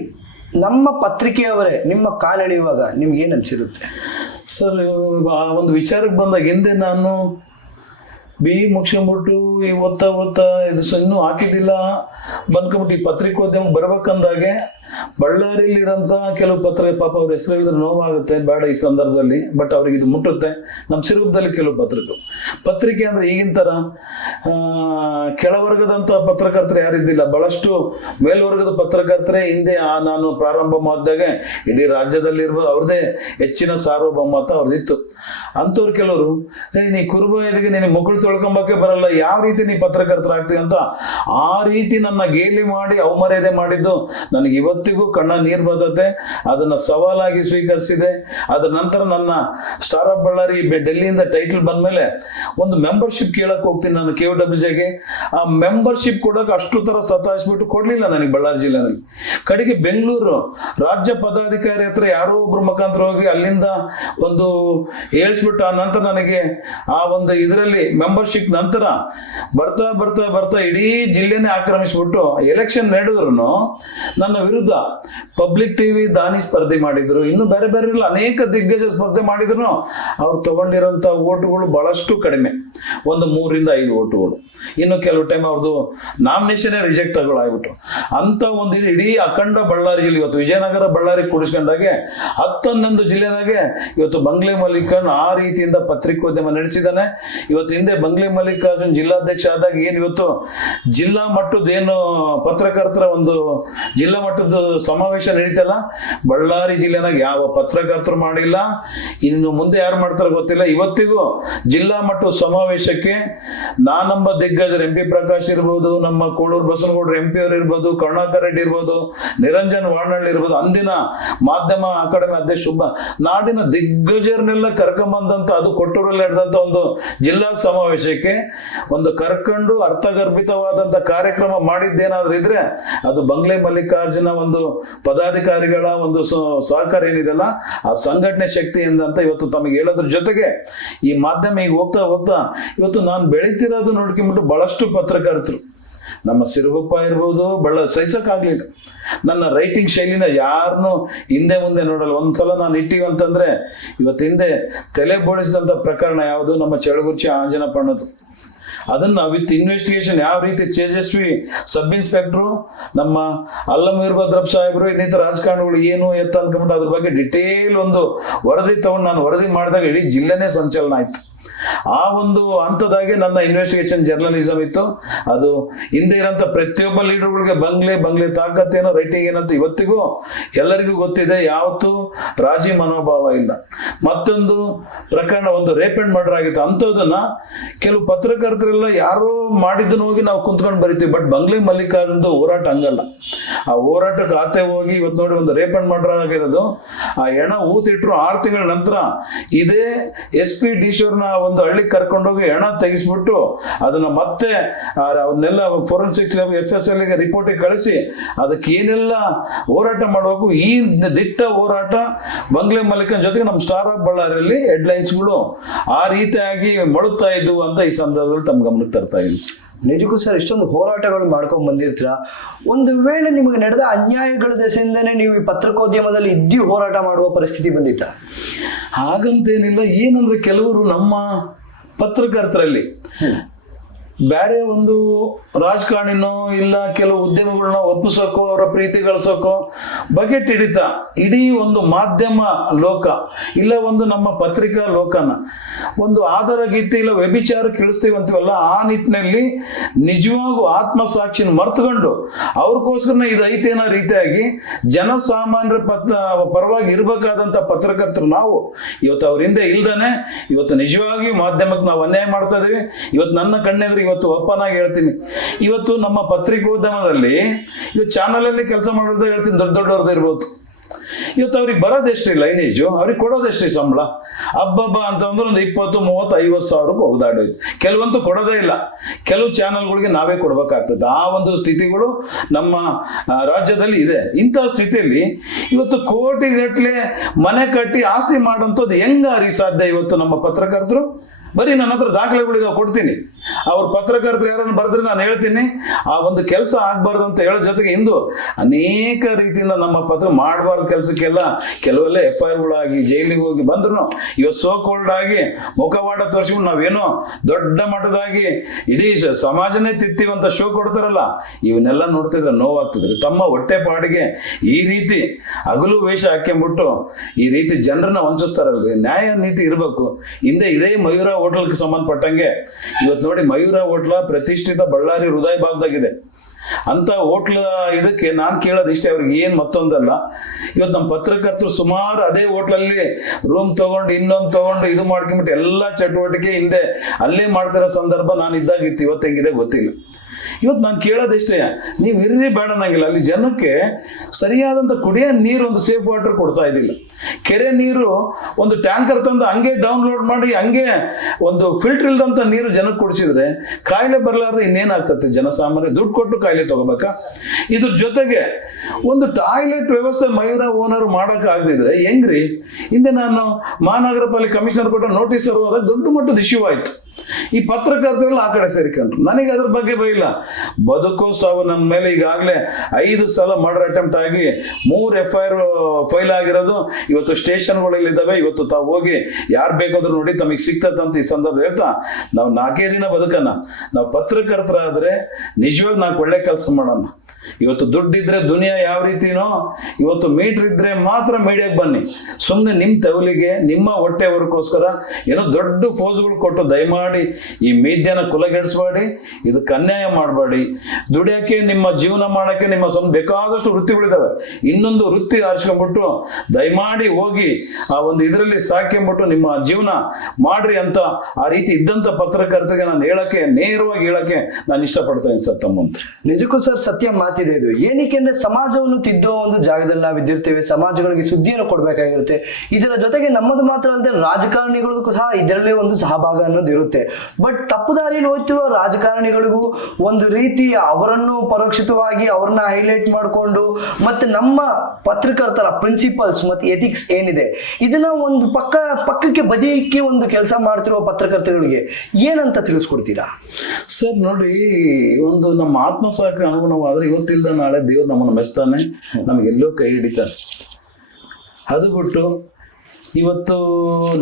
ನಮ್ಮ ಪತ್ರಿಕೆಯವರೇ ನಿಮ್ಮ ಕಾಲೆಳೆಯುವಾಗ ನಿಮ್ಗೆ ಏನ್ ಅನ್ಸಿರುತ್ತೆ ಸರ್? ಆ ಒಂದು ವಿಚಾರಕ್ಕೆ ಬಂದಾಗ ಹಿಂದೆ ನಾನು ಮುಗಿಸ್ಕೊಂಡ್ಬಿಟ್ಟು ಈ ಓದ್ತಾ ಇದು ಇನ್ನೂ ಹಾಕಿದ್ದಿಲ್ಲ ಬಂದ್ಕೊಂಡ್ಬಿಟ್ಟು ಈ ಪತ್ರಿಕೋದ್ಯಮ ಬರ್ಬೇಕಂದಾಗೆ ಬಳ್ಳಾರಿಲಿರೋಂಥ ಕೆಲವು ಪಾಪ ಅವ್ರ ಹೆಸರು ಹೇಳಿದ್ರೆ ನೋವಾಗುತ್ತೆ, ಬೇಡ ಈ ಸಂದರ್ಭದಲ್ಲಿ, ಬಟ್ ಅವ್ರಿಗೆ ಇದು ಮುಟ್ಟುತ್ತೆ. ನಮ್ಮ ಸಿರುಗುಪ್ಪದಲ್ಲಿ ಕೆಲವು ಪತ್ರಿಕೆ ಅಂದ್ರೆ ಈಗಿನ ತರ ಕೆಳವರ್ಗದಂತ ಪತ್ರಕರ್ತರು ಯಾರಿದ್ದಿಲ್ಲ, ಬಹಳಷ್ಟು ಮೇಲ್ವರ್ಗದ ಪತ್ರಕರ್ತರೇ ಹಿಂದೆ ನಾನು ಪ್ರಾರಂಭ ಮಾಡಿದಾಗೆ ಇಡೀ ರಾಜ್ಯದಲ್ಲಿ ಇರ್ಬೋದು ಅವ್ರದೇ ಹೆಚ್ಚಿನ ಸಾರ್ವಭೌಮತ ಅವ್ರದ್ದಿತ್ತು. ಅಂಥವ್ರು ಕೆಲವರು ನೀ ಕುರುಬ ಇದಕ್ಕೆ ನೀನು ಮಕ್ಕಳು ತೊಳ್ಕೊಂಬಕ್ಕೆ ಬರಲ್ಲ, ಯಾವ ರೀತಿ ನೀ ಪತ್ರಕರ್ತರಾಗ್ತೀವಿ ಅಂತ ಆ ರೀತಿ ನನ್ನ ಗೇಲಿ ಮಾಡಿ ಅವಮರ್ಯಾದೆ ಮಾಡಿದ್ದು ನನಗೆ ಇವತ್ತಿಗೂ ಕಣ್ಣ ನೀರು ಬರ್ತದೆ. ಅದನ್ನ ಸವಾಲಾಗಿ ಸ್ವೀಕರಿಸಿದೆ. ಅದ್ರ ನಂತರ ನನ್ನ ಸ್ಟಾರ್ ಆಫ್ ಬಳ್ಳಾರಿ ಡೆಲ್ಲಿಯಿಂದ ಟೈಟಲ್ ಬಂದ್ಮೇಲೆ ಒಂದು ಮೆಂಬರ್ಶಿಪ್ ಕೇಳಕ್ ಹೋಗ್ತೀನಿ ನಾನು KOWJಗೆ. ಆ ಮೆಂಬರ್ಶಿಪ್ ಕೊಡಕ್ಕೆ ಅಷ್ಟು ತರ ಸತಾಯಿಸ್ಬಿಟ್ಟು ಕೊಡ್ಲಿಲ್ಲ ನನಗೆ ಬಳ್ಳಾರಿ ಜಿಲ್ಲೆನಲ್ಲಿ. ಕಡೆಗೆ ಬೆಂಗಳೂರು ರಾಜ್ಯ ಪದಾಧಿಕಾರಿ ಹತ್ರ ಯಾರೋ ಒಬ್ರು ಮುಖಾಂತರ ಹೋಗಿ ಅಲ್ಲಿಂದ ಒಂದು ಹೇಳ್ಸ್ಬಿಟ್ಟು ಆ ನಂತರ ನನಗೆ ಆ ಒಂದು ಇದರಲ್ಲಿ ಮೆಂಬರ್ಶಿಪ್ ನಂತರ ಬರ್ತಾ ಬರ್ತಾ ಬರ್ತಾ ಇಡೀ ಜಿಲ್ಲೆನೇ ಆಕ್ರಮಿಸ್ಬಿಟ್ಟು ಎಲೆಕ್ಷನ್ ನಡೆದ್ರು ನನ್ನ ವಿರುದ್ಧ ಪಬ್ಲಿಕ್ ಟಿವಿ ದಾನಿ ಸ್ಪರ್ಧೆ ಮಾಡಿದ್ರು, ಇನ್ನು ಬೇರೆ ಬೇರೆ ಅನೇಕ ದಿಗ್ಗಜ ಸ್ಪರ್ಧೆ ಮಾಡಿದ್ರು. ಅವ್ರು ತಗೊಂಡಿರೋಂಥ ಓಟುಗಳು ಬಹಳಷ್ಟು ಕಡಿಮೆ, ಒಂದು 3-5 ಓಟುಗಳು. ಇನ್ನು ಕೆಲವು ಟೈಮ್ ಅವ್ರದ್ದು ನಾಮಿನೇಷನ್ ರಿಜೆಕ್ಟ್ ಆಗ್ಬಿಟ್ರು. ಅಂತ ಒಂದು ಇಡೀ ಅಖಂಡ ಬಳ್ಳಾರಿ ಜಿಲ್ಲೆ ಇವತ್ತು ವಿಜಯನಗರ ಬಳ್ಳಾರಿ ಕೂಡಿಸ್ಕೊಂಡಾಗೆ 10-11 ಜಿಲ್ಲೆದಾಗೆ ಇವತ್ತು ಬಂಗ್ಲೆ ಮಲ್ಲಿಕಾರ್ಜುನ್ ಆ ರೀತಿಯಿಂದ ಪತ್ರಿಕೋದ್ಯಮ ನಡೆಸಿದ್ದಾನೆ. ಇವತ್ತು ಹಿಂದೆ ಬಂಗ್ಲೆ ಮಲ್ಲಿಕಾರ್ಜುನ್ ಜಿಲ್ಲಾಧ್ಯಕ್ಷ ಆದಾಗ ಏನು ಇವತ್ತು ಜಿಲ್ಲಾ ಮಟ್ಟದ ಏನು ಪತ್ರಕರ್ತರ ಒಂದು ಜಿಲ್ಲಾ ಮಟ್ಟದ ಇದು ಸಮಾವೇಶ ನಡೀತಲ್ಲ, ಬಳ್ಳಾರಿ ಜಿಲ್ಲೆನಾಗ ಯಾವ ಪತ್ರಕರ್ತರು ಮಾಡಿಲ್ಲ, ಇನ್ನು ಮುಂದೆ ಯಾರು ಮಾಡ್ತಾರೋ ಗೊತ್ತಿಲ್ಲ. ಇವತ್ತಿಗೂ ಜಿಲ್ಲಾ ಮಟ್ಟದ ಸಮಾವೇಶಕ್ಕೆ ನಾನಂಬ ದಿಗ್ಗಜರು ಎಂ ಪಿ ಪ್ರಕಾಶ್ ಇರ್ಬೋದು, ನಮ್ಮ ಕೋಳೂರು ಬಸವನಗೌಡರು MP ಅವರು ಇರ್ಬೋದು, ಕರುಣಾಕರ್ ರೆಡ್ಡಿ ಇರ್ಬೋದು, ನಿರಂಜನ್ ವಾರ್ನಳ್ಳಿ ಇರ್ಬೋದು, ಅಂದಿನ ಮಾಧ್ಯಮ ಅಕಾಡೆಮಿ ಅಧ್ಯಕ್ಷ ನಾಡಿನ ದಿಗ್ಗಜರನ್ನೆಲ್ಲ ಕರ್ಕೊಂಬಂದಂತ, ಅದು ಕೊಟ್ಟೂರಲ್ಲಿ ನಡೆದಂತ ಒಂದು ಜಿಲ್ಲಾ ಸಮಾವೇಶಕ್ಕೆ ಒಂದು ಕರ್ಕೊಂಡು ಅರ್ಥಗರ್ಭಿತವಾದಂತ ಕಾರ್ಯಕ್ರಮ ಮಾಡಿದ್ದೇನಾದ್ರೂ ಇದ್ರೆ ಅದು ಬಂಗ್ಲೆ ಮಲ್ಲಿಕಾರ್ಜುನ ಒಂದು ಪದಾಧಿಕಾರಿಗಳ ಒಂದು ಸಹಕಾರ ಏನಿದೆಲ್ಲ, ಆ ಸಂಘಟನೆ ಶಕ್ತಿ ಎಂದಂತ ಇವತ್ತು ತಮಗೆ ಹೇಳೋದ್ರ ಜೊತೆಗೆ ಈ ಮಾಧ್ಯಮ ಈಗ ಹೋಗ್ತಾ ಹೋಗ್ತಾ ಇವತ್ತು ನಾನು ಬೆಳೀತಿರೋದು ನೋಡ್ಕೊಂಡ್ಬಿಟ್ಟು ಬಹಳಷ್ಟು ಪತ್ರಕರ್ತರು, ನಮ್ಮ ಸಿರುಗುಪ್ಪ ಇರ್ಬೋದು, ಸಹಿಸಕ್ಕಾಗ್ಲಿಲ್ಲ. ನನ್ನ ರೈಟಿಂಗ್ ಶೈಲಿನ ಯಾರನ್ನು ಹಿಂದೆ ಮುಂದೆ ನೋಡಲ್ಲ. ಒಂದ್ಸಲ ನಾನು ಇಟ್ಟಿವಿ ಅಂತಂದ್ರೆ ಇವತ್ತು ಹಿಂದೆ ತಲೆ ಬೋಳಿಸಿದಂಥ ಪ್ರಕರಣ ಯಾವುದು, ನಮ್ಮ ಚಳಗುರ್ಚಿ ಆಂಜನಪ್ಪಣ್ಣದು. ಅದನ್ನ ವಿತ್ ಇನ್ವೆಸ್ಟಿಗೇಷನ್ ಯಾವ ರೀತಿ ತೇಜಸ್ವಿ ಸಬ್ ಇನ್ಸ್ಪೆಕ್ಟ್ರು, ನಮ್ಮ ಅಲ್ಲಂ ವೀರಭದ್ರಪ್ಪ ಸಾಹೇಬರು, ಇನ್ನಿತರ ರಾಜಕಾರಣಿಗಳು ಏನು ಎತ್ತ ಅನ್ಕೊಂಬಿಟ್ಟು ಅದ್ರ ಬಗ್ಗೆ ಡಿಟೇಲ್ ಒಂದು ವರದಿ ತಗೊಂಡು ನಾನು ವರದಿ ಮಾಡಿದಾಗ ಇಡೀ ಜಿಲ್ಲೆನೇ ಸಂಚಲನ ಆಯ್ತು. ಆ ಒಂದು ಹಂತದಾಗೆ ನನ್ನ ಇನ್ವೆಸ್ಟಿಗೇಷನ್ ಜರ್ನಲಿಸಮ್ ಇತ್ತು. ಅದು ಹಿಂದೆ ಇರೋಂಥ ಪ್ರತಿಯೊಬ್ಬ ಲೀಡರ್ಗಳಿಗೆ ಬಂಗ್ಲೆ ತಾಕತ್ತೇನೋ, ರೈಟಿಂಗ್ ಏನಂತ ಇವತ್ತಿಗೂ ಎಲ್ಲರಿಗೂ ಗೊತ್ತಿದೆ. ಯಾವತ್ತೂ ರಾಜಿ ಮನೋಭಾವ ಇಲ್ಲ. ಮತ್ತೊಂದು ಪ್ರಕರಣ, ಒಂದು ರೇಪ್ ಅಂಡ್ ಮರ್ಡರ್ ಆಗಿತ್ತು. ಅಂಥದನ್ನ ಕೆಲವು ಪತ್ರಕರ್ತರೆಲ್ಲ ಯಾರೋ ಮಾಡಿದ್ದನ್ನು ಹೋಗಿ ನಾವು ಕುಂತ್ಕೊಂಡು ಬರಿತೀವಿ. ಬಟ್ ಬಂಗ್ಲೆ ಮಲ್ಲಿಕಾರ್ಜುನದು ಹೋರಾಟ ಹಂಗಲ್ಲ. ಆ ಹೋರಾಟಕ್ಕೆ ಆತೆ ಹೋಗಿ ಇವತ್ತು ನೋಡಿ ಒಂದು ರೇಪ್ ಅಂಡ್ ಮರ್ಡರ್ ಆಗಿರೋದು, ಆ ಹೆಣ ಊತಿಟ್ರು 6 ತಿಂಗಳ ನಂತರ ಇದೇ SP ಡಿಶೋರ್ನ ಒಂದು ಹಳ್ಳಿ ಕರ್ಕೊಂಡೋಗಿ ಹೆಣ ತೆಗಿಸ್ಬಿಟ್ಟು ಅದನ್ನ ಮತ್ತೆ ಅವನ್ನೆಲ್ಲ ಫೋರೆನ್ಸಿಕ್ FSL ಗೆ ರಿಪೋರ್ಟಿಗೆ ಕಳಿಸಿ ಅದಕ್ಕೆ ಏನೆಲ್ಲ ಹೋರಾಟ ಮಾಡಬೇಕು. ಈ ದಿಟ್ಟ ಹೋರಾಟ ಬಂಗ್ಲೆ ಮಲ್ಲಿಕನ್ ಜೊತೆಗೆ ನಮ್ಮ ಸ್ಟಾರ್ ಆಫ್ ಬಳ್ಳಾರಿಯಲ್ಲಿ ಹೆಡ್ಲೈನ್ಸ್ಗಳು ಆ ರೀತಿಯಾಗಿ ಮಳುತ್ತಾ ಇದ್ವು ಅಂತ ಈ ಸಂದರ್ಭದಲ್ಲಿ ತಮ್ಮ ಗಮನಕ್ಕೆ ತರ್ತಾ ಇದ್ದೀನಿ. ನಿಜಕ್ಕೂ ಸರ್, ಇಷ್ಟೊಂದು ಹೋರಾಟಗಳು ಮಾಡ್ಕೊಂಡ್ ಬಂದಿರ್ತೀರ. ಒಂದು ವೇಳೆ ನಿಮಗೆ ನಡೆದ ಅನ್ಯಾಯಗಳ ದೆಸೆಯಿಂದನೇ ನೀವು ಈ ಪತ್ರಿಕೋದ್ಯಮದಲ್ಲಿ ಇದ್ದು ಹೋರಾಟ ಮಾಡುವ ಪರಿಸ್ಥಿತಿ ಬಂದಿತ್ತ? ಹಾಗಂತೇನಿಲ್ಲ. ಏನಂದ್ರೆ ಕೆಲವರು ನಮ್ಮ ಪತ್ರಕರ್ತರಲ್ಲಿ ಬೇರೆ ಒಂದು ರಾಜಕಾರಣಿನೋ ಇಲ್ಲ ಕೆಲವು ಉದ್ಯಮಗಳನ್ನ ಒಪ್ಪಿಸೋಕೋ ಅವರ ಪ್ರೀತಿ ಗಳಿಸೋಕೋ ಬಗೆಟ್ ಹಿಡಿತ ಇಡೀ ಒಂದು ಮಾಧ್ಯಮ ಲೋಕ ಇಲ್ಲ ಒಂದು ನಮ್ಮ ಪತ್ರಿಕಾ ಲೋಕನ ಒಂದು ಆಧಾರ ಗೀತೆ ಇಲ್ಲ ವ್ಯಭಿಚಾರ ಕೇಳಿಸ್ತೀವಿ ಅಂತೀವಲ್ಲ, ಆ ನಿಟ್ಟಿನಲ್ಲಿ ನಿಜವಾಗೂ ಆತ್ಮಸಾಕ್ಷಿನ ಮರ್ತುಕೊಂಡು ಅವ್ರಿಗೋಸ್ಕರ ಇದು ಐತೇನೋ ರೀತಿಯಾಗಿ ಜನಸಾಮಾನ್ಯರ ಪರವಾಗಿ ಇರಬೇಕಾದಂಥ ಪತ್ರಕರ್ತರು ನಾವು ಇವತ್ತು ಅವ್ರ ಹಿಂದೆ ಇಲ್ದಾನೆ ಇವತ್ತು ನಿಜವಾಗಿಯೂ ಮಾಧ್ಯಮಕ್ಕೆ ನಾವು ಅನ್ಯಾಯ ಮಾಡ್ತಾ ಇದೀವಿ. ಇವತ್ತು ನನ್ನ ಕಣ್ಣೆದ್ರೆ ಇವತ್ತು ಓಪನ್ ಆಗಿ ಹೇಳ್ತೀನಿ, ಇವತ್ತು ನಮ್ಮ ಪತ್ರಿಕೋದ್ಯಮದಲ್ಲಿ ಇವತ್ತು ಚಾನಲ್ ಅಲ್ಲಿ ಕೆಲಸ ಮಾಡೋದು ಹೇಳ್ತೀನಿ, ದೊಡ್ಡವ್ರದ್ದು ಇರ್ಬೋದು. ಇವತ್ತು ಅವ್ರಿಗೆ ಬರೋದೆಷ್ಟ್ರಿ ಲೈನೇಜು, ಅವ್ರಿಗೆ ಕೊಡೋದೆಷ್ಟ್ರಿ ಸಂಬಳ? ಹಬ್ಬ ಅಂತಂದ್ರೆ ಒಂದು 20, 30, 50 ಸಾವಿರಕ್ಕೆ ಹೋಗ್ದಾಡೋಯ್ತು. ಕೆಲವಂತೂ ಕೊಡೋದೇ ಇಲ್ಲ, ಕೆಲವು ಚಾನಲ್ಗಳಿಗೆ ನಾವೇ ಕೊಡ್ಬೇಕಾಗ್ತದೆ. ಆ ಒಂದು ಸ್ಥಿತಿಗಳು ನಮ್ಮ ರಾಜ್ಯದಲ್ಲಿ ಇದೆ. ಇಂಥ ಸ್ಥಿತಿಯಲ್ಲಿ ಇವತ್ತು ಕೋಟಿಗಟ್ಟಲೆ ಮನೆ ಕಟ್ಟಿ ಆಸ್ತಿ ಮಾಡೋಂಥದ್ದು ಹೆಂಗಾರಿ ಸಾಧ್ಯ? ಇವತ್ತು ನಮ್ಮ ಪತ್ರಕರ್ತರು ಬರೀ ನನ್ನ ಹತ್ರ ದಾಖಲೆಗಳಿದಾವೆ, ಕೊಡ್ತೀನಿ. ಅವ್ರ ಪತ್ರಕರ್ತರು ಯಾರನ್ನು ಬರೆದ್ರೆ ನಾನು ಹೇಳ್ತೀನಿ, ಆ ಒಂದು ಕೆಲಸ ಆಗ್ಬಾರ್ದು ಅಂತ ಹೇಳೋ ಜೊತೆಗೆ ಇಂದು ಅನೇಕ ರೀತಿಯಿಂದ ನಮ್ಮ ಪತ್ರ ಮಾಡಬಾರ್ದು ಕೆಲಸಕ್ಕೆಲ್ಲ ಕೆಲವೆಲ್ಲ FIRಗಳಾಗಿ ಜೈಲಿಗೆ ಹೋಗಿ ಬಂದ್ರು ಇವತ್ತು ಸೋಕೋಲ್ಡ್ ಆಗಿ ಮುಖವಾಡ ತೋರಿಸ್ಕೊಂಡು ನಾವೇನೋ ದೊಡ್ಡ ಮಟ್ಟದಾಗಿ ಇಡೀ ಸಮಾಜನೇ ತಿತ್ತೀವಂತ ಶೋ ಕೊಡ್ತಾರಲ್ಲ, ಇವನ್ನೆಲ್ಲ ನೋಡ್ತಿದ್ರೆ ನೋವಾಗ್ತಿದ್ರೆ. ತಮ್ಮ ಹೊಟ್ಟೆ ಪಾಡಿಗೆ ಈ ರೀತಿ ಹಗಲು ವೇಷ ಹಾಕ್ಕೊಂಡ್ಬಿಟ್ಟು ಈ ರೀತಿ ಜನರನ್ನ ವಂಚಿಸ್ತಾರಲ್ರಿ. ನ್ಯಾಯ ನೀತಿ ಇರಬೇಕು. ಹಿಂದೆ ಇದೇ ಮಯೂರ ಹೋಟ್ಲ್ಗೆ ಸಂಬಂಧಪಟ್ಟಂಗೆ ಇವತ್ತು ನೋಡಿ, ಮಯೂರ ಹೋಟ್ಲ ಪ್ರತಿಷ್ಠಿತ ಬಳ್ಳಾರಿ ಹೃದಯ ಭಾಗದಾಗಿದೆ. ಅಂತ ಹೋಟ್ಲ ಇದಕ್ಕೆ ನಾನು ಕೇಳೋದು ಇಷ್ಟೇ, ಅವ್ರಿಗೆ ಏನು ಮತ್ತೊಂದಲ್ಲ. ಇವತ್ತು ನಮ್ಮ ಪತ್ರಕರ್ತರು ಸುಮಾರು ಅದೇ ಹೋಟ್ಲಲ್ಲಿ ರೂಮ್ ತಗೊಂಡು ಇನ್ನೊಂದು ತಗೊಂಡು ಇದು ಮಾಡ್ಕೊಂಬಿಟ್ಟು ಎಲ್ಲ ಚಟುವಟಿಕೆ ಹಿಂದೆ ಅಲ್ಲೇ ಮಾಡ್ತಿರೋ ಸಂದರ್ಭ ನಾನು ಇದ್ದಾಗಿತ್ತು. ಇವತ್ತು ಹೆಂಗಿದೆ ಗೊತ್ತಿಲ್ಲ. ಇವತ್ತು ನಾನು ಕೇಳೋದಿಷ್ಟೇ, ನೀವು ಇರ್ರಿ ಬೇಡ ನಂಗಿಲ್ಲ. ಅಲ್ಲಿ ಜನಕ್ಕೆ ಸರಿಯಾದಂಥ ಕುಡಿಯೋ ನೀರು ಒಂದು ಸೇಫ್ ವಾಟರ್ ಕೊಡ್ತಾ ಇದ್ದಿಲ್ಲ. ಕೆರೆ ನೀರು ಒಂದು ಟ್ಯಾಂಕರ್ ತಂದು ಹಂಗೆ ಡೌನ್ಲೋಡ್ ಮಾಡಿ ಹಂಗೆ ಒಂದು ಫಿಲ್ಟರ್ ಇಲ್ದಂಥ ನೀರು ಜನಕ್ಕೆ ಕುಡಿಸಿದ್ರೆ ಕಾಯಿಲೆ ಬರಲಾರ್ದು ಇನ್ನೇನಾಗ್ತದೆ? ಜನಸಾಮಾನ್ಯ ದುಡ್ಡು ಕೊಟ್ಟು ಕಾಯಿಲೆ ತಗೋಬೇಕಾ? ಇದ್ರ ಜೊತೆಗೆ ಒಂದು ಟಾಯ್ಲೆಟ್ ವ್ಯವಸ್ಥೆ ಮಯೂರ ಓನರ್ ಮಾಡೋಕ್ಕಾಗದಿದ್ರೆ ಹೆಂಗ್ರಿ? ಹಿಂದೆ ನಾನು ಮಹಾನಗರ ಪಾಲಿಕೆ ಕಮಿಷನರ್ ಕೊಟ್ಟ ನೋಟಿಸ್ ಹೋದಾಗ ದೊಡ್ಡ ಮಟ್ಟದ ಇಶ್ಯೂ ಆಯ್ತು. ಈ ಪತ್ರಕರ್ತರೆಲ್ಲ ಆ ಕಡೆ ಸೇರಿಕೊಂಡ್ರು. ನನಗೆ ಅದ್ರ ಬಗ್ಗೆ ಬೈಲ್ಲ. ಬದುಕೋ ಸಾವು ನನ್ನ ಮೇಲೆ ಈಗಾಗಲೇ 5 ಸಲ ಮರ್ಡರ್ ಅಟೆಂಪ್ಟ್ ಆಗಿ 3 FIR ಫೈಲ್ ಆಗಿರೋದು ಇವತ್ತು ಸ್ಟೇಷನ್ಗಳಿದ್ದಾವೆ. ಇವತ್ತು ತಾವು ಹೋಗಿ ಯಾರು ಬೇಕಾದ್ರೂ ನೋಡಿ ತಮಗೆ ಸಿಗ್ತದಂತ ಈ ಸಂದರ್ಭ ಹೇಳ್ತಾ, ನಾವು 4 ದಿನ ಬದುಕನ್ನ ನಾವು ಪತ್ರಕರ್ತರಾದ್ರೆ ನಿಜವಾಗಿ ನಾವು ಒಳ್ಳೆ ಕೆಲಸ ಮಾಡೋಣ. ಇವತ್ತು ದುಡ್ಡಿದ್ರೆ ದುನಿಯಾ ಯಾವ ರೀತಿನೋ, ಇವತ್ತು ಮೀಟ್ರ್ ಇದ್ರೆ ಮಾತ್ರ ಮೀಡಿಯಾಗೆ ಬನ್ನಿ. ಸುಮ್ಮನೆ ನಿಮ್ಮ ತವಲಿಗೆ ನಿಮ್ಮ ಹೊಟ್ಟೆವರೆಗೋಸ್ಕರ ಏನೋ ದೊಡ್ಡ ಫೋಸ್ಗಳು ಕೊಟ್ಟು ದಯಮಾಡಿ ಈ ಮೀಡಿಯಾನ ಕುಲಗೆಡಿಸ್ಬೇಡಿ, ಇದಕ್ಕೆ ಅನ್ಯಾಯ ಮಾಡಬೇಡಿ. ದುಡಿಯೋಕ್ಕೆ, ನಿಮ್ಮ ಜೀವನ ಮಾಡೋಕ್ಕೆ ನಿಮ್ಮ ಬೇಕಾದಷ್ಟು ವೃತ್ತಿಗಳಿದ್ದಾವೆ. ಇನ್ನೊಂದು ವೃತ್ತಿ ಆರಿಸ್ಕೊಂಡ್ಬಿಟ್ಟು ದಯಮಾಡಿ ಹೋಗಿ ಆ ಒಂದು ಇದರಲ್ಲಿ ಸಾಕ್ಕೊಂಬಿಟ್ಟು ನಿಮ್ಮ ಜೀವನ ಮಾಡ್ರಿ ಅಂತ ಆ ರೀತಿ ಇದ್ದಂಥ ಪತ್ರಕರ್ತರಿಗೆ ನಾನು ನೇರವಾಗಿ ಹೇಳಕ್ಕೆ ನಾನು ಇಷ್ಟಪಡ್ತಾ ಇದ್ದೀನಿ ಸರ್ ತಮ್ಮ ಅಂತ. ನಿಜಕ್ಕೂ ಸರ್ ಸತ್ಯ ಮಾತಿದೆ ಇದು. ಏನಕ್ಕೆ ಅಂದ್ರೆ ಸಮಾಜವನ್ನು ತಿದ್ದೋ ಒಂದು ಜಾಗದಲ್ಲಿ ನಾವು ಇದ್ದಿರ್ತೇವೆ, ಸಮಾಜಗಳಿಗೆ ಸುದ್ದಿಯನ್ನು ಕೊಡ್ಬೇಕಾಗಿರುತ್ತೆ. ಇದರ ಜೊತೆಗೆ ನಮ್ಮದು ಮಾತ್ರ ಅಲ್ಲದೆ ರಾಜಕಾರಣಿಗಳಿಗೂ ಸಹ ಇದರಲ್ಲೇ ಒಂದು ಸಹಭಾಗ ಅನ್ನೋದು ಇರುತ್ತೆ. ಬಟ್ ತಪ್ಪು ದಾರಿಯಲ್ಲಿ ಹೋಗ್ತಿರೋ ರಾಜಕಾರಣಿಗಳಿಗೂ ಒಂದು ರೀತಿ ಅವರನ್ನು ಪರೋಕ್ಷಿತವಾಗಿ ಅವ್ರನ್ನ ಹೈಲೈಟ್ ಮಾಡಿಕೊಂಡು ಮತ್ತೆ ನಮ್ಮ ಪತ್ರಕರ್ತರ ಪ್ರಿನ್ಸಿಪಲ್ಸ್ ಮತ್ತೆ ಎಥಿಕ್ಸ್ ಏನಿದೆ ಇದನ್ನ ಒಂದು ಪಕ್ಕಕ್ಕೆ ಬದಿಯಕ್ಕೆ ಒಂದು ಕೆಲಸ ಮಾಡ್ತಿರುವ ಪತ್ರಕರ್ತರಿಗೆ ಏನಂತ ತಿಳಿಸ್ಕೊಡ್ತೀರಾ ಸರ್? ನೋಡಿ, ಒಂದು ನಮ್ಮ ಆತ್ಮಸಾಕ್ಷಿ ಅನುಗುಣವಾದ್ರೆ ಇವತ್ತಿಲ್ದ ನಾಳೆ ದೇವ್ರು ನಮ್ಮನ್ನು ಮೆಚ್ತಾನೆ, ನಮಗೆಲ್ಲೋ ಕೈ ಹಿಡಿತಾನೆ. ಅದು ಬಿಟ್ಟು ಇವತ್ತು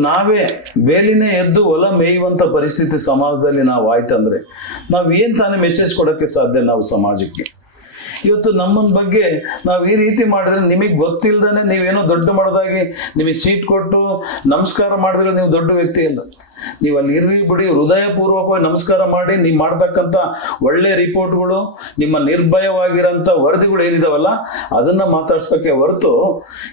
ನಾವೇ ಬೇಲಿನೇ ಎದ್ದು ಹೊಲ ಮೇಯುವಂಥ ಪರಿಸ್ಥಿತಿ ಸಮಾಜದಲ್ಲಿ ನಾವು ಆಯ್ತಂದ್ರೆ ನಾವೇನು ತಾನೇ ಮೆಸೇಜ್ ಕೊಡೋಕ್ಕೆ ಸಾಧ್ಯ ನಾವು ಸಮಾಜಕ್ಕೆ? ಇವತ್ತು ನಮ್ಮನ ಬಗ್ಗೆ ನಾವು ಈ ರೀತಿ ಮಾಡಿದ್ರೆ ನಿಮಗೆ ಗೊತ್ತಿಲ್ಲದೇ ನೀವೇನೋ ದೊಡ್ಡ ಮಾಡೋದಾಗಿ ನಿಮಗೆ ಸೀಟ್ ಕೊಟ್ಟು ನಮಸ್ಕಾರ ಮಾಡಿದ್ರೆ ನೀವು ದೊಡ್ಡ ವ್ಯಕ್ತಿ ಅಲ್ಲ. ನೀವು ಅಲ್ಲಿ ಇರ್ರಿ ಬಿಡಿ, ಹೃದಯಪೂರ್ವಕವಾಗಿ ನಮಸ್ಕಾರ ಮಾಡಿ ನೀವು ಮಾಡ್ತಕ್ಕಂಥ ಒಳ್ಳೆ ರಿಪೋರ್ಟ್ಗಳು, ನಿಮ್ಮ ನಿರ್ಭಯವಾಗಿರೋಂಥ ವರದಿಗಳು ಏನಿದಾವಲ್ಲ ಅದನ್ನು ಮಾತಾಡ್ಸ್ಬೇಕೆ ಹೊರತು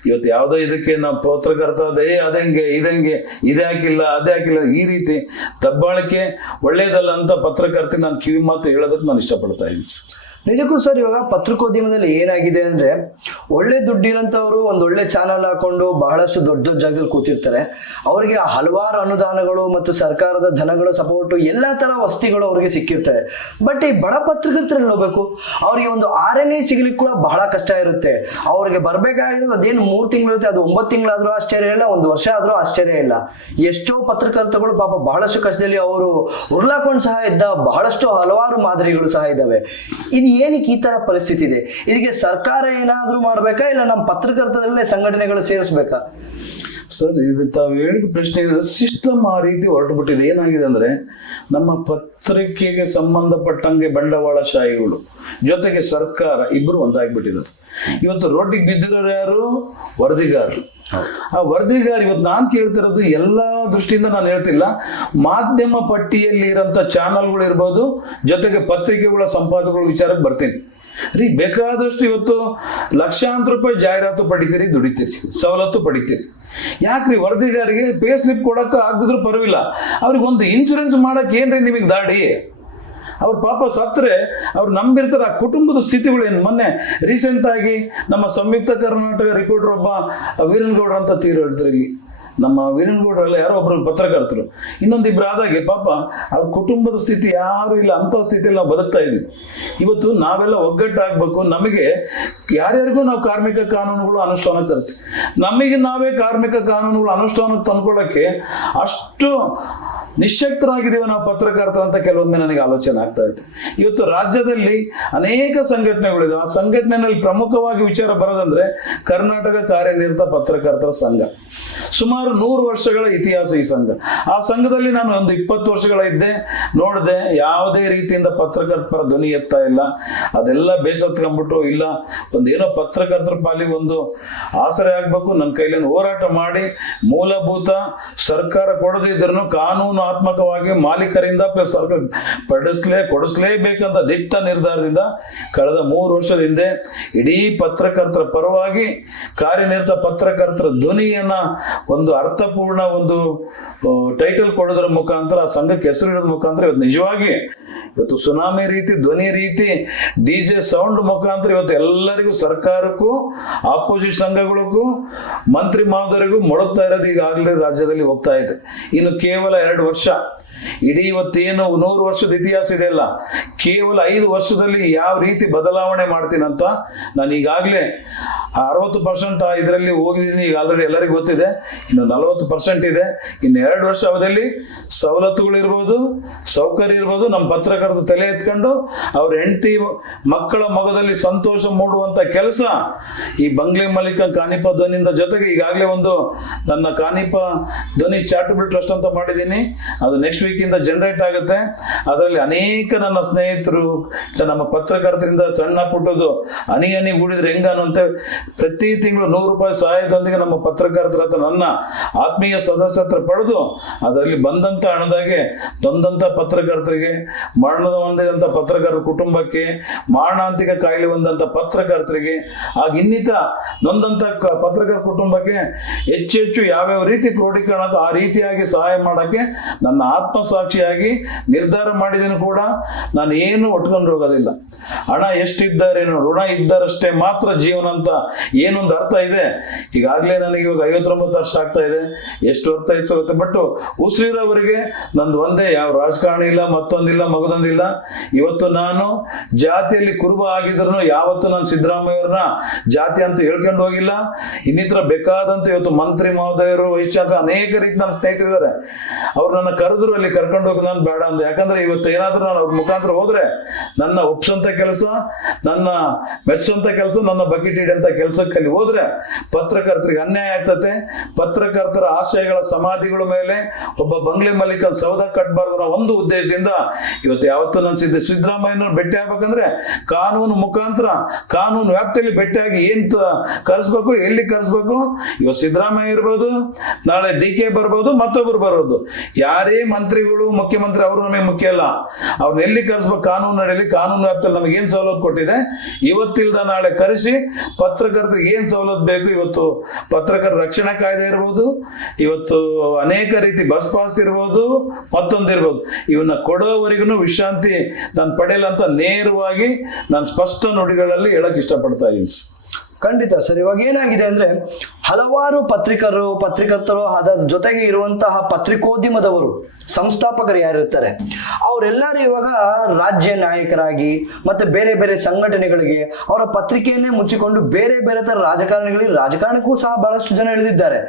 ಇವತ್ತು ಯಾವುದೋ ಇದಕ್ಕೆ ನಾವು ಪತ್ರಕರ್ತ ಅದಂಗೆ ಇದಂಗೆ ಇದೇ ಹಾಕಿಲ್ಲ ಅದೇ ಹಾಕಿಲ್ಲ ಈ ರೀತಿ ದಬ್ಬಾಳಿಕೆ ಒಳ್ಳೇದಲ್ಲ ಅಂತ ಪತ್ರಕರ್ತ ನಾನು ಕಿವಿ ಮಾತು ಹೇಳೋದಕ್ಕೆ ನಾನು ಇಷ್ಟಪಡ್ತಾ ಇದ್ದೀನಿ. ನಿಜಕ್ಕೂ ಸರ್, ಇವಾಗ ಪತ್ರಿಕೋದ್ಯಮದಲ್ಲಿ ಏನಾಗಿದೆ ಅಂದ್ರೆ ಒಳ್ಳೆ ದುಡ್ಡಿರೋಂಥವ್ರು ಒಂದು ಒಳ್ಳೆ ಚಾನಲ್ ಹಾಕೊಂಡು ಬಹಳಷ್ಟು ದೊಡ್ಡ ದೊಡ್ಡ ಜಾಗದಲ್ಲಿ ಕೂತಿರ್ತಾರೆ. ಅವರಿಗೆ ಹಲವಾರು ಅನುದಾನಗಳು ಮತ್ತು ಸರ್ಕಾರದ ಧನಗಳು ಸಪೋರ್ಟು ಎಲ್ಲ ತರ ವಸತಿಗಳು ಅವ್ರಿಗೆ ಸಿಕ್ಕಿರ್ತವೆ. ಬಟ್ ಈ ಬಡ ಪತ್ರಕರ್ತರಲ್ಲಿ ಹೋಗ್ಬೇಕು, ಅವ್ರಿಗೆ ಒಂದು RNA ಸಿಗ್ಲಿಕ್ಕೆ ಕೂಡ ಬಹಳ ಕಷ್ಟ ಇರುತ್ತೆ. ಅವ್ರಿಗೆ ಬರ್ಬೇಕಾಗಿರೋದು ಅದೇನು 3 ತಿಂಗಳು ಇರುತ್ತೆ, ಅದು 9 ತಿಂಗಳಾದ್ರೂ ಆಶ್ಚರ್ಯ ಇಲ್ಲ, 1 ವರ್ಷ ಆದ್ರೂ ಆಶ್ಚರ್ಯ ಇಲ್ಲ. ಎಷ್ಟೋ ಪತ್ರಕರ್ತಗಳು ಪಾಪ ಬಹಳಷ್ಟು ಕಷ್ಟದಲ್ಲಿ ಅವರು ಉರ್ಲಾಕೊಂಡು ಸಹ ಇದ್ದ ಬಹಳಷ್ಟು ಹಲವಾರು ಮಾದರಿಗಳು ಸಹ ಇದ್ದಾವೆ. ಇದು ಏನಕ್ಕೆ ಈ ತರ ಪರಿಸ್ಥಿತಿ ಇದೆ? ಇದಕ್ಕೆ ಸರ್ಕಾರ ಏನಾದ್ರೂ ಮಾಡ್ಬೇಕಾ, ಇಲ್ಲ ನಮ್ಮ ಪತ್ರಕರ್ತರಲ್ಲೇ ಸಂಘಟನೆಗಳು ಸೇರಿಸ್ಬೇಕಾ? ಸರ್, ಇದು ತಾವು ಹೇಳಿದ ಪ್ರಶ್ನೆ ಸಿಸ್ಟಮ್ ಆ ರೀತಿ ಹೊರಟು ಬಿಟ್ಟಿದೆ. ಏನಾಗಿದೆ ಅಂದ್ರೆ ನಮ್ಮ ಪತ್ರಿಕೆಗೆ ಸಂಬಂಧಪಟ್ಟಂಗೆ ಬಂಡವಾಳಶಾಹಿಗಳು ಜೊತೆಗೆ ಸರ್ಕಾರ ಇಬ್ಬರು ಒಂದಾಗ್ಬಿಟ್ಟಿದ್ದಾರೆ. ಇವತ್ತು ರೋಟಿಗೆ ಬಿದ್ದಿರೋರು ಯಾರು? ವರದಿಗಾರರು. ಆ ವರದಿಗಾರ ಇವತ್ತು ನಾನು ಕೇಳ್ತಿರೋದು ಎಲ್ಲ ದೃಷ್ಟಿಯಿಂದ ನಾನು ಹೇಳ್ತಿಲ್ಲ, ಮಾಧ್ಯಮ ಪಟ್ಟಿಯಲ್ಲಿ ಇರೋಂಥ ಚಾನಲ್ಗಳು ಇರ್ಬೋದು, ಜೊತೆಗೆ ಪತ್ರಿಕೆಗಳ ಸಂಪಾದಕಗಳ ವಿಚಾರಕ್ಕೆ ಬರ್ತೀನಿ ರೀ. ಬೇಕಾದಷ್ಟು ಇವತ್ತು ಲಕ್ಷಾಂತರ ರೂಪಾಯಿ ಜಾಹೀರಾತು ಪಡಿತೀರಿ, ದುಡಿತೀರಿ, ಸವಲತ್ತು ಪಡಿತೀರಿ. ಯಾಕ್ರಿ ವರದಿಗಾರಿಗೆ ಪೇ ಸ್ಲಿಪ್ ಕೊಡಕ್ಕೆ ಆಗದಿದ್ರು ಪರವಾಗಿಲ್ಲ, ಅವ್ರಿಗೆ ಒಂದು ಇನ್ಶೂರೆನ್ಸ್ ಮಾಡಕ್ಕೆ ಏನ್ರಿ ನಿಮಗೆ ದಾಡಿ? ಅವ್ರ ಪಾಪ ಸತ್ತರೆ ಅವ್ರು ನಂಬಿರ್ತಾರೆ. ಆ ಕುಟುಂಬದ ಸ್ಥಿತಿಗಳೇನು? ಮೊನ್ನೆ ರೀಸೆಂಟಾಗಿ ನಮ್ಮ ಸಂಯುಕ್ತ ಕರ್ನಾಟಕ ರಿಪೋರ್ಟರ್ ಒಬ್ಬ ವೀರನಗೌಡ ಅಂತ ತೀರೋಡ್ತಾರೆ. ಇಲ್ಲಿ ನಮ್ಮ ವೀರನಗೌಡರಲ್ಲ ಯಾರೋ ಒಬ್ಬರು ಪತ್ರಕರ್ತರು, ಇನ್ನೊಂದಿಬ್ರು ಆದಾಗೆ ಪಾಪ ಅವ್ರ ಕುಟುಂಬದ ಸ್ಥಿತಿ ಯಾರು ಇಲ್ಲ, ಅಂಥ ಸ್ಥಿತಿಯಲ್ಲಿ ನಾವು ಬದುಕ್ತಾ ಇದ್ವಿ. ಇವತ್ತು ನಾವೆಲ್ಲ ಒಗ್ಗಟ್ಟಾಗಬೇಕು. ನಮಗೆ ಯಾರ್ಯಾರಿಗೂ ನಾವು ಕಾರ್ಮಿಕ ಕಾನೂನುಗಳು ಅನುಷ್ಠಾನಕ್ಕೆ ತರ್ತೀವಿ. ನಮಗೆ ನಾವೇ ಕಾರ್ಮಿಕ ಕಾನೂನುಗಳು ಅನುಷ್ಠಾನಕ್ಕೆ ತಂದ್ಕೊಳ್ಳೋಕ್ಕೆ ಅಷ್ಟು ನಿಶ್ಶಕ್ತರಾಗಿದ್ದೀವಿ ನಾವು ಪತ್ರಕರ್ತರು ಅಂತ ಕೆಲವೊಮ್ಮೆ ನನಗೆ ಆಲೋಚನೆ ಆಗ್ತಾ ಇದೆ. ಇವತ್ತು ರಾಜ್ಯದಲ್ಲಿ ಅನೇಕ ಸಂಘಟನೆಗಳಿದೆ. ಆ ಸಂಘಟನೆಯಲ್ಲಿ ಪ್ರಮುಖವಾಗಿ ವಿಚಾರ ಬರೋದಂದ್ರೆ ಕರ್ನಾಟಕ ಕಾರ್ಯನಿರತ ಪತ್ರಕರ್ತರ ಸಂಘ. ಸುಮಾರು 100 ವರ್ಷಗಳ ಇತಿಹಾಸ ಈ ಸಂಘ. ಆ ಸಂಘದಲ್ಲಿ ನಾನು ಒಂದು 20 ವರ್ಷಗಳ ಇದ್ದೆ, ನೋಡಿದೆ ಯಾವುದೇ ರೀತಿಯಿಂದ ಪತ್ರಕರ್ತರ ಧ್ವನಿ ಎತ್ತಾ ಇಲ್ಲ. ಅದೆಲ್ಲ ಬೇಸತ್ಕೊಂಡ್ಬಿಟ್ಟು ಇಲ್ಲ ಒಂದೇನೋ ಪತ್ರಕರ್ತರ ಪಾಲಿಗೆ ಒಂದು ಆಸರೆ ಆಗ್ಬೇಕು, ನನ್ನ ಕೈಲಿಂದ ಹೋರಾಟ ಮಾಡಿ ಮೂಲಭೂತ ಸರ್ಕಾರ ಕೊಡದಿದ್ರೂ ಕಾನೂನಾತ್ಮಕವಾಗಿ ಮಾಲೀಕರಿಂದ ಸರ್ಕಾರ ಕೊಡಿಸ್ಲೇಬೇಕಂತ ದಿಟ್ಟ ನಿರ್ಧಾರದಿಂದ ಕಳೆದ 3 ವರ್ಷದ ಹಿಂದೆ ಇಡೀ ಪತ್ರಕರ್ತರ ಪರವಾಗಿ ಕಾರ್ಯನಿರತ ಪತ್ರಕರ್ತರ ಧ್ವನಿಯನ್ನ ಒಂದು ಅರ್ಥಪೂರ್ಣ ಒಂದು ಟೈಟಲ್ ಕೊಡೋದ್ರ ಮುಖಾಂತರ, ಆ ಸಂಘಕ್ಕೆ ಹೆಸರು ಇಡೋದ್ರ ಮುಖಾಂತರ ಇವತ್ತು ನಿಜವಾಗಿ ಇವತ್ತು ಸುನಾಮಿ ರೀತಿ ಧ್ವನಿ ರೀತಿ DJ ಸೌಂಡ್ ಮುಖಾಂತರ ಇವತ್ತು ಎಲ್ಲರಿಗೂ, ಸರ್ಕಾರಕ್ಕೂ ಆಪೋಸಿಟ್ ಸಂಘಗಳಿಗೂ ಮಂತ್ರಿ ಮಹೋದಯರಿಗೂ ಮೊಳಗ್ತಾ ಇರೋದು ಈಗಾಗಲೇ ರಾಜ್ಯದಲ್ಲಿ ಹೋಗ್ತಾ ಇದೆ. ಇನ್ನು ಕೇವಲ 2 ವರ್ಷ, ಇಡೀ ಇವತ್ತೇನು 100 ವರ್ಷದ ಇತಿಹಾಸ ಇದೆ ಅಲ್ಲ, ಕೇವಲ 5 ವರ್ಷದಲ್ಲಿ ಯಾವ ರೀತಿ ಬದಲಾವಣೆ ಮಾಡ್ತೀನಂತ ನಾನು ಈಗಾಗಲೇ 60% ಇದರಲ್ಲಿ ಹೋಗಿದ್ದೀನಿ. ಈಗ ಆಲ್ರೆಡಿ ಎಲ್ಲರಿಗೂ ಗೊತ್ತಿದೆ. ಇನ್ನು 40% ಇದೆ. ಇನ್ನು 2 ವರ್ಷ ಅವಧಿಯಲ್ಲಿ ಸವಲತ್ತುಗಳಿರ್ಬೋದು, ಸೌಕರ್ಯ ಇರ್ಬೋದು, ನಮ್ಮ ಪತ್ರಕರ್ತ ಪತ್ರಕರ್ತರು ತಲೆ ಎತ್ಕೊಂಡು ಅವ್ರ ಹೆಂಡತಿ ಮಕ್ಕಳ ಮೊಗದಲ್ಲಿ ಸಂತೋಷ ಮೂಡುವಂತ ಕೆಲಸ ಈ ಬಂಗ್ಲೆ ಮಲ್ಲಿಕ ಕಾನಿಪ ಧ್ವನಿಯಿಂದ ಜೊತೆಗೆ ಈಗಾಗಲೇ ಒಂದು ನನ್ನ ಕಾನಿಪ ಧ್ವನಿ ಚಾರಿಟಬಲ್ ಟ್ರಸ್ಟ್ ಅಂತ ಮಾಡಿದ್ದೀನಿ. ಅದು ನೆಕ್ಸ್ಟ್ ವೀಕಿಂದ ಜನರೇಟ್ ಆಗುತ್ತೆ. ಅದರಲ್ಲಿ ಅನೇಕ ನನ್ನ ಸ್ನೇಹಿತರು ನಮ್ಮ ಪತ್ರಕರ್ತರಿಂದ ಸಣ್ಣ ಪುಟ್ಟದು ಹನಿ ಗೂಡಿದ್ರೆ ಹೆಂಗ ಅನ್ನುವಂತೆ ಪ್ರತಿ ತಿಂಗಳು 100 ರೂಪಾಯಿ ಸಹಾಯದೊಂದಿಗೆ ನಮ್ಮ ಪತ್ರಕರ್ತರ ಹತ್ರ ನನ್ನ ಆತ್ಮೀಯ ಸದಸ್ಯತ್ರ ಪಡೆದು ಅದರಲ್ಲಿ ಬಂದಂತ ಹಣದಾಗೆ ನೊಂದಂತ ಪತ್ರಕರ್ತರಿಗೆ, ಮರಣದ ಹೊಂದಿದಂತ ಪತ್ರಕರ್ತರ ಕುಟುಂಬಕ್ಕೆ, ಮಾರಣಾಂತಿಕ ಕಾಯಿಲೆ ಹೊಂದಂತ ಪತ್ರಕರ್ತರಿಗೆ, ಆಗ ಇನ್ನಿತ ನೊಂದಂತ ಪತ್ರಕರ್ತರ ಕುಟುಂಬಕ್ಕೆ ಹೆಚ್ಚೆಚ್ಚು ಯಾವ್ಯಾವ ರೀತಿ ಕ್ರೋಢೀಕರಣ ಆ ರೀತಿಯಾಗಿ ಸಹಾಯ ಮಾಡಕ್ಕೆ ನನ್ನ ಆತ್ಮಸಾಕ್ಷಿಯಾಗಿ ನಿರ್ಧಾರ ಮಾಡಿದನು ಕೂಡ. ನಾನು ಏನು ಒಟ್ಕೊಂಡು ಹೋಗೋದಿಲ್ಲ. ಹಣ ಎಷ್ಟಿದ್ದಾರೇನು, ಋಣ ಇದ್ದರಷ್ಟೇ ಮಾತ್ರ ಜೀವನ ಅಂತ ಏನೊಂದು ಅರ್ಥ ಇದೆ. ಈಗಾಗಲೇ ನನಗೆ ಇವಾಗ 59 ವರ್ಷ ಆಗ್ತಾ ಇದೆ. ಎಷ್ಟು ಅರ್ಥ ಇತ್ತು ಗೊತ್ತೆ. ಬಟ್ ಉಸಿರಿರೋವರಿಗೆ ನಂದು ಒಂದೇ, ಯಾವ ರಾಜಕಾರಣ ಇಲ್ಲ, ಮತ್ತೊಂದಿಲ್ಲ, ಮಗದೊಂದಿಲ್ಲ. ಇವತ್ತು ನಾನು ಜಾತಿಯಲ್ಲಿ ಕುರುಬ ಆಗಿದ್ರು ಯಾವತ್ತು ನಾನು ಸಿದ್ದರಾಮಯ್ಯವ್ರನ್ನ ಜಾತಿ ಅಂತ ಹೇಳ್ಕೊಂಡು ಹೋಗಿಲ್ಲ. ಇನ್ನಿತರ ಬೇಕಾದಂತ ಇವತ್ತು ಮಂತ್ರಿ ಮಹೋದಯರು, ವೈಶ್ಚಾತ ಅನೇಕ ರೀತಿ ನನ್ನ ಸ್ನೇಹಿತರಿದ್ದಾರೆ. ಅವ್ರು ನನ್ನ ಕರೆದ್ರು, ಅಲ್ಲಿ ಕರ್ಕೊಂಡು ಹೋಗಿ ನಾನು ಬೇಡ ಅಂದೆ. ಯಾಕಂದ್ರೆ ಇವತ್ತು ಏನಾದ್ರೂ ನಾನು ಅವ್ರ ಮುಖಾಂತರ ಹೋದ್ರೆ ನನ್ನ ಒಪ್ಸಂತ ಕೆಲಸ, ನನ್ನ ಮೆಚ್ಚುವಂತ ಕೆಲಸ, ನನ್ನ ಬಕೆಟ್ ಹಿಡಿಯಂತ ಕೆಲಸಕ್ಕೆ ಅಲ್ಲಿ ಹೋದ್ರೆ ಪತ್ರಕರ್ತರಿಗೆ ಅನ್ಯಾಯ ಆಗ್ತತೆ. ಪತ್ರಕರ್ತರ ಆಶಯಗಳ ಸಮಾಧಿಗಳ ಮೇಲೆ ಒಬ್ಬ ಬಂಗ್ಲೆ ಮಲ್ಲಿಕ ಸೌಧ ಕಟ್ಟಬಾರ್ದು ಅನ್ನೋ ಒಂದು ಉದ್ದೇಶದಿಂದ ಇವತ್ತು ಯಾವತ್ತೂ ನಾನು ಸಿದ್ದರಾಮಯ್ಯನವ್ರು ಭೇಟಿ ಆಗ್ಬೇಕಂದ್ರೆ ಕಾನೂನು ಮುಖಾಂತರ, ಕಾನೂನು ವ್ಯಾಪ್ತಿಯಲ್ಲಿ ಭೇಟಿಯಾಗಿ ಏನ್ ಕರೆಸ್ಬೇಕು, ಎಲ್ಲಿ ಕರೆಸ್ಬೇಕು. ಇವತ್ತು ಸಿದ್ದರಾಮಯ್ಯ ಇರ್ಬೋದು, ನಾಳೆ DK ಬರ್ಬೋದು, ಮತ್ತೊಬ್ರು ಬರ್ಬೋದು. ಯಾರೇ ಮಂತ್ರಿಗಳು, ಮುಖ್ಯಮಂತ್ರಿ ಅವರು ನಮಗೆ ಮುಖ್ಯ ಅಲ್ಲ. ಅವ್ರನ್ನ ಎಲ್ಲಿ ಕರೆಸ್ಬೇಕು, ಕಾನೂನು ನಡೆಯಲಿ. ಕಾನೂನು ವ್ಯಾಪ್ತಿಯಲ್ಲಿ ನಮಗೆ ಏನ್ ಸವಲತ್ತು ಕೊಟ್ಟಿದೆ, ಇವತ್ತಿಲ್ದ ನಾಳೆ ಕರೆಸಿ ಪತ್ರಕರ್ತರಿಗೆ ಏನ್ ಸವಲತ್ತು ಬೇಕು. ಇವತ್ತು ಪತ್ರಕರ್ತರ ರಕ್ಷಣಾ ಕಾಯ್ದೆ ಇರ್ಬೋದು, ಇವತ್ತು ಅನೇಕ ರೀತಿ ಬಸ್ ಪಾಸ್ ಇರ್ಬೋದು, ಮತ್ತೊಂದಿರ್ಬೋದು. ಇವನ್ನ ಕೊಡೋವರೆಗೂ ವಿಶ್ರಾಂತಿ ನಾನು ಪಡೆಯಲ್ಲ ಅಂತ ನೇರವಾಗಿ ನಾನು ಸ್ಪಷ್ಟ ನುಡಿಗಳಲ್ಲಿ ಹೇಳಕ್ ಇಷ್ಟಪಡ್ತಾ ಇದ್ದೀನಿ. ಖಂಡಿತ ಸರ್. ಇವಾಗ ಏನಾಗಿದೆ ಅಂದ್ರೆ ಹಲವಾರು ಪತ್ರಕರ್ತರು ಅದರ ಜೊತೆಗೆ ಇರುವಂತಹ ಪತ್ರಿಕೋದ್ಯಮದವರು, ಸಂಸ್ಥಾಪಕರು ಯಾರಿರ್ತಾರೆ, ಅವರೆಲ್ಲರೂ ಇವಾಗ ರಾಜ್ಯ ನಾಯಕರಾಗಿ ಮತ್ತೆ ಬೇರೆ ಬೇರೆ ಸಂಘಟನೆಗಳಿಗೆ ಅವರ ಪತ್ರಿಕೆಯನ್ನೇ ಮುಚ್ಚಿಕೊಂಡು ಬೇರೆ ಬೇರೆ ತರ ರಾಜಕಾರಣಕ್ಕೂ ಸಹ ಬಹಳಷ್ಟು ಜನ ಇಳಿದಿದ್ದಾರೆ.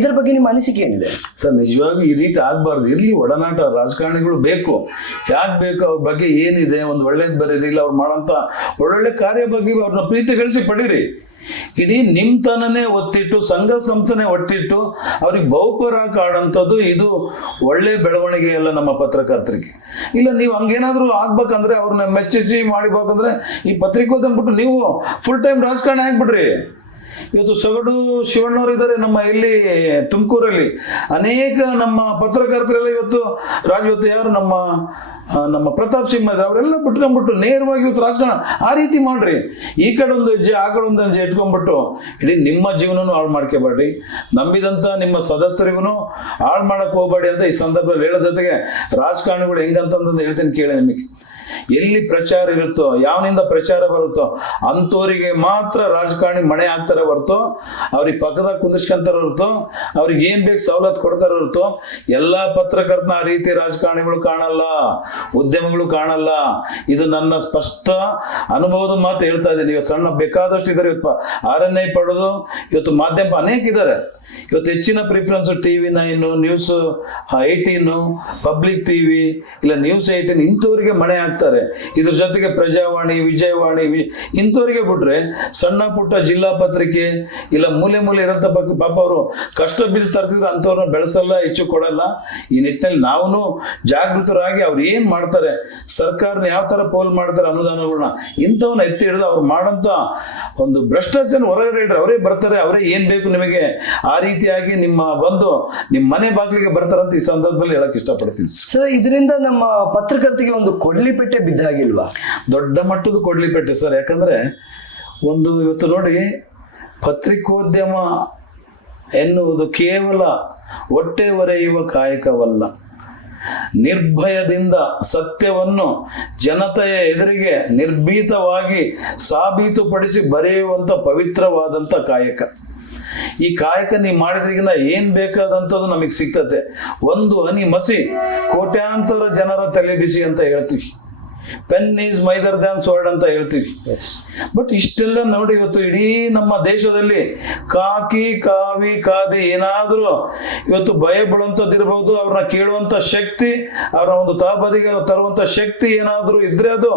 ಇದ್ರ ಬಗ್ಗೆ ನಿಮ್ಮ ಅನಿಸಿಕೆ ಏನಿದೆ ಸರ್? ನಿಜವಾಗೂ ಈ ರೀತಿ ಆಗ್ಬಾರ್ದು. ಇರ್ಲಿ ಒಡನಾಟ, ರಾಜಕಾರಣಿಗಳು ಬೇಕು. ಯಾಕೆ ಬೇಕು, ಅವ್ರ ಬಗ್ಗೆ ಏನಿದೆ, ಒಂದು ಒಳ್ಳೇದು ಬರೀರಿ, ಇಲ್ಲ ಅವ್ರು ಮಾಡೋಂಥ ಒಳ್ಳೊಳ್ಳೆ ಕಾರ್ಯ ಬಗ್ಗೆ ಅವ್ರನ್ನ ಪ್ರೀತಿ ಗಳಿಸಿ ಪಡೀರಿ. ಇಡೀ ನಿಮ್ತನನೇ ಒತ್ತಿಟ್ಟು, ಸಂಘ ಸಂಸ್ಥೆನೆ ಒಟ್ಟಿಟ್ಟು ಅವ್ರಿಗೆ ಬಹುಪರ ಕಾಡಂಥದ್ದು ಇದು ಒಳ್ಳೆ ಬೆಳವಣಿಗೆ ಅಲ್ಲ ನಮ್ಮ ಪತ್ರಕರ್ತರಿಗೆ. ಇಲ್ಲ ನೀವು ಹಂಗೇನಾದ್ರೂ ಆಗ್ಬೇಕಂದ್ರೆ, ಅವ್ರನ್ನ ಮೆಚ್ಚಿಸಿ ಮಾಡಿಬೇಕಂದ್ರೆ ಈ ಪತ್ರಿಕೋದ್ಯಮ ಬಿಟ್ಟು ನೀವು ಫುಲ್ ಟೈಮ್ ರಾಜಕಾರಣ ಆಗ್ಬಿಡ್ರಿ. ಇವತ್ತು ಸೊಗಡು ಶಿವಣ್ಣವ್ರು ಇದ್ದಾರೆ ನಮ್ಮ ಇಲ್ಲಿ ತುಮಕೂರಲ್ಲಿ. ಅನೇಕ ನಮ್ಮ ಪತ್ರಕರ್ತರೆಲ್ಲ ಇವತ್ತು ಯಾರು ನಮ್ಮ ಪ್ರತಾಪ್ ಸಿಂಹ ಇದ್ದಾರೆ, ಅವರೆಲ್ಲ ಬಿಟ್ಕೊಂಡ್ಬಿಟ್ಟು ನೇರವಾಗಿ ಇವತ್ತು ರಾಜಕಾರಣ ಆ ರೀತಿ ಮಾಡ್ರಿ. ಈ ಕಡೆ ಒಂದು ಹೆಜ್ಜೆ, ಆ ಕಡೆ ಒಂದು ಹೆಜ್ಜೆ ಇಟ್ಕೊಂಡ್ಬಿಟ್ಟು ಇಡೀ ನಿಮ್ಮ ಜೀವನನೂ ಹಾಳು ಮಾಡ್ಕೋಬೇಡಿ, ನಂಬಿದಂಥ ನಿಮ್ಮ ಸದಸ್ಯರಿಗೂ ಹಾಳು ಮಾಡಕ್ ಹೋಗ್ಬೇಡಿ ಅಂತ ಈ ಸಂದರ್ಭದಲ್ಲಿ ಹೇಳೋ ಜೊತೆಗೆ ರಾಜಕಾರಣಿಗಳು ಹೆಂಗಂತಂದು ಹೇಳ್ತೀನಿ ಕೇಳಿ. ನಿಮಗೆ ಎಲ್ಲಿ ಪ್ರಚಾರ ಇರುತ್ತೋ, ಯಾವನಿಂದ ಪ್ರಚಾರ ಬರುತ್ತೋ ಅಂಥವರಿಗೆ ಮಾತ್ರ ರಾಜಕಾರಣಿ ಮಣೆ ಆಗ್ತಾರೆ ಹೊರತು, ಅವ್ರಿಗೆ ಪಕ್ಕದಾಗ ಕುಂದಿಸ್ಕೊಂತಾರ ಹೊರತು, ಅವ್ರಿಗೆ ಏನ್ ಬೇಕು ಸವಲತ್ತು ಕೊಡ್ತಾರ ಹೊರತು ಎಲ್ಲಾ ಪತ್ರಕರ್ತನ ಆ ರೀತಿ ರಾಜಕಾರಣಿಗಳು ಕಾಣಲ್ಲ, ಉದ್ಯಮಗಳು ಕಾಣಲ್ಲ. ಇದು ನನ್ನ ಸ್ಪಷ್ಟ ಅನುಭವದ ಮಾತು ಹೇಳ್ತಾ ಇದ್ದೀನಿ. ಇವತ್ತು ಸಣ್ಣ ಬೇಕಾದಷ್ಟು ಇದ್ದಾರೆ. ಇವತ್ತು RNI ಪಡೆದು ಇವತ್ತು ಮಾಧ್ಯಮ ಅನೇಕ ಇದ್ದಾರೆ. ಇವತ್ತು ಹೆಚ್ಚಿನ preference TV9, news 18, public TV, ಇಲ್ಲ ನ್ಯೂಸ್ 18 ಇಂಥವ್ರಿಗೆ ಮಣೆ ಆಗ್ತಾರೆ. ಇದ್ರ ಜೊತೆಗೆ ಪ್ರಜಾವಾಣಿ, ವಿಜಯವಾಣಿ ಇಂಥವ್ರಿಗೆ ಬಿಟ್ರೆ ಸಣ್ಣ ಪುಟ್ಟ ಜಿಲ್ಲಾ ಪತ್ರಿಕೆ ಇಲ್ಲ ಮೂಲೆ ಇರೋಂಥ ಪಾಪ ಅವರು ಕಷ್ಟ ಬಿದ್ದು ತರ್ತಿದ್ರೆ ಅಂಥವ್ರನ್ನ ಬೆಳೆಸಲ್ಲ, ಹೆಚ್ಚು ಕೊಡಲ್ಲ. ಈ ನಿಟ್ಟಿನಲ್ಲಿ ನಾವು ಜಾಗೃತರಾಗಿ ಅವ್ರು ಏನ್ ಮಾಡ್ತಾರೆ, ಸರ್ಕಾರನ ಯಾವ ತರ ಪೋಲ್ ಮಾಡ್ತಾರೆ ಅನುದಾನಗಳನ್ನ, ಇಂಥವನ್ನ ಎತ್ತಿ ಹಿಡಿದು ಅವ್ರು ಮಾಡಂತ ಒಂದು ಭ್ರಷ್ಟಾಚಾರ ಹೊರಗಡೆ ಇಡ್ರೆ ಅವರೇ ಬರ್ತಾರೆ. ಅವರೇ ಏನ್ ಬೇಕು ನಿಮಗೆ ಆ ರೀತಿಯಾಗಿ ನಿಮ್ಮ ಮನೆ ಬಾಗಿಲಿಗೆ ಬರ್ತಾರಂತ ಈ ಸಂದರ್ಭದಲ್ಲಿ ಹೇಳಕ್ ಇಷ್ಟಪಡ್ತೀನಿ ಸರ್. ಇದರಿಂದ ನಮ್ಮ ಪತ್ರಕರ್ತರಿಗೆ ಒಂದು ಕೊಡ್ಲಿಪೆಟ್ಟೆ ಬಿದ್ದಾಗಿಲ್ವಾ? ದೊಡ್ಡ ಮಟ್ಟದ ಕೊಡ್ಲಿಪೆಟ್ಟೆ ಸರ್. ಯಾಕಂದ್ರೆ ಇವತ್ತು ನೋಡಿ, ಪತ್ರಿಕೋದ್ಯಮ ಎನ್ನುವುದು ಕೇವಲ ಹೊಟ್ಟೆ ಹೊರೆಯುವ ಕಾಯಕವಲ್ಲ. ನಿರ್ಭಯದಿಂದ ಸತ್ಯವನ್ನು ಜನತೆಯ ಎದುರಿಗೆ ನಿರ್ಭೀತವಾಗಿ ಸಾಬೀತುಪಡಿಸಿ ಬರೆಯುವಂತ ಪವಿತ್ರವಾದಂತ ಕಾಯಕ. ಈ ಕಾಯಕ ನೀವು ಮಾಡಿದ್ರಿಗಿನ ಏನ್ ಬೇಕಾದಂಥದ್ದು ನಮಗೆ ಸಿಗ್ತತೆ. ಒಂದು ಹನಿ ಮಸಿ ಕೋಟ್ಯಾಂತರ ಜನರ ತಲೆ ಬಿಸಿ ಅಂತ ಹೇಳ್ತೀವಿ. ಪೆನ್ ಈಸ್ ಮೈದರ್ ದ್ಯಾನ್ ಸ್ವರ್ಡ್ ಅಂತ ಹೇಳ್ತೀವಿ. ಬಟ್ ಇಷ್ಟೆಲ್ಲ ನೋಡಿ ಇವತ್ತು ಇಡೀ ನಮ್ಮ ದೇಶದಲ್ಲಿ ಕಾಕಿ ಕಾವಿ ಖಾದಿ ಏನಾದರೂ ಇವತ್ತು ಭಯ ಬೀಳುವಂಥದ್ದಿರ್ಬೋದು, ಅವ್ರನ್ನ ಕೇಳುವಂಥ ಶಕ್ತಿ, ಅವರ ಒಂದು ತಹಬದಿಗೆ ತರುವಂಥ ಶಕ್ತಿ ಏನಾದರೂ ಇದ್ರೆ ಅದು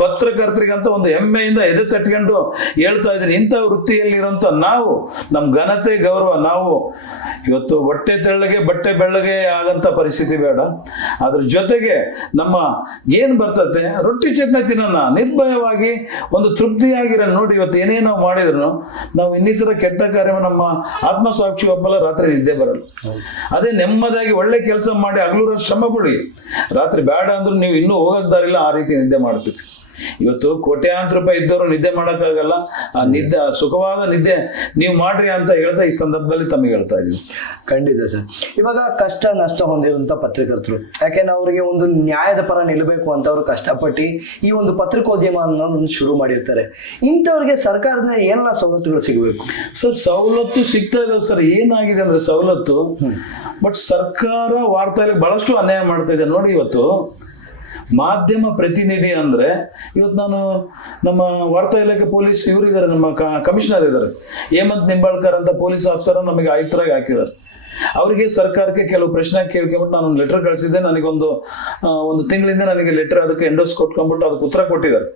ಪತ್ರಕರ್ತರಿಗಂತ ಒಂದು ಹೆಮ್ಮೆಯಿಂದ ಎದೆ ತಟ್ಕೊಂಡು ಹೇಳ್ತಾ ಇದ್ದೀನಿ. ಇಂಥ ವೃತ್ತಿಯಲ್ಲಿರೋಂಥ ನಾವು, ನಮ್ಮ ಘನತೆ ಗೌರವ, ನಾವು ಇವತ್ತು ಹೊಟ್ಟೆ ತೆಳ್ಳಗೆ ಬಟ್ಟೆ ಬೆಳ್ಳಗೆ ಆಗಂತ ಪರಿಸ್ಥಿತಿ ಬೇಡ. ಅದ್ರ ಜೊತೆಗೆ ನಮ್ಮ ಏನು ಬರ್ತತೆ ರೊಟ್ಟಿ ಚಟ್ನಿ ತಿನ್ನೋಣ, ನಿರ್ಭಯವಾಗಿ ಒಂದು ತೃಪ್ತಿಯಾಗಿರೋ. ನೋಡಿ ಇವತ್ತು ಏನೇ ನಾವು ಮಾಡಿದ್ರು ನಾವು ಇನ್ನಿತರ ಕೆಟ್ಟ ಕಾರ್ಯ ನಮ್ಮ ಆತ್ಮಸಾಕ್ಷಿ ಒಪ್ಪಲ್ಲ, ರಾತ್ರಿ ನಿದ್ದೆ ಬರಲ್ಲ. ಅದೇ ನೆಮ್ಮದಿಯಾಗಿ ಒಳ್ಳೆ ಕೆಲಸ ಮಾಡಿ ಹಗಲು ಶ್ರಮ ಪಡಿ, ರಾತ್ರಿ ಬೇಡ ಅಂದ್ರೂ ನೀವು ಇನ್ನೂ ಹೋಗಕ್ದಾರಿಲ್ಲ, ಆ ರೀತಿ ನಿದ್ದೆ ಮಾಡ್ತೀವಿ. ಇವತ್ತು ಕೋಟ್ಯಾಂತರ ರೂಪಾಯಿ ಇದ್ದವರು ನಿದ್ದೆ ಮಾಡೋಕ್ಕಾಗಲ್ಲ. ಆ ನಿದ್ದೆ, ಸುಖವಾದ ನಿದ್ದೆ ನೀವು ಮಾಡ್ರಿ ಅಂತ ಹೇಳ್ತಾ ಈ ಸಂದರ್ಭದಲ್ಲಿ ತಮಗೆ ಹೇಳ್ತಾ ಇದ್ದೀವಿ. ಖಂಡಿತ ಸರ್. ಇವಾಗ ಕಷ್ಟ ನಷ್ಟ ಹೊಂದಿರುವಂತ ಪತ್ರಕರ್ತರು, ಯಾಕೆಂದ್ರೆ ಅವರಿಗೆ ಒಂದು ನ್ಯಾಯದ ಪರ ನಿಲ್ಲಬೇಕು ಅಂತ ಅವರು ಕಷ್ಟಪಟ್ಟು ಈ ಒಂದು ಪತ್ರಿಕೋದ್ಯಮ ಅನ್ನೋದನ್ನು ಶುರು ಮಾಡಿರ್ತಾರೆ. ಇಂಥವ್ರಿಗೆ ಸರ್ಕಾರದಿಂದ ಏನೆಲ್ಲ ಸವಲತ್ತುಗಳು ಸಿಗಬೇಕು ಸರ್? ಸವಲತ್ತು ಸಿಗ್ತಾ ಇದಾವೆ ಸರ್. ಏನಾಗಿದೆ ಅಂದ್ರೆ ಸವಲತ್ತು, ಬಟ್ ಸರ್ಕಾರ ವಾರ್ತಾ ಬಹಳಷ್ಟು ಅನ್ಯಾಯ ಮಾಡ್ತಾ ಇದೆ. ನೋಡಿ ಇವತ್ತು ಮಾಧ್ಯಮ ಪ್ರತಿನಿಧಿ ಅಂದ್ರೆ, ಇವತ್ತು ನಾನು ನಮ್ಮ ವಾರ್ತಾ ಇಲಾಖೆ ಪೊಲೀಸ್ ಇವರು ಇದ್ದಾರೆ, ನಮ್ಮ ಕಮಿಷನರ್ ಇದ್ದಾರೆ, ಹೇಮಂತ್ ನಿಂಬಾಳ್ಕರ್ ಅಂತ ಪೊಲೀಸ್ ಆಫೀಸರ್ ನಮಗೆ ಆಯುಕ್ತರಾಗಿ ಹಾಕಿದ್ದಾರೆ. ಅವರಿಗೆ ಸರ್ಕಾರಕ್ಕೆ ಕೆಲವು ಪ್ರಶ್ನೆ ಕೇಳ್ಕೊಂಬಿಟ್ಟು ನಾನು ಒಂದು ಲೆಟರ್ ಕಳಿಸಿದ್ದೆ. ನನಗೊಂದು ತಿಂಗಳಿಂದ ನನಗೆ ಲೆಟರ್ ಅದಕ್ಕೆ ಎಂಡೋಸ್ ಕೊಟ್ಕೊಂಡ್ಬಿಟ್ಟು ಅದಕ್ಕೆ ಉತ್ತರ ಕೊಟ್ಟಿದ್ದಾರೆ.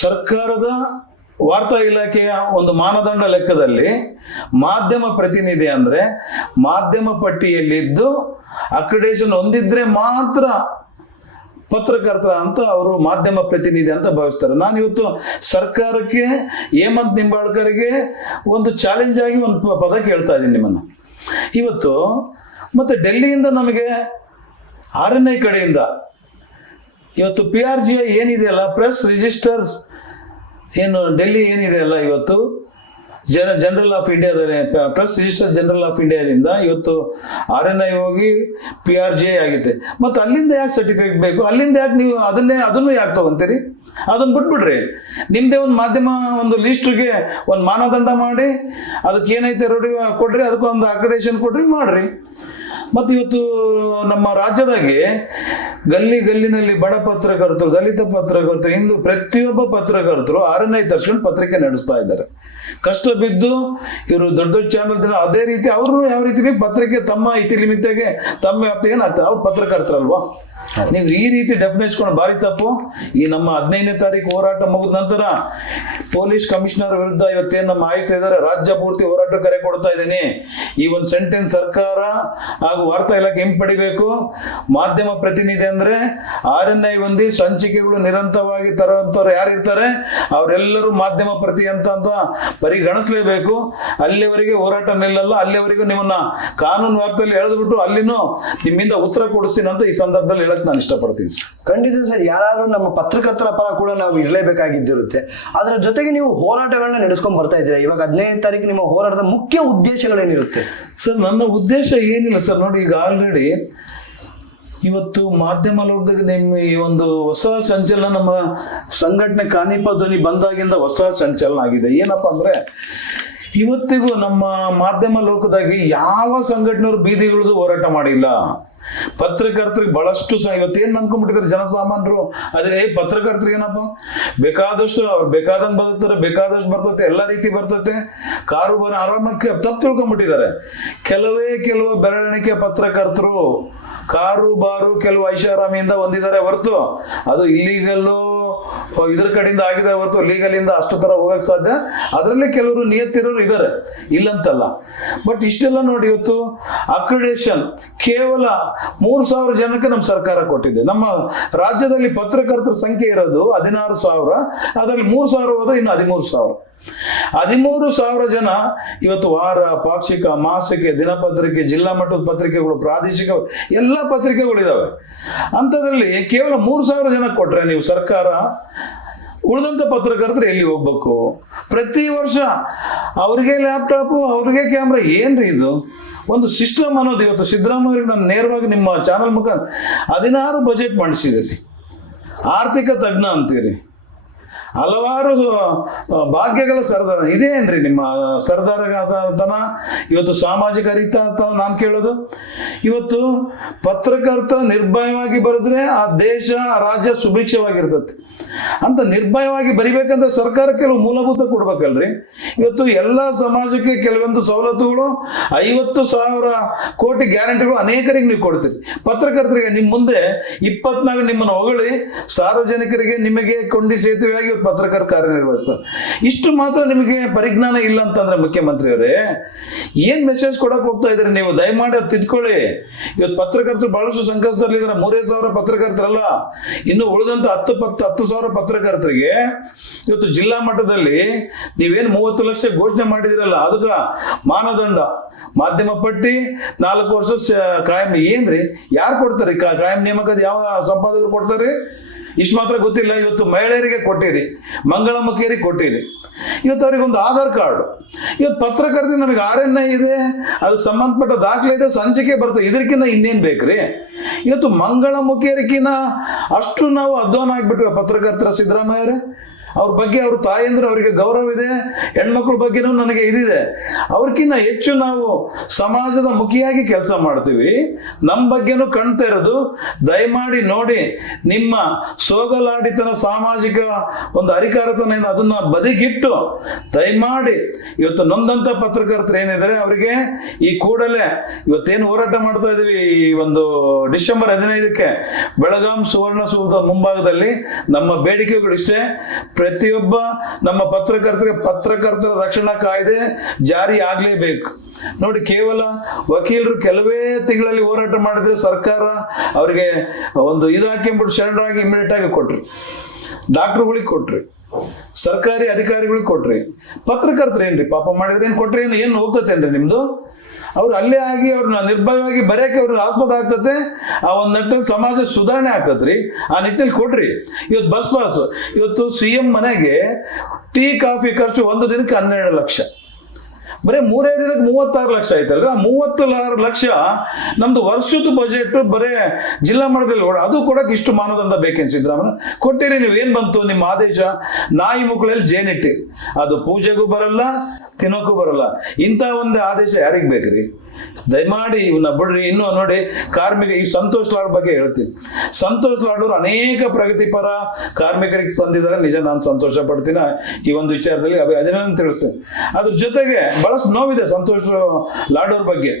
ಸರ್ಕಾರದ ವಾರ್ತಾ ಇಲಾಖೆಯ ಒಂದು ಮಾನದಂಡ ಲೆಕ್ಕದಲ್ಲಿ ಮಾಧ್ಯಮ ಪ್ರತಿನಿಧಿ ಅಂದ್ರೆ ಮಾಧ್ಯಮ ಪಟ್ಟಿಯಲ್ಲಿದ್ದು ಅಕ್ರಿಡೇಷನ್ ಹೊಂದಿದ್ರೆ ಮಾತ್ರ ಪತ್ರಕರ್ತರ ಅಂತ ಅವರು ಮಾಧ್ಯಮ ಪ್ರತಿನಿಧಿ ಅಂತ ಭಾವಿಸ್ತಾರೆ. ನಾನು ಇವತ್ತು ಸರ್ಕಾರಕ್ಕೆ, ಹೇಮಂತ್ ನಿಂಬಾಳ್ಕರ್ಗೆ ಒಂದು ಚಾಲೆಂಜ್ ಆಗಿ ಒಂದು ಪದ ಕೇಳ್ತಾ ಇದ್ದೀನಿ ನಿಮ್ಮನ್ನು. ಇವತ್ತು ಮತ್ತೆ ಡೆಲ್ಲಿಯಿಂದ ನಮಗೆ RNI ಕಡೆಯಿಂದ ಇವತ್ತು PRGI ಏನಿದೆಯಲ್ಲ, ಪ್ರೆಸ್ ರಿಜಿಸ್ಟರ್ ಏನು ಡೆಲ್ಲಿ ಏನಿದೆಯಲ್ಲ, ಇವತ್ತು ಜನರಲ್ ಆಫ್ ಇಂಡಿಯಾದಲ್ಲಿ ಪ್ರೆಸ್ ರಿಜಿಸ್ಟರ್ ಜನರಲ್ ಆಫ್ ಇಂಡಿಯಾದಿಂದ ಇವತ್ತು RNI ಹೋಗಿ PRGI ಆಗಿದೆ. ಮತ್ತು ಅಲ್ಲಿಂದ ಯಾಕೆ ಸರ್ಟಿಫಿಕೇಟ್ ಬೇಕು? ಅಲ್ಲಿಂದ ಯಾಕೆ ನೀವು ಅದನ್ನು ಯಾಕೆ ತಗೊಂತೀರಿ? ಅದನ್ನು ಬಿಟ್ಬಿಡ್ರಿ. ನಿಮ್ಮದೇ ಒಂದು ಮಾಧ್ಯಮ ಒಂದು ಲಿಸ್ಟ್ಗೆ ಒಂದು ಮಾನದಂಡ ಮಾಡಿ ಅದಕ್ಕೆ ಏನೈತೆ ರೆಡಿ ಕೊಡ್ರಿ, ಅದಕ್ಕೊಂದು ಅಕ್ರಿಡೇಷನ್ ಕೊಡ್ರಿ, ಮಾಡ್ರಿ. ಮತ್ತು ಇವತ್ತು ನಮ್ಮ ರಾಜ್ಯದಾಗೆ ಗಲ್ಲಿನಲ್ಲಿ ಬಡ ಪತ್ರಕರ್ತರು, ದಲಿತ ಪತ್ರಕರ್ತರು, ಹಿಂದೂ ಪ್ರತಿಯೊಬ್ಬ ಪತ್ರಕರ್ತರು RNI ತರ್ಸ್ಕೊಂಡು ಪತ್ರಿಕೆ ನಡೆಸ್ತಾ ಇದ್ದಾರೆ. ಕಷ್ಟ ಬಿದ್ದು ಇವರು ದೊಡ್ಡ ದೊಡ್ಡ ಚಾನಲ್ ಅದೇ ರೀತಿ ಅವರು ಯಾವ ರೀತಿ ಬೇಕು ಪತ್ರಿಕೆ ತಮ್ಮ ಇತಿಮಿತಿಗೆ ತಮ್ಮ ವ್ಯಾಪ್ತಿ ಏನಾಗ್ತದೆ, ಅವ್ರು ಪತ್ರಕರ್ತರಲ್ವಾ? ನೀವು ಈ ರೀತಿ ಡೆಫಿನೇಷನ್ ಭಾರಿ ತಪ್ಪು. ಈ ನಮ್ಮ 15ನೇ ತಾರೀಕು ಹೋರಾಟ ಮುಗಿದ ನಂತರ ಪೊಲೀಸ್ ಕಮಿಷನರ್ ವಿರುದ್ಧ ಇವತ್ತೇನು ನಮ್ಮ ಆಯುಕ್ತ ಇದ್ದಾರೆ, ರಾಜ್ಯ ಪೂರ್ತಿ ಹೋರಾಟ ಕರೆ ಕೊಡ್ತಾ ಇದ್ದೀನಿ. ಈ ಒಂದು ಸೆಂಟೆನ್ಸ್ ಸರ್ಕಾರ ಹಾಗೂ ವಾರ್ತಾ ಇಲಾಖೆ ಹಿಂಪಡಿಬೇಕು. ಮಾಧ್ಯಮ ಪ್ರತಿನಿಧಿ ಅಂದ್ರೆ RNI ಹೊಂದಿ ಸಂಚಿಕೆಗಳು ನಿರಂತರವಾಗಿ ತರುವಂತವ್ರು ಯಾರಿರ್ತಾರೆ ಅವರೆಲ್ಲರೂ ಮಾಧ್ಯಮ ಪ್ರತಿ ಅಂತ ಪರಿಗಣಿಸಲೇಬೇಕು. ಅಲ್ಲಿವರೆಗೆ ಹೋರಾಟ ನಿಲ್ಲಲ್ಲ. ಅಲ್ಲಿವರೆಗೂ ನಿಮ್ಮನ್ನ ಕಾನೂನು ವ್ಯಾಪ್ತಿಯಲ್ಲಿ ಎಳೆದ್ಬಿಟ್ಟು ಅಲ್ಲಿನೂ ನಿಮ್ಮಿಂದ ಉತ್ತರ ಕೊಡಿಸ್ತೀನಿ ಅಂತ ಈ ಸಂದರ್ಭದಲ್ಲಿ ಹೇಳಕ್ ನಾನು ಇಷ್ಟಪಡ್ತೀನಿ. ಖಂಡಿತ ಸರ್. ಯಾರು ನಮ್ಮ ಪತ್ರಕರ್ತರ ಪರ ಕೂಡ ನಾವು ಇರಲೇಬೇಕಾಗಿದ್ದಿರುತ್ತೆ. ಅದರ ಜೊತೆಗೆ ನೀವು ಹೋರಾಟಗಳನ್ನ ನಡೆಸ್ಕೊಂಡ್ ಬರ್ತಾ ಇದ್ದೀರಾ. ಇವಾಗ 15ನೇ ತಾರೀಕು ನಿಮ್ಮ ಹೋರಾಟದ ಮುಖ್ಯ ಉದ್ದೇಶಗಳೇನಿರುತ್ತೆ ಸರ್? ನನ್ನ ಉದ್ದೇಶ ಏನಿಲ್ಲ ಸರ್. ನೋಡಿ, ಈಗ ಆಲ್ರೆಡಿ ಇವತ್ತು ಮಾಧ್ಯಮ ಲೋಕದಾಗ ನಿಮ್ಮ ಈ ಒಂದು ಹೊಸ ಸಂಚಲನ, ನಮ್ಮ ಸಂಘಟನೆ ಕಾನಿಪ ಧ್ವನಿ ಬಂದಾಗಿಂದ ಹೊಸ ಸಂಚಲನ ಆಗಿದೆ. ಏನಪ್ಪಾ ಅಂದ್ರೆ ಇವತ್ತಿಗೂ ನಮ್ಮ ಮಾಧ್ಯಮ ಲೋಕದಾಗಿ ಯಾವ ಸಂಘಟನೆಯವರು ಬೀದಿಗಿಳಿದು ಹೋರಾಟ ಮಾಡಿಲ್ಲ. ಪತ್ರಕರ್ತರಿಗೆ ಬಹಳಷ್ಟು ಇವತ್ತೇನು ಅನ್ಕೊಂಡ್ಬಿಟ್ಟಿದ್ದಾರೆ ಜನಸಾಮಾನ್ಯರು, ಅದೇ ಪತ್ರಕರ್ತರಿಗೆ ಏನಪ್ಪ ಬೇಕಾದಷ್ಟು ಅವ್ರು ಬೇಕಾದಂಗೆ ಬದುಕ್ತಾರೆ, ಬೇಕಾದಷ್ಟು ಬರ್ತತೆ, ಎಲ್ಲ ರೀತಿ ಬರ್ತತೆ, ಕಾರು ಬರ ಆರಾಮಕ್ಕೆ ತಪ್ಪು ತಿಳ್ಕೊಂಡ್ಬಿಟ್ಟಿದ್ದಾರೆ. ಕೆಲವು ಬೆರಳಿಕೆ ಪತ್ರಕರ್ತರು ಕಾರು ಬಾರು ಕೆಲವು ಐಷಾರಾಮಿಯಿಂದ ಹೊಂದಿದ್ದಾರೆ ಹೊರತು ಅದು ಇಲ್ಲೀಗಲ್ಲು ಇದ್ರ ಕಡೆಯಿಂದ ಆಗಿದೆ ಹೊರತು ಲೀಗಲಿಂದ ಅಷ್ಟು ತರ ಹೋಗಕ್ ಸಾಧ್ಯ. ಅದರಲ್ಲಿ ಕೆಲವರು ನಿಯತ್ತಿರೋರು ಇದ್ದಾರೆ, ಇಲ್ಲಂತಲ್ಲ. ಬಟ್ ಇಷ್ಟೆಲ್ಲ ನೋಡಿ, ಇವತ್ತು ಅಕ್ರಿಡೇಷನ್ ಕೇವಲ 3,000 ಜನಕ್ಕೆ ನಮ್ಮ ಸರ್ಕಾರ ಕೊಟ್ಟಿದೆ. ನಮ್ಮ ರಾಜ್ಯದಲ್ಲಿ ಪತ್ರಕರ್ತರ ಸಂಖ್ಯೆ ಇರೋದು 16,000, ಅದರಲ್ಲಿ 3,000 ಹೋದ್ರೆ ಇನ್ನು 13,000 ಜನ ಇವತ್ತು ವಾರ, ಪಾಕ್ಷಿಕ, ಮಾಸಿಕ, ದಿನಪತ್ರಿಕೆ, ಜಿಲ್ಲಾ ಮಟ್ಟದ ಪತ್ರಿಕೆಗಳು, ಪ್ರಾದೇಶಿಕ ಎಲ್ಲ ಪತ್ರಿಕೆಗಳಿದಾವೆ. ಅಂಥದ್ರಲ್ಲಿ ಕೇವಲ 3,000 ಜನ ಕೊಟ್ರೆ ನೀವು ಸರ್ಕಾರ, ಉಳಿದಂಥ ಪತ್ರಕರ್ತರು ಎಲ್ಲಿ ಹೋಗ್ಬೇಕು? ಪ್ರತಿ ವರ್ಷ ಅವ್ರಿಗೆ ಲ್ಯಾಪ್ಟಾಪು, ಅವ್ರಿಗೆ ಕ್ಯಾಮ್ರಾ, ಏನ್ರಿ ಇದು? ಒಂದು ಸಿಸ್ಟಮ್ ಅನ್ನೋದು ಇವತ್ತು ಸಿದ್ದರಾಮಯ್ಯವ್ರಿಗೆ ನಾನು ನೇರವಾಗಿ ನಿಮ್ಮ ಚಾನಲ್ ಮುಖಾಂತರ 16 ಬಜೆಟ್ ಮಾಡಿಸಿದಿರಿ, ಆರ್ಥಿಕ ತಜ್ಞ ಅಂತೀರಿ, ಹಲವಾರು ಭಾಗ್ಯಗಳ ಸರ್ದಾರ ಇದೇನ್ರಿ ನಿಮ್ಮ ಸರ್ದಾರತನ. ಇವತ್ತು ಸಾಮಾಜಿಕ ಅರಿತತನ ನಾನು ಕೇಳೋದು. ಇವತ್ತು ಪತ್ರಕರ್ತ ನಿರ್ಭಯವಾಗಿ ಬರೆದ್ರೆ ಆ ದೇಶ ಆ ರಾಜ್ಯ ಸುಭಿಕ್ಷವಾಗಿರ್ತದೆ. ಅಂತ ನಿರ್ಭಯವಾಗಿ ಬರಿಬೇಕಂತ ಸರ್ಕಾರ ಕೆಲವು ಮೂಲಭೂತ ಕೊಡ್ಬೇಕಲ್ರಿ. ಇವತ್ತು ಎಲ್ಲ ಸಮಾಜಕ್ಕೆ ಕೆಲವೊಂದು ಸವಲತ್ತುಗಳು 50,000 ಕೋಟಿ ಗ್ಯಾರಂಟಿಗಳು ಅನೇಕರಿಗೆ ನೀವು ಕೊಡ್ತೀರಿ. ಪತ್ರಕರ್ತರಿಗೆ ನಿಮ್ಮ ಮುಂದೆ 24 ನಿಮ್ಮನ್ನು ಹೊಗಳಿ ಸಾರ್ವಜನಿಕರಿಗೆ ನಿಮಗೆ ಕೊಂಡಿ ಸೇತುವೆಯಾಗಿ ಇವತ್ತು ಪತ್ರಕರ್ತ ಕಾರ್ಯನಿರ್ವಹಿಸ್ತಾರೆ. ಇಷ್ಟು ಮಾತ್ರ ನಿಮಗೆ ಪರಿಜ್ಞಾನ ಇಲ್ಲ ಅಂತಂದ್ರೆ ಮುಖ್ಯಮಂತ್ರಿಯವರೇ ಏನ್ ಮೆಸೇಜ್ ಕೊಡಕ್ ಹೋಗ್ತಾ ಇದ್ರಿ ನೀವು? ದಯಮಾಡಿ ಅದು ತಿದ್ಕೊಳ್ಳಿ. ಇವತ್ತು ಪತ್ರಕರ್ತರು ಬಹಳಷ್ಟು ಸಂಕಷ್ಟದಲ್ಲಿದ್ದಾರೆ. 3,000 ಪತ್ರಕರ್ತರಲ್ಲ, ಇನ್ನು ಉಳಿದಂತ 10,000 ಪತ್ರಕರ್ತರಿಗೆ ಇವತ್ತು ಜಿಲ್ಲಾ ಮಟ್ಟದಲ್ಲಿ ನೀವೇನು 30 ಲಕ್ಷ ಘೋಷಣೆ ಮಾಡಿದಿರಲ್ಲ, ಅದಕ್ಕ ಮಾನದಂಡ ಮಾಧ್ಯಮ ಪಟ್ಟಿ 4 ವರ್ಷ ಕಾಯಂ. ಏನ್ರಿ ಯಾರು ಕೊಡ್ತಾರೆ ಕಾಯಂ ನೇಮಕದ? ಯಾವ ಸಂಪಾದಕರು ಕೊಡ್ತಾರೆ? ಇಷ್ಟು ಮಾತ್ರ ಗೊತ್ತಿಲ್ಲ. ಇವತ್ತು ಮಹಿಳೆಯರಿಗೆ ಕೊಟ್ಟಿರಿ, ಮಂಗಳಮುಖಿಯರಿಗೆ ಕೊಟ್ಟಿರಿ. ಇವತ್ತು ಅವ್ರಿಗೆ ಒಂದು ಆಧಾರ್ ಕಾರ್ಡ್. ಇವತ್ತು ಪತ್ರಕರ್ತರಿಗೆ ನಮಗೆ RNA ಇದೆ, ಅದಕ್ಕೆ ಸಂಬಂಧಪಟ್ಟ ದಾಖಲೆ ಇದೆ, ಸಂಚಿಕೆ ಬರ್ತದೆ. ಇದಕ್ಕಿಂತ ಇನ್ನೇನು ಬೇಕ್ರಿ? ಇವತ್ತು ಮಂಗಳಮುಖಿಯರಿಗಿನ ಅಷ್ಟು ನಾವು ಅಧ್ವಾನ ಆಗ್ಬಿಟ್ವಿ ಪತ್ರಕರ್ತರ. ಸಿದ್ದರಾಮಯ್ಯ ಅವರೇ, ಅವ್ರ ಬಗ್ಗೆ ಅವ್ರ ತಾಯಂದ್ರೆ ಅವರಿಗೆ ಗೌರವ ಇದೆ, ಹೆಣ್ಮಕ್ಳ ಬಗ್ಗೆನೂ ನನಗೆ ಇದಿದೆ. ಅವ್ರಕ್ಕಿಂತ ಹೆಚ್ಚು ನಾವು ಸಮಾಜದ ಮುಖಿಯಾಗಿ ಕೆಲಸ ಮಾಡ್ತೀವಿ. ನಮ್ಮ ಬಗ್ಗೆನೂ ಕಾಣ್ತಾ ಇರೋದು. ದಯಮಾಡಿ ನೋಡಿ, ನಿಮ್ಮ ಸೋಗಲಾಡಿತನ ಸಾಮಾಜಿಕ ಒಂದು ಅಧಿಕಾರತನ ಅದನ್ನ ಬದಿಗಿಟ್ಟು ದಯಮಾಡಿ ಇವತ್ತು ನೊಂದಂತ ಪತ್ರಕರ್ತರು ಏನಿದ್ದಾರೆ ಅವರಿಗೆ ಈ ಕೂಡಲೇ ಇವತ್ತೇನು ಹೋರಾಟ ಮಾಡ್ತಾ ಇದೀವಿ, ಈ ಒಂದು ಡಿಸೆಂಬರ್ 15ಕ್ಕೆ ಬೆಳಗಾಂ ಸುವರ್ಣಸೌಧದ ಮುಂಭಾಗದಲ್ಲಿ ನಮ್ಮ ಬೇಡಿಕೆಗಳಿಷ್ಟೇ. ಪ್ರತಿಯೊಬ್ಬ ನಮ್ಮ ಪತ್ರಕರ್ತರಿಗೆ ಪತ್ರಕರ್ತರ ರಕ್ಷಣಾ ಕಾಯ್ದೆ ಜಾರಿ ಆಗ್ಲೇಬೇಕು. ನೋಡಿ, ಕೇವಲ ವಕೀಲರು ಕೆಲವೇ ತಿಂಗಳಲ್ಲಿ ಹೋರಾಟ ಮಾಡಿದ್ರೆ ಸರ್ಕಾರ ಅವರಿಗೆ ಒಂದು ಇದಾಕಿಬಿಟ್ಟು ಶರಣರಾಗಿ ಇಮಿಡಿಯೇಟ್ ಆಗಿ ಕೊಟ್ರಿ, ಡಾಕ್ಟರ್ಗಳಿಗೆ ಕೊಟ್ರಿ, ಸರ್ಕಾರಿ ಅಧಿಕಾರಿಗಳಿಗೆ ಕೊಟ್ರಿ. ಪತ್ರಕರ್ತರು ಏನ್ರಿ ಪಾಪ ಮಾಡಿದ್ರೆ ಏನು ಕೊಟ್ರಿ? ಏನು ಹೋಗ್ತತೇನ್ರಿ ನಿಮ್ದು? ಅವ್ರು ಅಲ್ಲೇ ಆಗಿ ಅವ್ರನ್ನ ನಿರ್ಭಯವಾಗಿ ಬರೆಯಕ್ಕೆ ಅವ್ರಿಗೆ ಆಸ್ಪದ ಆಗ್ತತೆ. ಆ ಒಂದು ನಿಟ್ಟಲ್ಲಿ ಸಮಾಜ ಸುಧಾರಣೆ ಆಗ್ತದ್ರಿ. ಆ ನಿಟ್ಟಿನಲ್ಲಿ ಕೊಡ್ರಿ. ಇವತ್ತು ಬಸ್ ಪಾಸ್, ಇವತ್ತು CM ಮನೆಗೆ ಟೀ ಕಾಫಿ ಖರ್ಚು ಒಂದು ದಿನಕ್ಕೆ 12 ಲಕ್ಷ. ಬರೀ 3 ದಿನಕ್ಕೆ 36 ಲಕ್ಷ ಆಯ್ತಲ್ರಿ. ಆ 36 ಲಕ್ಷ ನಮ್ದು ವರ್ಷದ ಬಜೆಟ್ ಬರೇ ಜಿಲ್ಲಾ ಮಟ್ಟದಲ್ಲಿ ಅದು ಕೊಡಕ್ಕೆ ಇಷ್ಟು ಮಾನದಂಡ ಬೇಕೇನು? ಸಿದ್ದರಾಮಯ್ಯ ಕೊಟ್ಟಿರಿ. ನೀವು ಏನ್ ಬಂತು ನಿಮ್ಮ ಆದೇಶ? ನಾಯಿ ಮುಕ್ಕಳಲ್ಲಿ ಜೇನಿಟ್ಟಿರಿ. ಅದು ಪೂಜೆಗೂ ಬರಲ್ಲ, ತಿನ್ನೋಕ್ಕೂ ಬರಲ್ಲ. ಇಂಥ ಒಂದು ಆದೇಶ ಯಾರಿಗೆ ಬೇಕ್ರಿ? ದಯಮಾಡಿ ಇವನ್ನ ಬಿಡ್ರಿ. ಇನ್ನು ನೋಡಿ, ಕಾರ್ಮಿಕ ಈ ಸಂತೋಷ್ ಲಾಡ್ ಬಗ್ಗೆ ಹೇಳ್ತೀನಿ. ಸಂತೋಷ್ ಲಾಡ್ ಅವರು ಅನೇಕ ಪ್ರಗತಿಪರ ಕಾರ್ಮಿಕರಿಗೆ ತಂದಿದ್ದಾರೆ. ನಿಜ, ನಾನು ಸಂತೋಷ ಪಡ್ತೀನಿ ಈ ಒಂದು ವಿಚಾರದಲ್ಲಿ. ಅದನ್ನ ತಿಳಿಸ್ತೇನೆ. ಅದ್ರ ಜೊತೆಗೆ ಬಹಳಷ್ಟು ನೋವಿದೆ ಸಂತೋಷ್ ಲಾಡ್ ಅವ್ರ ಬಗ್ಗೆ.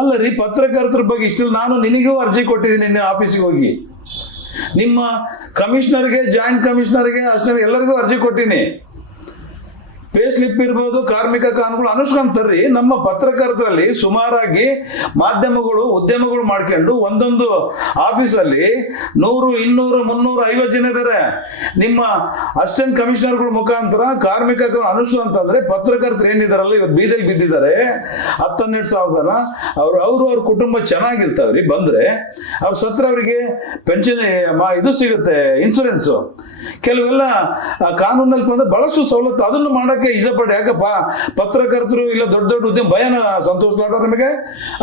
ಅಲ್ಲ ರೀ, ಪತ್ರಕರ್ತರ ಬಗ್ಗೆ ಇಷ್ಟೆಲ್ಲ ನಾನು ನಿನಗೂ ಅರ್ಜಿ ಕೊಟ್ಟಿದ್ದೀನಿ. ನಿನ್ನೆ ಆಫೀಸಿಗೆ ಹೋಗಿ ನಿಮ್ಮ ಕಮಿಷನರ್ಗೆ, ಜಾಯಿಂಟ್ ಕಮಿಷನರ್ಗೆ, ಅಷ್ಟೇ ಎಲ್ಲರಿಗೂ ಅರ್ಜಿ ಕೊಟ್ಟಿನಿ. ಪೇ ಸ್ಲಿಪ್ ಇರ್ಬೋದು, ಕಾರ್ಮಿಕ ಕಾನೂನುಗಳು ಅನುಷ್ಠಾನ. ನಮ್ಮ ಪತ್ರಕರ್ತರಲ್ಲಿ ಸುಮಾರಾಗಿ ಮಾಧ್ಯಮಗಳು ಉದ್ಯಮಗಳು ಮಾಡ್ಕೊಂಡು ಒಂದೊಂದು ಆಫೀಸಲ್ಲಿ 100, 200, 350 ಜನ ಇದ್ದಾರೆ. ನಿಮ್ಮ ಅಸಿಸ್ಟೆಂಟ್ ಕಮಿಷನರ್ಗಳ ಮುಖಾಂತರ ಕಾರ್ಮಿಕ ಕಾನೂನು ಅನುಷ್ಠಾನ ಅಂತಂದ್ರೆ ಪತ್ರಕರ್ತರು ಏನಿದಾರಲ್ಲ ಇವತ್ತು ಬೀದಿಯಲ್ಲಿ ಬಿದ್ದಿದ್ದಾರೆ. 10-12 ಜನ. ಅವ್ರ ಕುಟುಂಬ ಚೆನ್ನಾಗಿರ್ತಾವ್ರಿ. ಬಂದ್ರೆ ಅವ್ರ ಸತ್ರ ಅವರಿಗೆ ಪೆನ್ಷನ್ ಇದು ಸಿಗುತ್ತೆ, ಇನ್ಸೂರೆನ್ಸ್. ಕೆಲವೆಲ್ಲ ಕಾನೂನಲ್ಲಿ ಬಂದ್ರೆ ಬಹಳಷ್ಟು ಸವಲತ್ತು. ಅದನ್ನು ಮಾಡಕ್ಕೆ ಇಷ್ಟಪಡಿ. ಯಾಕಪ್ಪ ಪತ್ರಕರ್ತರು ಇಲ್ಲ ದೊಡ್ಡ ದೊಡ್ಡ ಉದ್ಯಮ ಭಯನ ಸಂತೋಷ್ ಲಾಡ್ ನಿಮಗೆ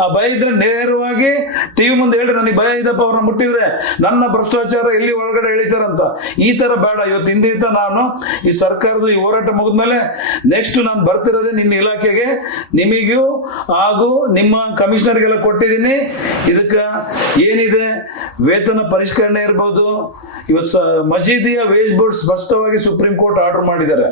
ಆ ಭಯ ಇದ್ರೆ ನೇರವಾಗಿ ಟಿವಿ ಮುಂದೆ ಹೇಳ್ರಿ, ನನಗೆ ಭಯ ಇದಪ್ಪ, ಅವ್ರನ್ನ ಮುಟ್ಟಿದ್ರೆ ನನ್ನ ಭ್ರಷ್ಟಾಚಾರ ಎಲ್ಲಿ ಒಳಗಡೆ ಎಳಿತಾರಂತ. ಈ ತರ ಬೇಡ. ಇವತ್ತು ಹಿಂದಿನ ನಾನು ಈ ಸರ್ಕಾರದ ಈ ಹೋರಾಟ ಮುಗಿದ್ಮೇಲೆ ನೆಕ್ಸ್ಟ್ ನಾನು ಬರ್ತಿರೋದೇ ನಿನ್ನ ಇಲಾಖೆಗೆ, ನಿಮಗೂ ಹಾಗೂ ನಿಮ್ಮ ಕಮಿಷನರ್ಗೆಲ್ಲ ಕೊಟ್ಟಿದ್ದೀನಿ. ಇದಕ್ಕೆ ಏನಿದೆ ವೇತನ ಪರಿಷ್ಕರಣೆ ಇರ್ಬೋದು. ಇವತ್ತು ಮಸೀದಿಯ ವೇಜ್ ಬೋರ್ಡ್ ಸ್ಪಷ್ಟವಾಗಿ ಸುಪ್ರೀಂ ಕೋರ್ಟ್ ಆರ್ಡರ್ ಮಾಡಿದ್ದಾರೆ.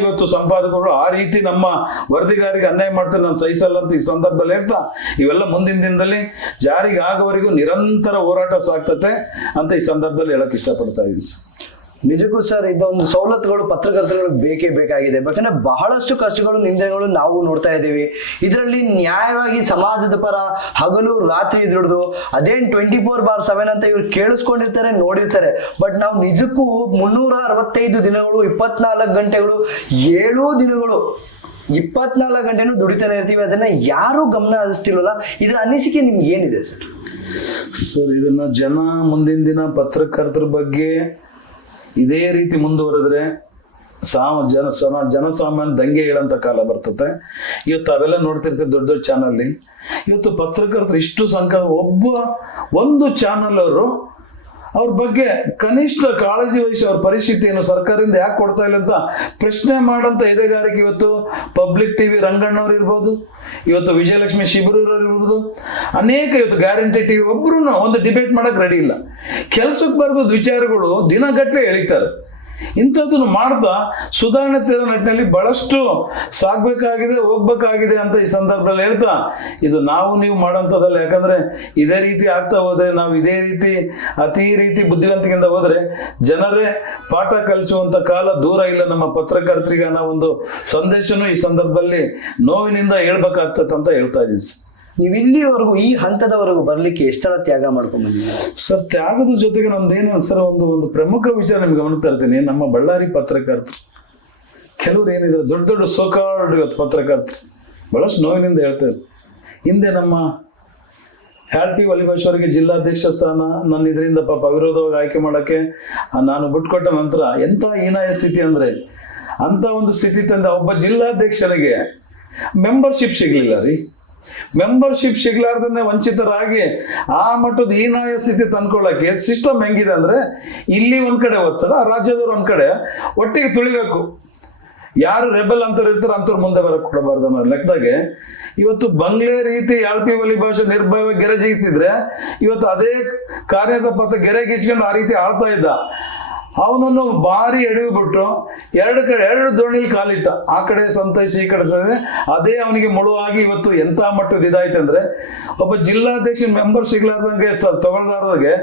ಇವತ್ತು ಸಂಪಾದಕರು ಆ ರೀತಿ ನಮ್ಮ ವರದಿಗಾರಿಗೆ ಅನ್ಯಾಯ ಮಾಡ್ತಾರೆ, ನಾನು ಸಹಿಸಲ್ಲ ಅಂತ ಈ ಸಂದರ್ಭದಲ್ಲಿ ಹೇಳ್ತಾ, ಇವೆಲ್ಲ ಮುಂದಿನ ದಿನದಲ್ಲಿ ಜಾರಿಗೆ ಆಗೋವರೆಗೂ ನಿರಂತರ ಹೋರಾಟ ಸಾಗ್ತತೆ ಅಂತ ಈ ಸಂದರ್ಭದಲ್ಲಿ ಹೇಳಕ್ ಇಷ್ಟಪಡ್ತಾ ಇದ್ದೀನಿ. ನಿಜಕ್ಕೂ ಸರ್, ಇದೊಂದು ಸವಲತ್ತುಗಳು ಪತ್ರಕರ್ತರಿಗೆ ಬೇಕೇ ಬೇಕಾಗಿದೆ. ಯಾಕಂದ್ರೆ ಬಹಳಷ್ಟು ಕಷ್ಟಗಳು, ನಿಂದನೆಗಳು ನಾವು ನೋಡ್ತಾ ಇದ್ದೀವಿ. ಇದರಲ್ಲಿ ನ್ಯಾಯವಾಗಿ ಸಮಾಜದ ಪರ ಹಗಲು ರಾತ್ರಿ ದುಡಿದು ಅದೇನ್ 24/7 ಅಂತ ಇವ್ರು ಕೇಳಿಸ್ಕೊಂಡಿರ್ತಾರೆ, ನೋಡಿರ್ತಾರೆ. ಬಟ್ ನಾವು ನಿಜಕ್ಕೂ 365 ದಿನಗಳು 24 ಗಂಟೆಗಳು 7 ದಿನಗಳು 24 ಗಂಟೆನೂ ದುಡಿತಾನೆ ಇರ್ತೀವಿ. ಅದನ್ನ ಯಾರು ಗಮನ ಹರಿಸ್ತಿಲ್ವಲ್ಲ. ಇದರ ಅನಿಸಿಕೆ ನಿಮ್ಗೆ ಏನಿದೆ ಸರ್? ಇದನ್ನ ಜನ ಮುಂದಿನ ದಿನ ಪತ್ರಕರ್ತರ ಬಗ್ಗೆ ಇದೇ ರೀತಿ ಮುಂದುವರೆದ್ರೆ ಜನಸಾಮಾನ್ಯ ದಂಗೆ ಹೇಳಂತ ಕಾಲ ಬರ್ತದೆ. ಇವತ್ತು ಅವೆಲ್ಲ ನೋಡ್ತಿರ್ತೀವಿ ದೊಡ್ಡ ದೊಡ್ಡ ಚಾನಲ್ಲಿ. ಇವತ್ತು ಪತ್ರಕರ್ತರು ಇಷ್ಟು ಒಂದು ಚಾನಲ್ ಅವರು ಅವ್ರ ಬಗ್ಗೆ ಕನಿಷ್ಠ ಕಾಳಜಿ ವಹಿಸಿ ಅವ್ರ ಪರಿಸ್ಥಿತಿ ಏನು, ಸರ್ಕಾರದಿಂದ ಯಾಕೆ ಕೊಡ್ತಾ ಇಲ್ಲ ಅಂತ ಪ್ರಶ್ನೆ ಮಾಡೋಂಥ ಎದೆಗಾರಿಕೆ ಇವತ್ತು ಪಬ್ಲಿಕ್ ಟಿವಿ ರಂಗಣ್ಣವ್ರು ಇರ್ಬೋದು, ಇವತ್ತು ವಿಜಯಲಕ್ಷ್ಮಿ ಶಿಬಿರೂರವ್ರು ಇರ್ಬೋದು, ಅನೇಕ ಇವತ್ತು ಗ್ಯಾರಂಟಿ ಟಿವಿ ಒಬ್ರು ಒಂದು ಡಿಬೇಟ್ ಮಾಡಕ್ಕೆ ರೆಡಿ ಇಲ್ಲ. ಕೆಲ್ಸಕ್ಕೆ ಬರೆದ ವಿಚಾರಗಳು ದಿನಗಟ್ಟಲೆ ಎಳಿತಾರೆ. ಇಂಥದ್ದನ್ನು ಮಾಡ್ತಾ ಸುಧಾರಣೆ ತೀರ ನಿಟ್ಟಿನಲ್ಲಿ ಬಹಳಷ್ಟು ಸಾಗಬೇಕಾಗಿದೆ, ಹೋಗ್ಬೇಕಾಗಿದೆ ಅಂತ ಈ ಸಂದರ್ಭದಲ್ಲಿ ಹೇಳ್ತಾ, ಇದು ನಾವು ನೀವು ಮಾಡೋಂಥದ್ದಲ್ಲ. ಯಾಕಂದ್ರೆ ಇದೇ ರೀತಿ ಆಗ್ತಾ ಹೋದ್ರೆ, ನಾವು ಇದೇ ರೀತಿ ಬುದ್ಧಿವಂತಿಕೆಯಿಂದ ಹೋದ್ರೆ ಜನರೇ ಪಾಠ ಕಲಿಸುವಂತ ಕಾಲ ದೂರ ಇಲ್ಲ. ನಮ್ಮ ಪತ್ರಕರ್ತರಿಗೆ ಅನ್ನೋ ಒಂದು ಸಂದೇಶನೂ ಈ ಸಂದರ್ಭದಲ್ಲಿ ನೋವಿನಿಂದ ಹೇಳ್ಬೇಕಾಗ್ತದೆ ಅಂತ ಹೇಳ್ತಾ ಇದ್ದೀನಿ. ನೀವು ಇಲ್ಲಿವರೆಗೂ ಈ ಹಂತದವರೆಗೂ ಬರ್ಲಿಕ್ಕೆ ಎಷ್ಟೆಲ್ಲ ತ್ಯಾಗ ಮಾಡ್ಕೊಂಡ್ ಬಂದಿದ್ದೀರಾ ಸರ್? ತ್ಯಾಗದ ಜೊತೆಗೆ ನಮ್ದೇನು ಸರ್, ಒಂದು ಪ್ರಮುಖ ವಿಚಾರ ನಿಮ್ಗೆ ಗಮನಿಸ್ತಾ ಇರ್ತೀನಿ. ನಮ್ಮ ಬಳ್ಳಾರಿ ಪತ್ರಕರ್ತರು ಕೆಲವ್ರು ಏನಿದ್ದಾರೆ, ದೊಡ್ಡ ದೊಡ್ಡ ಸೋಕಾರ್ಡ್ ಇವತ್ತು ಪತ್ರಕರ್ತರು ಬಹಳಷ್ಟು ನೋವಿನಿಂದ ಹೇಳ್ತಾರೆ. ಹಿಂದೆ ನಮ್ಮ ಹ್ಯಾಲ್ಪಿ ವಲಿಮೇಶ್ವರಿಗೆ ಜಿಲ್ಲಾಧ್ಯಕ್ಷ ಸ್ಥಾನ ನನ್ನ ಇದರಿಂದ ಪಾಪ ಅವಿರೋಧವಾಗಿ ಆಯ್ಕೆ ಮಾಡೋಕ್ಕೆ ನಾನು ಬಿಟ್ಕೊಟ್ಟ ನಂತರ ಎಂಥ ಹೀನಾಯ ಸ್ಥಿತಿ ಅಂದರೆ, ಅಂಥ ಒಂದು ಸ್ಥಿತಿ ತಂದ ಒಬ್ಬ ಜಿಲ್ಲಾಧ್ಯಕ್ಷನಿಗೆ ಮೆಂಬರ್ಶಿಪ್ ಸಿಗಲಿಲ್ಲ ರೀ. ಮೆಂಬರ್ಶಿಪ್ ಸಿಗ್ಲಾರ್ದನ್ನೇ ವಂಚಿತರಾಗಿ ಆ ಮಟ್ಟದ ಹೀನಾಯ ಸ್ಥಿತಿ ತಂದ್ಕೊಳ್ಳೋಕ್ಕೆ ಸಿಸ್ಟಮ್ ಹೆಂಗಿದೆ ಅಂದರೆ, ಇಲ್ಲಿ ಒಂದ್ ಕಡೆ ಒತ್ತಡ, ರಾಜ್ಯದವ್ರು ಒಂದ್ ಕಡೆ ಒಟ್ಟಿಗೆ ತುಳಿಬೇಕು. ಯಾರು ರೆಬೆಲ್ ಅಂತವ್ರು ಇರ್ತಾರೆ ಅಂಥವ್ರು ಮುಂದೆ ಬರಕ್ಕೆ ಕೊಡಬಾರ್ದು ಅನ್ನೋ ಲೆಕ್ಕದಾಗೆ ಇವತ್ತು ಬಂಗ್ಲೆ ರೀತಿ ಯಾಳ್ಪಿ ವಲಿ ಭಾಷೆ ನಿರ್ಭಯವಾಗಿ ಗೆರೆ ಜಿಗಿತಿದ್ರೆ, ಇವತ್ತು ಅದೇ ಕಾರ್ಯದ ಪತ್ರ ಗೆರೆ ಗಿಚ್ಕೊಂಡು ಆ ರೀತಿ ಆಳ್ತಾ ಇದ್ದ. ಅವನನ್ನು ಭಾರಿ ಎಡವಿಬಿಟ್ಟು ಎರಡು ದೋಣಿಲಿ ಕಾಲಿಟ್ಟ. ಆ ಕಡೆ ಸಂತೈಸಿ ಈ ಕಡೆ ಸರಿ, ಅದೇ ಅವನಿಗೆ ಮುಳುವಾಗಿ ಇವತ್ತು ಎಂಥ ಮಟ್ಟದ ಇದಾಯ್ತು ಅಂದ್ರೆ, ಒಬ್ಬ ಜಿಲ್ಲಾಧ್ಯಕ್ಷ ಮೆಂಬರ್ ಸಿಗ್ಲಾರ್ದಂಗೆ ತಗೊಳ್ದಾರ್ದಾಗೆ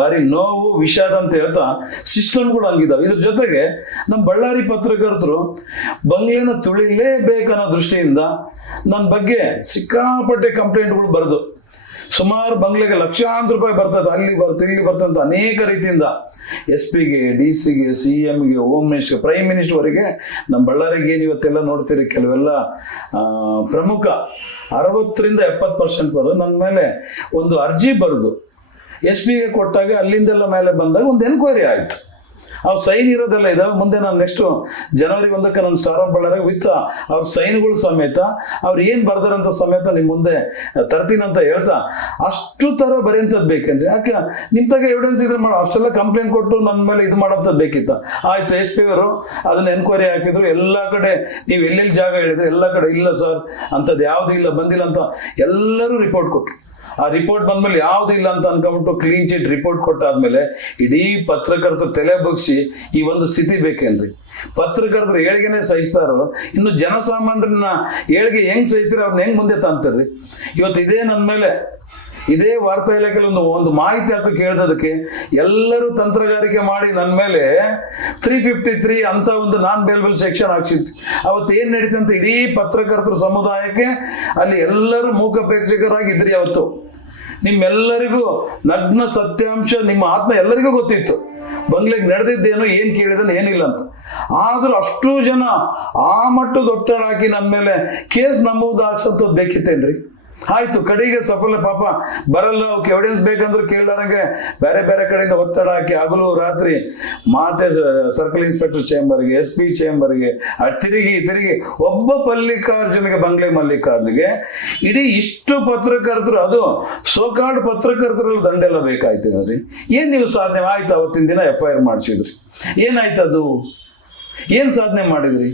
ಭಾರಿ ನೋವು ವಿಷಾದ ಅಂತ ಹೇಳ್ತಾ ಸಿಸ್ಟಮ್ಗಳು ಹಂಗಿದಾವೆ. ಇದ್ರ ಜೊತೆಗೆ ನಮ್ಮ ಬಳ್ಳಾರಿ ಪತ್ರಕರ್ತರು ಬಂಗ್ಲೆನ ತುಳಿಲೇಬೇಕನ್ನೋ ದೃಷ್ಟಿಯಿಂದ ನನ್ನ ಬಗ್ಗೆ ಸಿಕ್ಕಾಪಟ್ಟೆ ಕಂಪ್ಲೇಂಟ್ಗಳು ಬರೆದು ಸುಮಾರು ಬಂಗ್ಲೆಗೆ ಲಕ್ಷಾಂತರ ರೂಪಾಯಿ ಬರ್ತದೆ, ಅಲ್ಲಿ ಇಲ್ಲಿ ಬರ್ತಂತ ಅನೇಕ ರೀತಿಯಿಂದ SP-ಗೆ, DC-ಗೆ, CM-ಗೆ, ಹೋಮ್ ಮಿನಿಸ್ಟರ್, ಪ್ರೈಮ್ ಮಿನಿಸ್ಟರ್ವರೆಗೆ ನಮ್ಮ ಬಳ್ಳಾರಿಗೆ ಏನು ಇವತ್ತೆಲ್ಲ ನೋಡ್ತೀರಿ ಕೆಲವೆಲ್ಲ ಪ್ರಮುಖ 60% 70% ಬರೋದು ನನ್ನ ಮೇಲೆ ಒಂದು ಅರ್ಜಿ ಬರೆದು SP-ಗೆ ಕೊಟ್ಟಾಗ ಅಲ್ಲಿಂದೆಲ್ಲ ಮೇಲೆ ಬಂದಾಗ ಒಂದು ಎನ್ಕ್ವೈರಿ ಆಯಿತು. ಅವು ಸೈನ್ ಇರೋದೆಲ್ಲ ಇದಾವೆ. ಮುಂದೆ ನಾನು ನೆಕ್ಸ್ಟ್ ಜನವರಿ 1ಕ್ಕೆ ನಾನು ಸ್ಟಾರ್ ಆಫ್ ಬಳ್ಳಾರಿ ವಿತ್ ಅವ್ರ ಸೈನ್ಗಳು ಸಮೇತ ಅವ್ರು ಏನು ಬರ್ದಾರಂತ ಸಮೇತ ನಿಮ್ಮ ಮುಂದೆ ತರ್ತೀನಂತ ಹೇಳ್ತಾ, ಅಷ್ಟು ಥರ ಬರೆಯಂಥದ್ದು ಬೇಕಂದ್ರೆ ಯಾಕೆ ನಿಮ್ಮ ತಗ ಎವಿಡೆನ್ಸ್ ಇದ್ರೆ ಮಾಡೋ, ಅಷ್ಟೆಲ್ಲ ಕಂಪ್ಲೇಂಟ್ ಕೊಟ್ಟು ನನ್ನ ಮೇಲೆ ಇದು ಮಾಡೋಂಥದ್ದು ಬೇಕಿತ್ತ. ಆಯಿತು, SP ಅವರು ಅದನ್ನ ಎನ್ಕ್ವೈರಿ ಹಾಕಿದ್ರು. ಎಲ್ಲ ಕಡೆ ನೀವು ಎಲ್ಲೆಲ್ಲಿ ಜಾಗ ಹೇಳಿದ್ರೆ ಎಲ್ಲ ಕಡೆ ಇಲ್ಲ ಸರ್ ಅಂಥದ್ದು ಯಾವುದೂ ಇಲ್ಲ, ಬಂದಿಲ್ಲ ಅಂತ ಎಲ್ಲರೂ ರಿಪೋರ್ಟ್ ಕೊಟ್ಟರು. ಆ ರಿಪೋರ್ಟ್ ಬಂದ್ಮೇಲೆ ಯಾವುದೂ ಇಲ್ಲ ಅಂತ ಅನ್ಕೊಂಡ್ಬಿಟ್ಟು ಕ್ಲೀನ್ ಚಿಟ್ ರಿಪೋರ್ಟ್ ಕೊಟ್ಟಾದ್ಮೇಲೆ ಇಡೀ ಪತ್ರಕರ್ತರು ತಲೆ ಬಗ್ಸಿ ಈ ಒಂದು ಸ್ಥಿತಿ ಬೇಕೇನ್ರಿ? ಪತ್ರಕರ್ತರು ಏಳಿಗೆನೆ ಸಹಿಸ್ತಾರೋ, ಇನ್ನು ಜನಸಾಮಾನ್ಯರನ್ನ ಏಳಿಗೆ ಹೆಂಗ್ ಸಹಿಸ್ತಾರೆ ಅವ್ರನ್ನ ಹೆಂಗ್ ಮುಂದೆ ತಂತಾರ್ರಿ? ಇವತ್ತು ಇದೇ ನನ್ನ ಮೇಲೆ ಇದೇ ವಾರ್ತಾ ಇಲಾಖೆಯಲ್ಲಿ ಒಂದು ಮಾಹಿತಿ ಹಾಕಿ ಕೇಳಿದಕ್ಕೆ ಎಲ್ಲರೂ ತಂತ್ರಗಾರಿಕೆ ಮಾಡಿ ನನ್ನ ಮೇಲೆ 353 ಅಂತ ಒಂದು ನಾನ್ ಬೇಲಬಲ್ ಸೆಕ್ಷನ್ ಹಾಕ್ಸಿತ್ತು. ಅವತ್ತು ಏನ್ ನಡೀತು ಅಂತ ಇಡೀ ಪತ್ರಕರ್ತರ ಸಮುದಾಯಕ್ಕೆ ಅಲ್ಲಿ ಎಲ್ಲರೂ ಮೂಕ ಪ್ರೇಕ್ಷಕರಾಗಿದ್ರಿ. ಅವತ್ತು ನಿಮ್ಮೆಲ್ಲರಿಗೂ ನಗ್ನ ಸತ್ಯಾಂಶ, ನಿಮ್ಮ ಆತ್ಮ ಎಲ್ಲರಿಗೂ ಗೊತ್ತಿತ್ತು ಬಂಗ್ಲೆಗೆ ನಡೆದಿದ್ದೇನು, ಏನ್ ಕೇಳಿದನು ಏನಿಲ್ಲ ಅಂತ. ಆದ್ರೂ ಅಷ್ಟು ಜನ ಆ ಮಟ್ಟದ ಒತ್ತಡ ಹಾಕಿ ನನ್ನ ಮೇಲೆ ಕೇಸ್ ನಮೂದು ಹಾಕ್ಸಂಥದ್ದು ಬೇಕಿತ್ತೇನ್ರಿ? ಆಯ್ತು, ಕಡೆಗೆ ಸಫಲ. ಪಾಪ ಬರಲ್ಲ, ಅವಕ್ಕೆ ಎವಿಡೆನ್ಸ್ ಬೇಕಂದ್ರೆ ಕೇಳಾರಂಗೆ ಬೇರೆ ಬೇರೆ ಕಡೆಯಿಂದ ಒತ್ತಡ ಹಾಕಿ ಹಗಲು ರಾತ್ರಿ ಮಾತೆ ಸರ್ಕಲ್ ಇನ್ಸ್ಪೆಕ್ಟರ್ ಚೇಂಬರ್ಗೆ, SP ಚೇಂಬರ್ಗೆ ತಿರುಗಿ ಒಬ್ಬ ಮಲ್ಲಿಕಾರ್ಜುನಿಗೆ, ಬಂಗ್ಲೆ ಮಲ್ಲಿಕಾರ್ಜುನಿಗೆ ಇಡೀ ಇಷ್ಟು ಪತ್ರಕರ್ತರು, ಅದು ಸೋಕಾಲ್ಡ್ ಪತ್ರಕರ್ತರಲ್ಲಿ ದಂಡೆಲ್ಲ ಬೇಕಾಯ್ತದ್ರಿ. ಏನ್ ನೀವು ಸಾಧನೆ ಆಯ್ತು? ಅವತ್ತಿನ ದಿನ FIR ಮಾಡಿಸಿದ್ರಿ, ಏನಾಯ್ತು? ಏನ್ ಸಾಧನೆ ಮಾಡಿದ್ರಿ?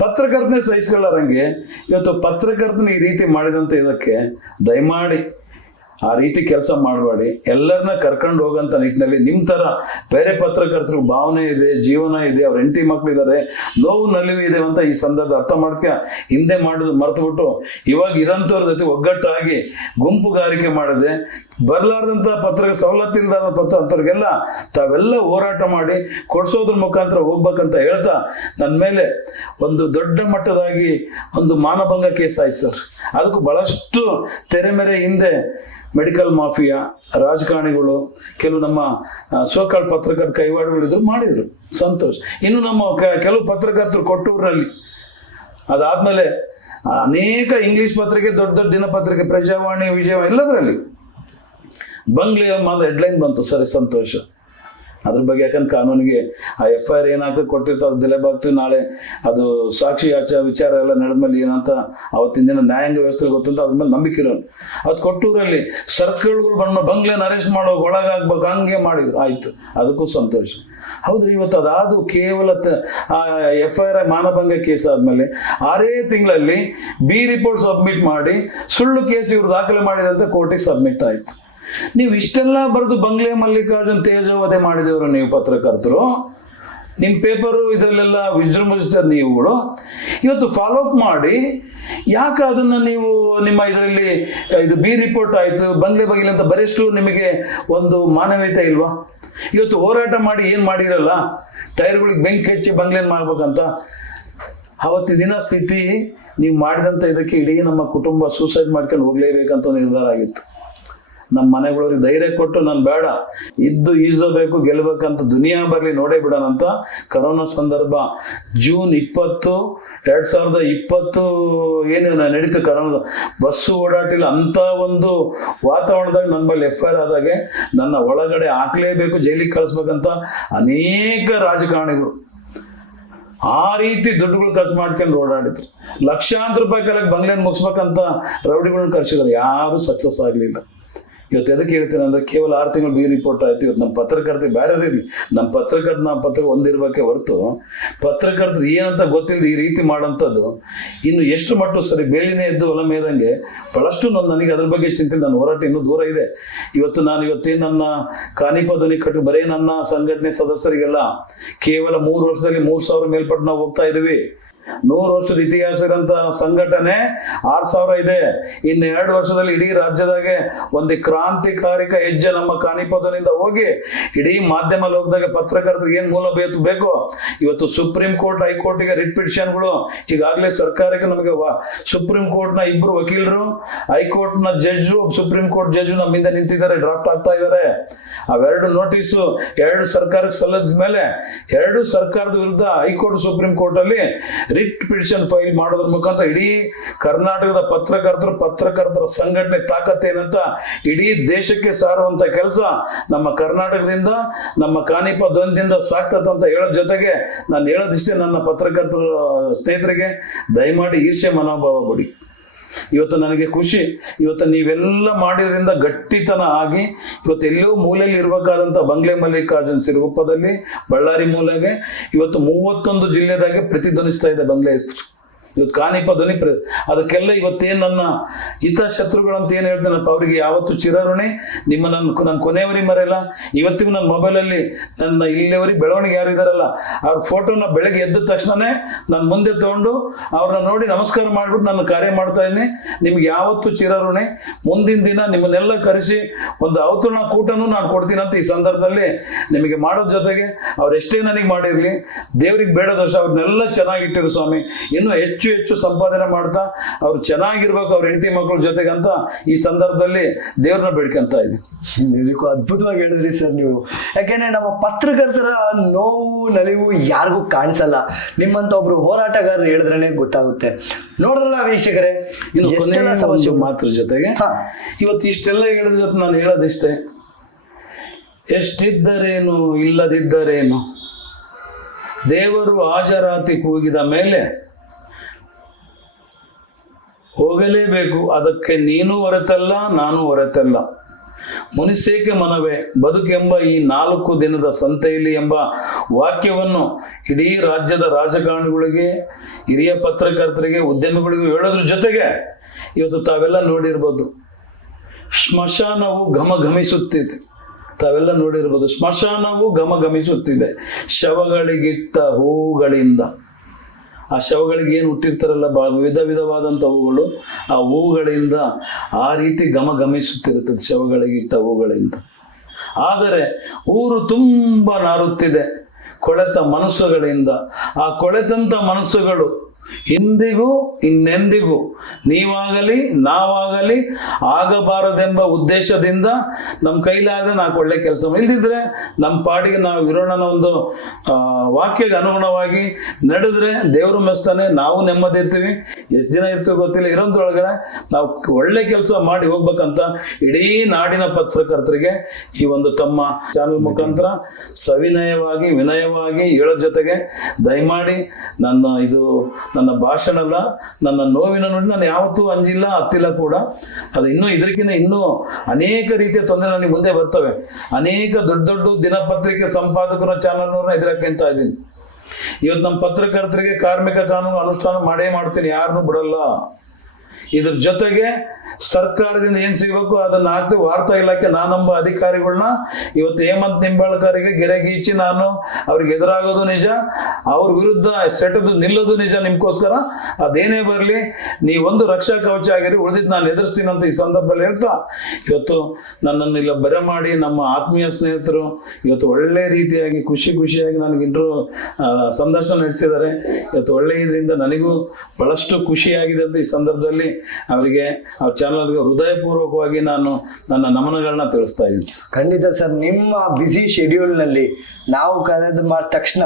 ಪತ್ರಕರ್ತನೇ ಸಹಿಸ್ಕೊಳ್ಳಾರಂಗೆ ಇವತ್ತು ಪತ್ರಕರ್ತನ ಈ ರೀತಿ ಮಾಡಿದಂತ ಇದಕ್ಕೆ ದಯಮಾಡಿ ಆ ರೀತಿ ಕೆಲಸ ಮಾಡಬೇಡಿ. ಎಲ್ಲರನ್ನ ಕರ್ಕೊಂಡು ಹೋಗಂತ ನಿಟ್ಟಿನಲ್ಲಿ ನಿಮ್ಮ ತರ ಬೇರೆ ಪತ್ರಕರ್ತರು ಭಾವನೆ ಇದೆ, ಜೀವನ ಇದೆ, ಅವ್ರ ಹೆಂಡತಿ ಮಕ್ಳಿದ್ದಾರೆ, ನೋವು ನಲಿವು ಇದೆ ಅಂತ ಈ ಸಂದರ್ಭ ಅರ್ಥ ಮಾಡ್ತೀಯ. ಹಿಂದೆ ಮಾಡೋದು ಮರ್ತುಬಿಟ್ಟು ಇವಾಗ ಇರೋಂಥವ್ರ ಜೊತೆ ಒಗ್ಗಟ್ಟಾಗಿ ಗುಂಪುಗಾರಿಕೆ ಮಾಡಿದೆ. ಬರ್ಲಾರ್ದಂಥ ಸವಲತ್ತು ಇಲ್ದಾರ ಅಂಥವ್ರಿಗೆಲ್ಲ ತಾವೆಲ್ಲ ಹೋರಾಟ ಮಾಡಿ ಕೊಡ್ಸೋದ್ರ ಮುಖಾಂತರ ಹೋಗ್ಬೇಕಂತ ಹೇಳ್ತಾ, ನನ್ನ ಮೇಲೆ ಒಂದು ದೊಡ್ಡ ಮಟ್ಟದಾಗಿ ಒಂದು ಮಾನಭಂಗ ಕೇಸ್ ಆಯ್ತು ಸರ್. ಅದಕ್ಕೂ ಬಹಳಷ್ಟು ತೆರೆಮೆರೆ ಹಿಂದೆ ಮೆಡಿಕಲ್ ಮಾಫಿಯಾ, ರಾಜಕಾರಣಿಗಳು, ಕೆಲವು ನಮ್ಮ ಸೋಕಾಳ್ ಪತ್ರಕರ್ತ ಕೈವಾಡಗಳಿದ್ರು, ಮಾಡಿದ್ರು, ಸಂತೋಷ್. ಇನ್ನು ನಮ್ಮ ಕೆಲವು ಪತ್ರಕರ್ತರು ಕೊಟ್ಟೂರಿನಲ್ಲಿ, ಅದಾದ್ಮೇಲೆ ಅನೇಕ ಇಂಗ್ಲಿಷ್ ಪತ್ರಿಕೆ, ದೊಡ್ಡ ದೊಡ್ಡ ದಿನಪತ್ರಿಕೆ, ಪ್ರಜಾವಾಣಿ, ವಿಜಯವಾಣಿ ಎಲ್ಲದರಲ್ಲಿ ಬಂಗ್ಲೆ ಹೆಡ್ಲೈನ್ ಬಂತು ಸರ್, ಸಂತೋಷ. ಅದ್ರ ಬಗ್ಗೆ ಯಾಕಂದ್ರೆ ಕಾನೂನಿಗೆ ಆ FIR ಏನಾಗ್ತದೆ ಕೊಟ್ಟಿರ್ತಾರೆ ಅದು ದಿಲೆಬಾಗ್ತೀವಿ, ನಾಳೆ ಅದು ಸಾಕ್ಷಿ ವಿಚಾರ ಎಲ್ಲ ನಡೆದ್ಮೇಲೆ ಏನಂತ ಅವತ್ತಿನ ದಿನ ನ್ಯಾಯಾಂಗ ವ್ಯವಸ್ಥೆ ಗೊತ್ತಂತ ಅದ್ರ ಮೇಲೆ ನಂಬಿಕೆ ಇರೋನು. ಅವತ್ತು ಕೊಟ್ಟೂರಲ್ಲಿ ಸರ್ಕಲ್ಗಳು ಬಂದು ಬಂಗ್ಲೆನ ಅರೆಸ್ಟ್ ಮಾಡೋ ಒಳಗಾಗ್ಬೇಕು ಹಂಗೆ ಮಾಡಿದ್ರು, ಆಯ್ತು, ಅದಕ್ಕೂ ಸಂತೋಷ. ಹೌದ್ರಿ, ಇವತ್ತು ಅದಾದು ಕೇವಲ FIR ಮಾನಭಂಗ ಕೇಸ್ ಆದ್ಮೇಲೆ 6 ತಿಂಗಳಲ್ಲಿ B ರಿಪೋರ್ಟ್ ಸಬ್ಮಿಟ್ ಮಾಡಿ ಸುಳ್ಳು ಕೇಸ್ ಇವ್ರು ದಾಖಲೆ ಮಾಡಿದಂತೆ ಕೋರ್ಟಿಗೆ ಸಬ್ಮಿಟ್ ಆಯ್ತು. ನೀವು ಇಷ್ಟೆಲ್ಲ ಬರೆದು ಬಂಗ್ಲೆ ಮಲ್ಲಿಕಾರ್ಜುನ್ ತೇಜವಧೆ ಮಾಡಿದವರು ನೀವು ಪತ್ರಕರ್ತರು, ನಿಮ್ಮ ಪೇಪರು ಇದರಲ್ಲೆಲ್ಲ ವಿಜೃಂಭಿಸ್ತಾರೆ ನೀವುಗಳು. ಇವತ್ತು ಫಾಲೋ ಅಪ್ ಮಾಡಿ ಯಾಕೆ ಅದನ್ನು ನೀವು ನಿಮ್ಮ ಇದರಲ್ಲಿ ಇದು B ರಿಪೋರ್ಟ್ ಆಯಿತು ಬಂಗ್ಲೆ ಬಗಿಲೆ ಅಂತ ಬರೆಷ್ಟು ನಿಮಗೆ ಒಂದು ಮಾನವೀಯತೆ ಇಲ್ವಾ? ಇವತ್ತು ಹೋರಾಟ ಮಾಡಿ ಏನು ಮಾಡಿರಲ್ಲ, ಟೈರ್ಗಳಿಗೆ ಬೆಂಕಿ ಹಚ್ಚಿ ಬಂಗ್ಲೆನ್ ಮಾಡ್ಬೇಕಂತ. ಆವತ್ತಿನ ದಿನ ಸ್ಥಿತಿ ನೀವು ಮಾಡಿದಂಥ ಇದಕ್ಕೆ ಇಡೀ ನಮ್ಮ ಕುಟುಂಬ ಸೂಸೈಡ್ ಮಾಡ್ಕೊಂಡು ಹೋಗ್ಲೇಬೇಕಂತ ನಿರ್ಧಾರ ಆಗಿತ್ತು. ನಮ್ಮ ಮನೆಗಳವ್ರಿಗೆ ಧೈರ್ಯ ಕೊಟ್ಟು ನಾನು ಬೇಡ ಇದ್ದು ಈಜಬೇಕು ಗೆಲ್ಲಬೇಕಂತ ದುನಿಯಾ ಬರಲಿ ನೋಡೇ ಬಿಡೋಣ ಅಂತ ಕರೋನಾ ಸಂದರ್ಭ ಜೂನ್ 20, 2020 ಏನು ನಡೀತು ಕರೋನಾ, ಬಸ್ಸು ಓಡಾಟಿಲ್ಲ ಅಂತ ಒಂದು ವಾತಾವರಣದಾಗ ನನ್ನ ಮೇಲೆ FIR ಆದಾಗೆ ನನ್ನ ಒಳಗಡೆ ಹಾಕ್ಲೇಬೇಕು, ಜೈಲಿಗೆ ಕಳಿಸ್ಬೇಕಂತ ಅನೇಕ ರಾಜಕಾರಣಿಗಳು ಆ ರೀತಿ ದುಡ್ಡುಗಳು ಖರ್ಚು ಮಾಡ್ಕೊಂಡು ಓಡಾಡಿದ್ರು. ಲಕ್ಷಾಂತರ ರೂಪಾಯಿ ಕಾಲಕ್ಕೆ ಬಂಗ್ಲೆನ್ ಮುಗಿಸ್ಬೇಕಂತ ರೌಡಿಗಳನ್ನ ಕರ್ಸಿದ್ರು, ಯಾರು ಸಕ್ಸಸ್ ಆಗಲಿಲ್ಲ. ಇವತ್ತು ಎದಕ್ಕೆ ಹೇಳ್ತೇನೆ ಅಂದರೆ ಕೇವಲ 6 ತಿಂಗಳು B ರಿಪೋರ್ಟ್ ಆಯ್ತು. ಇವತ್ತು ನಮ್ಮ ಪತ್ರಕರ್ತೆ ಬೇರೆ ಇರಲಿ, ನಮ್ಮ ಪತ್ರ ಒಂದಿರ್ಬೇಕೆ ಹೊರತು ಪತ್ರಕರ್ತರು ಏನಂತ ಗೊತ್ತಿಲ್ಲದೆ ಈ ರೀತಿ ಮಾಡೋಂಥದ್ದು ಇನ್ನು ಎಷ್ಟು ಮಟ್ಟು ಸರಿ ಬೇಲಿನೇ ಎದ್ದು ಹೊಲ ಮೇದಂಗೆ ಬಹಳಷ್ಟು ನನಗೆ ಅದ್ರ ಬಗ್ಗೆ ಚಿಂತೆ. ನನ್ನ ಹೋರಾಟ ಇನ್ನೂ ದೂರ ಇದೆ. ಇವತ್ತೇನು ನನ್ನ ಕಾನಿಪ ಧ್ವನಿ ಕಟ್ಟು ಬರೀ ನನ್ನ ಸಂಘಟನೆ ಸದಸ್ಯರಿಗೆಲ್ಲ ಕೇವಲ 3 ವರ್ಷದಲ್ಲಿ 3,000 ಮೇಲ್ಪಟ್ಟು ನಾವು ಹೋಗ್ತಾ ಇದ್ದೀವಿ. 100 ವರ್ಷದ ಇತಿಹಾಸ ಇರೋಂಥ ಸಂಘಟನೆ 6,000 ಇದೆ. ಇನ್ನು 2 ವರ್ಷದಲ್ಲಿ ಇಡೀ ರಾಜ್ಯದಾಗೆ ಒಂದು ಕ್ರಾಂತಿಕಾರಿಕ ಹೆಜ್ಜೆ ನಮ್ಮ ಕಾನಿಪದನಿಂದ ಹೋಗಿ ಇಡೀ ಮಾಧ್ಯಮ ಲೋಕದಾಗ ಪತ್ರಕರ್ತರಿಗೆ ಏನು ಮೂಲಭೂತ ಬೇಕೋ ಇವತ್ತು ಸುಪ್ರೀಂ ಕೋರ್ಟ್ ಹೈಕೋರ್ಟ್ಗೆ ರಿಟ್ ಪಿಟಿಷನ್ಗಳು ಈಗಾಗಲೇ ಸರ್ಕಾರಕ್ಕೆ ನಮಗೆ ಸುಪ್ರೀಂ ಕೋರ್ಟ್ನ 2 ವಕೀಲರು, ಹೈಕೋರ್ಟ್ನ ಜಡ್ಜು, ಸುಪ್ರೀಂ ಕೋರ್ಟ್ ಜಡ್ಜು ನಮ್ಮಿಂದ ನಿಂತಿದ್ದಾರೆ, ಡ್ರಾಫ್ಟ್ ಆಗ್ತಾ ಇದ್ದಾರೆ. ಅವೆರಡು ನೋಟಿಸು 2 ಸರ್ಕಾರಕ್ಕೆ ಸಲ್ಲದ ಮೇಲೆ 2 ಸರ್ಕಾರದ ವಿರುದ್ಧ ಹೈಕೋರ್ಟ್ ಸುಪ್ರೀಂ ಕೋರ್ಟ್ ಅಲ್ಲಿ ರಿಟ್ ಪಿಟಿಷನ್ ಫೈಲ್ ಮಾಡೋದ್ರ ಮುಖಾಂತರ ಇಡೀ ಕರ್ನಾಟಕದ ಪತ್ರಕರ್ತರ ಸಂಘಟನೆ ತಾಕತ್ತೇನಂತ ಇಡೀ ದೇಶಕ್ಕೆ ಸಾರುವಂತ ಕೆಲಸ ನಮ್ಮ ಕರ್ನಾಟಕದಿಂದ ನಮ್ಮ ಕಾನಿಪ ಧ್ವನಿಯಿಂದ ಸಾಕ್ತದಂತ ಹೇಳೋ ಜೊತೆಗೆ ನಾನು ಹೇಳೋದಿಷ್ಟೇ, ನನ್ನ ಪತ್ರಕರ್ತರ ಸ್ನೇಹಿತರಿಗೆ ದಯಮಾಡಿ ಈರ್ಷ್ಯೆ ಮನೋಭಾವ ಬಿಡಿ. ಇವತ್ತು ನನಗೆ ಖುಷಿ, ಇವತ್ತು ನೀವೆಲ್ಲ ಮಾಡಿದ್ರಿಂದ ಗಟ್ಟಿತನ ಆಗಿ ಇವತ್ತು ಎಲ್ಲೋ ಮೂಲೆಯಲ್ಲಿ ಇರಬೇಕಾದಂಥ ಬಂಗ್ಲೆ ಮಲ್ಲಿಕಾರ್ಜುನ್ ಸಿರುಗುಪ್ಪದಲ್ಲಿ ಬಳ್ಳಾರಿ ಮೂಲೆಗೆ ಇವತ್ತು 31 ಜಿಲ್ಲೆದಾಗೆ ಪ್ರತಿಧ್ವನಿಸ್ತಾ ಇದೆ ಬಂಗ್ಲೆ ಹೆಸರು. ಇವತ್ತು ಕಾನಿಪ ಧ್ವನಿ ಅದಕ್ಕೆಲ್ಲ ಇವತ್ತೇನು ನನ್ನ ಹಿತಶತ್ರುಗಳಂತ ಏನು ಹೇಳ್ತೇನಪ್ಪ ಅವರಿಗೆ ಯಾವತ್ತು ಚಿರಋಣಿ. ನನ್ನ ಕೊನೆಯವರಿಗೆ ಮರೆಯಲ್ಲ. ಇವತ್ತಿಗೂ ನನ್ನ ಮೊಬೈಲಲ್ಲಿ ನನ್ನ ಇಲ್ಲಿವರೆಗೆ ಬೆಳವಣಿಗೆ ಯಾರು ಇದ್ದಾರಲ್ಲ ಅವ್ರ ಫೋಟೋನ ಬೆಳಗ್ಗೆ ಎದ್ದ ತಕ್ಷಣನೇ ನಾನು ಮುಂದೆ ತಗೊಂಡು ಅವ್ರನ್ನ ನೋಡಿ ನಮಸ್ಕಾರ ಮಾಡಿಬಿಟ್ಟು ನಾನು ಕಾರ್ಯ ಮಾಡ್ತಾ ಇದ್ದೀನಿ. ನಿಮ್ಗೆ ಯಾವತ್ತು ಚಿರಋಣಿ. ಮುಂದಿನ ದಿನ ನಿಮ್ಮನ್ನೆಲ್ಲ ಕರೆಸಿ ಒಂದು ಔತಣ ಕೂಟನೂ ನಾನು ಕೊಡ್ತೀನಿ ಅಂತ ಈ ಸಂದರ್ಭದಲ್ಲಿ ನಿಮಗೆ ಮಾಡೋದ್ರ ಜೊತೆಗೆ ಅವರೆಷ್ಟೇ ನನಗೆ ಮಾಡಿರಲಿ ದೇವ್ರಿಗೆ ಬೇಡ ದೋಷ ಅವ್ರನ್ನೆಲ್ಲ ಚೆನ್ನಾಗಿಟ್ಟಿರು ಸ್ವಾಮಿ, ಇನ್ನೂ ಹೆಚ್ಚು ಸಂಪಾದನೆ ಮಾಡ್ತಾ ಅವ್ರು ಚೆನ್ನಾಗಿರ್ಬೇಕು ಅವ್ರ ಹೆಂಡತಿ ಮಕ್ಕಳ ಜೊತೆಗೆ ಅಂತ ಈ ಸಂದರ್ಭದಲ್ಲಿ ದೇವ್ರನ್ನ ಬೇಡ್ಕೊಂತ ಇದ್ದೀನಿ. ನಿಜಕ್ಕೂ ಅದ್ಭುತವಾಗಿ ಹೇಳಿದ್ರಿ ಸರ್ ನೀವು. ಯಾಕೆಂದ್ರೆ ನಮ್ಮ ಪತ್ರಕರ್ತರ ನೋವು ನಲಿವು ಯಾರಿಗೂ ಕಾಣಿಸಲ್ಲ, ನಿಮ್ಮಂತ ಒಬ್ರು ಹೋರಾಟಗಾರರು ಹೇಳಿದ್ರೇನೆ ಗೊತ್ತಾಗುತ್ತೆ. ನೋಡಿದ್ರಲ್ಲ ವೀಕ್ಷಕರೇ, ಸಮಸ್ಯೆ ಮಾತ್ರ ಜೊತೆಗೆ ಇವತ್ತು ಇಷ್ಟೆಲ್ಲ ಹೇಳಿದ ಜೊತೆ ನಾನು ಹೇಳೋದಿಷ್ಟೇ, ಎಷ್ಟಿದ್ದರೇನು ಇಲ್ಲದಿದ್ದರೇನು ದೇವರು ಹಾಜರಾತಿ ಕೂಗಿದ ಮೇಲೆ ಹೋಗಲೇಬೇಕು. ಅದಕ್ಕೆ ನೀನು ಹೊರತಲ್ಲ, ನಾನು ಹೊರತಲ್ಲ. ಮುನಿಸೇಕೆ ಮನವೇ ಬದುಕೆಂಬ ಈ 4 ದಿನದ ಸಂತೆಯಲ್ಲಿ ಎಂಬ ವಾಕ್ಯವನ್ನು ಇಡೀ ರಾಜ್ಯದ ರಾಜಕಾರಣಿಗಳಿಗೆ, ಹಿರಿಯ ಪತ್ರಕರ್ತರಿಗೆ, ಉದ್ಯಮಿಗಳಿಗೂ ಹೇಳೋದ್ರ ಜೊತೆಗೆ ಇವತ್ತು ತಾವೆಲ್ಲ ನೋಡಿರ್ಬೋದು, ಸ್ಮಶಾನವು ಘಮಘಮಿಸುತ್ತಿದೆ. ತಾವೆಲ್ಲ ನೋಡಿರ್ಬೋದು, ಸ್ಮಶಾನವು ಘಮಘಮಿಸುತ್ತಿದೆ ಶವಗಳಿಗಿಟ್ಟ ಹೂಗಳಿಂದ. ಆ ಶವಗಳಿಗೆ ಏನು ಹುಟ್ಟಿರ್ತಾರಲ್ಲ ವಿಧವಾದಂಥ ಹೂಗಳು, ಆ ಹೂಗಳಿಂದ ಆ ರೀತಿ ಘಮಘಮಿಸುತ್ತಿರುತ್ತದೆ ಶವಗಳಿಗಿಟ್ಟ ಹೂಗಳಿಂದ. ಆದರೆ ಊರು ತುಂಬ ನಾರುತ್ತಿದೆ ಕೊಳೆತ ಮನಸ್ಸುಗಳಿಂದ. ಆ ಕೊಳೆತಂಥ ಮನಸ್ಸುಗಳು ಇಂದಿಗೂ ಇನ್ನೆಂದಿಗೂ ನೀವಾಗಲಿ ನಾವಾಗಲಿ ಆಗಬಾರದೆಂಬ ಉದ್ದೇಶದಿಂದ ನಮ್ಮ ಕೈಲಾಗ ನಾಲ್ಕು ಒಳ್ಳೆ ಕೆಲಸ ಇಲ್ದಿದ್ರೆ ನಮ್ಮ ಪಾಡಿಗೆ ನಾವು ಇರೋಣ ಅನ್ನೋ ಒಂದು ವಾಕ್ಯಕ್ಕೆ ಅನುಗುಣವಾಗಿ ನಡೆದ್ರೆ ದೇವರು ಮೆಸ್ತಾನೆ, ನಾವು ನೆಮ್ಮದಿ ಇರ್ತೀವಿ. ಎಷ್ಟು ದಿನ ಇರ್ತೀವಿ ಗೊತ್ತಿಲ್ಲ, ಇರೋದ್ರೊಳಗಡೆ ನಾವು ಒಳ್ಳೆ ಕೆಲಸ ಮಾಡಿ ಹೋಗ್ಬೇಕಂತ ಇಡೀ ನಾಡಿನ ಪತ್ರಕರ್ತರಿಗೆ ಈ ಒಂದು ತಮ್ಮ ಚಾನಲ್ ಮುಖಾಂತರ ಸವಿನಯವಾಗಿ ವಿನಯವಾಗಿ ಹೇಳೋ ಜೊತೆಗೆ ದಯಮಾಡಿ ನನ್ನ ಭಾಷಣ ಅಲ್ಲ, ನನ್ನ ನೋವಿನ ನೋಡಿ ನಾನು ಯಾವತ್ತೂ ಅಂಜಿಲ್ಲ ಹತ್ತಿಲ್ಲ ಕೂಡ. ಅದು ಇದಕ್ಕಿಂತ ಇನ್ನೂ ಅನೇಕ ರೀತಿಯ ತೊಂದರೆ ನನಗೆ ಮುಂದೆ ಬರ್ತವೆ. ಅನೇಕ ದೊಡ್ಡ ದೊಡ್ಡ ದಿನಪತ್ರಿಕೆ ಸಂಪಾದಕರ ಚಾನಲ್ನವ್ರನ್ನ ಎದುರಾಕ್ಕೊಂತ ಇದ್ದೀನಿ. ಇವತ್ತು ನಮ್ಮ ಪತ್ರಕರ್ತರಿಗೆ ಕಾರ್ಮಿಕ ಕಾನೂನು ಅನುಷ್ಠಾನ ಮಾಡೇ ಮಾಡ್ತೀನಿ, ಯಾರನ್ನೂ ಬಿಡಲ್ಲ. ಇದ್ರ ಜೊತೆಗೆ ಸರ್ಕಾರದಿಂದ ಏನ್ ಸಿಗಬೇಕು ಅದನ್ನ ಹಾಕ್ತಿ. ವಾರ್ತಾ ಇಲಾಖೆ ನಾನಂಬ ಅಧಿಕಾರಿಗಳನ್ನ ಇವತ್ತು ಹೇಮಂತ್ ನಿಂಬಾಳ್ಕರಿಗೆ ಗೆರೆಗೀಚಿ ನಾನು ಅವ್ರಿಗೆ ಎದುರಾಗೋದು ನಿಜ, ಅವ್ರ ವಿರುದ್ಧ ಸೆಟದು ನಿಲ್ಲೋದು ನಿಜ. ನಿಮ್ಗೋಸ್ಕರ ಅದೇನೇ ಬರಲಿ ನೀವೊಂದು ರಕ್ಷಾ ಕವಚ ಆಗಿರಿ, ಉಳಿದಿದ್ದು ನಾನು ಎದುರಿಸ್ತೀನಿ ಅಂತ ಈ ಸಂದರ್ಭದಲ್ಲಿ ಹೇಳ್ತಾ, ಇವತ್ತು ನನ್ನನ್ನು ಇಲ್ಲ ಬರೆ ಮಾಡಿ ನಮ್ಮ ಆತ್ಮೀಯ ಸ್ನೇಹಿತರು ಇವತ್ತು ಒಳ್ಳೆ ರೀತಿಯಾಗಿ ಖುಷಿಯಾಗಿ ನನಗೆ ಸಂದರ್ಶನ ನಡೆಸಿದ್ದಾರೆ. ಇವತ್ತು ಒಳ್ಳೆ ಇದರಿಂದ ನನಗೂ ಬಹಳಷ್ಟು ಖುಷಿಯಾಗಿದೆ ಅಂತ ಈ ಸಂದರ್ಭದಲ್ಲಿ ಅವರಿಗೆ ಅವ್ರ ಚಾನಲ್ಗೆ ಹೃದಯಪೂರ್ವಕವಾಗಿ ನಾನು ನನ್ನ ನಮನಗಳನ್ನ ತಿಳಿಸ್ತಾ ಇದ್ದೀನಿ. ಖಂಡಿತ ಸರ್, ನಿಮ್ಮ ಬ್ಯುಸಿ ಶೆಡ್ಯೂಲ್ನಲ್ಲಿ ನಾವು ಕರೆದು ಮಾಡಿದ ತಕ್ಷಣ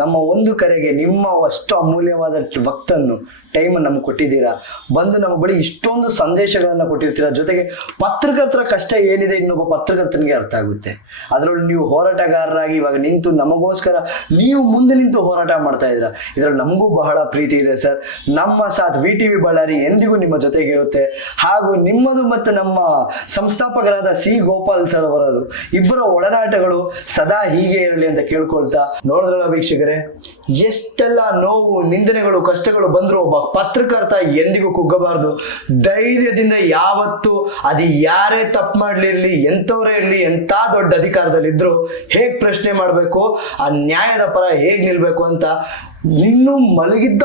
ನಮ್ಮ ಒಂದು ಕರೆಗೆ ನಿಮ್ಮ ಅಷ್ಟು ಅಮೂಲ್ಯವಾದ ವಕ್ತನ್ನು ಟೈಮ್ ನಮ್ಗೆ ಕೊಟ್ಟಿದ್ದೀರಾ. ಬಂದು ನಮ್ಮ ಬಳಿ ಇಷ್ಟೊಂದು ಸಂದೇಶಗಳನ್ನು ಕೊಟ್ಟಿರ್ತೀರಾ. ಜೊತೆಗೆ ಪತ್ರಕರ್ತರ ಕಷ್ಟ ಏನಿದೆ ಇನ್ನೊಬ್ಬ ಪತ್ರಕರ್ತನಿಗೆ ಅರ್ಥ ಆಗುತ್ತೆ. ಅದರಲ್ಲೂ ನೀವು ಹೋರಾಟಗಾರರಾಗಿ ಇವಾಗ ನಿಂತು ನಮಗೋಸ್ಕರ ನೀವು ಮುಂದೆ ನಿಂತು ಹೋರಾಟ ಮಾಡ್ತಾ ಇದ್ದೀರಾ. ಇದರಲ್ಲಿ ನಮಗೂ ಬಹಳ ಪ್ರೀತಿ ಇದೆ ಸರ್. ನಮ್ಮ ಸಾಥ್ VTV ಬಳ್ಳಾರಿ ಎಂದಿಗೂ ನಿಮ್ಮ ಜೊತೆಗಿರುತ್ತೆ. ಹಾಗೂ ನಿಮ್ಮದು ಮತ್ತು ನಮ್ಮ ಸಂಸ್ಥಾಪಕರಾದ C. ಗೋಪಾಲ್ ಸರ್ ಅವರದು ಇಬ್ಬರ ಒಡನಾಟಗಳು ಸದಾ ಹೀಗೆ ಇರಲಿ ಅಂತ ಕೇಳ್ಕೊಳ್ತಾ, ನೋಡಿದ್ರಲ್ಲ ವೀಕ್ಷಕರೇ, ಎಷ್ಟೆಲ್ಲ ನೋವು ನಿಂದನೆಗಳು ಕಷ್ಟಗಳು ಬಂದ್ರು ಒಬ್ಬ ಪತ್ರಕರ್ತ ಎಂದಿಗೂ ಕುಗ್ಗಬಾರ್ದು. ಧೈರ್ಯದಿಂದ ಯಾವತ್ತು ಅದು ಯಾರೇ ತಪ್ಪು ಮಾಡ್ಲಿರ್ಲಿ, ಎಂಥವರೇ ಇರ್ಲಿ, ಎಂಥ ದೊಡ್ಡ ಅಧಿಕಾರದಲ್ಲಿದ್ರು ಹೇಗ್ ಪ್ರಶ್ನೆ ಮಾಡಬೇಕು, ಆ ನ್ಯಾಯದ ಪರ ಹೇಗ್ ನಿಲ್ಬೇಕು ಅಂತ ಇನ್ನೂ ಮಲಗಿದ್ದ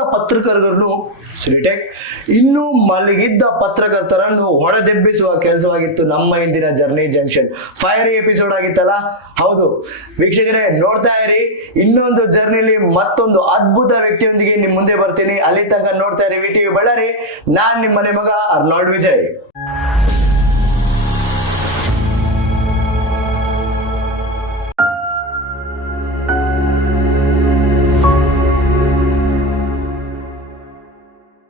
ಪತ್ರಕರ್ತರನ್ನು ಹೊಡೆದೆಬ್ಬಿಸುವ ಕೆಲಸವಾಗಿತ್ತು ನಮ್ಮ ಇಂದಿನ ಜರ್ನಿ ಜಂಕ್ಷನ್. ಫೈರಿ ಎಪಿಸೋಡ್ ಆಗಿತ್ತಲ್ಲ? ಹೌದು ವೀಕ್ಷಕರೇ, ನೋಡ್ತಾ ಇರಿ. ಇನ್ನೊಂದು ಜರ್ನಿಲಿ ಮತ್ತೊಂದು ಅದ್ಭುತ ವ್ಯಕ್ತಿಯೊಂದಿಗೆ ನಿಮ್ ಮುಂದೆ ಬರ್ತೀನಿ. ಅಲ್ಲಿ ತನಕ ನೋಡ್ತಾ ಇರಿ VTV ಬಳ್ಳಾರಿ. ನಾನ್ ನಿಮ್ಮ ಮನೆ ಮಗ ಅರ್ನಾಲ್ಡ್ ವಿಜಯ್.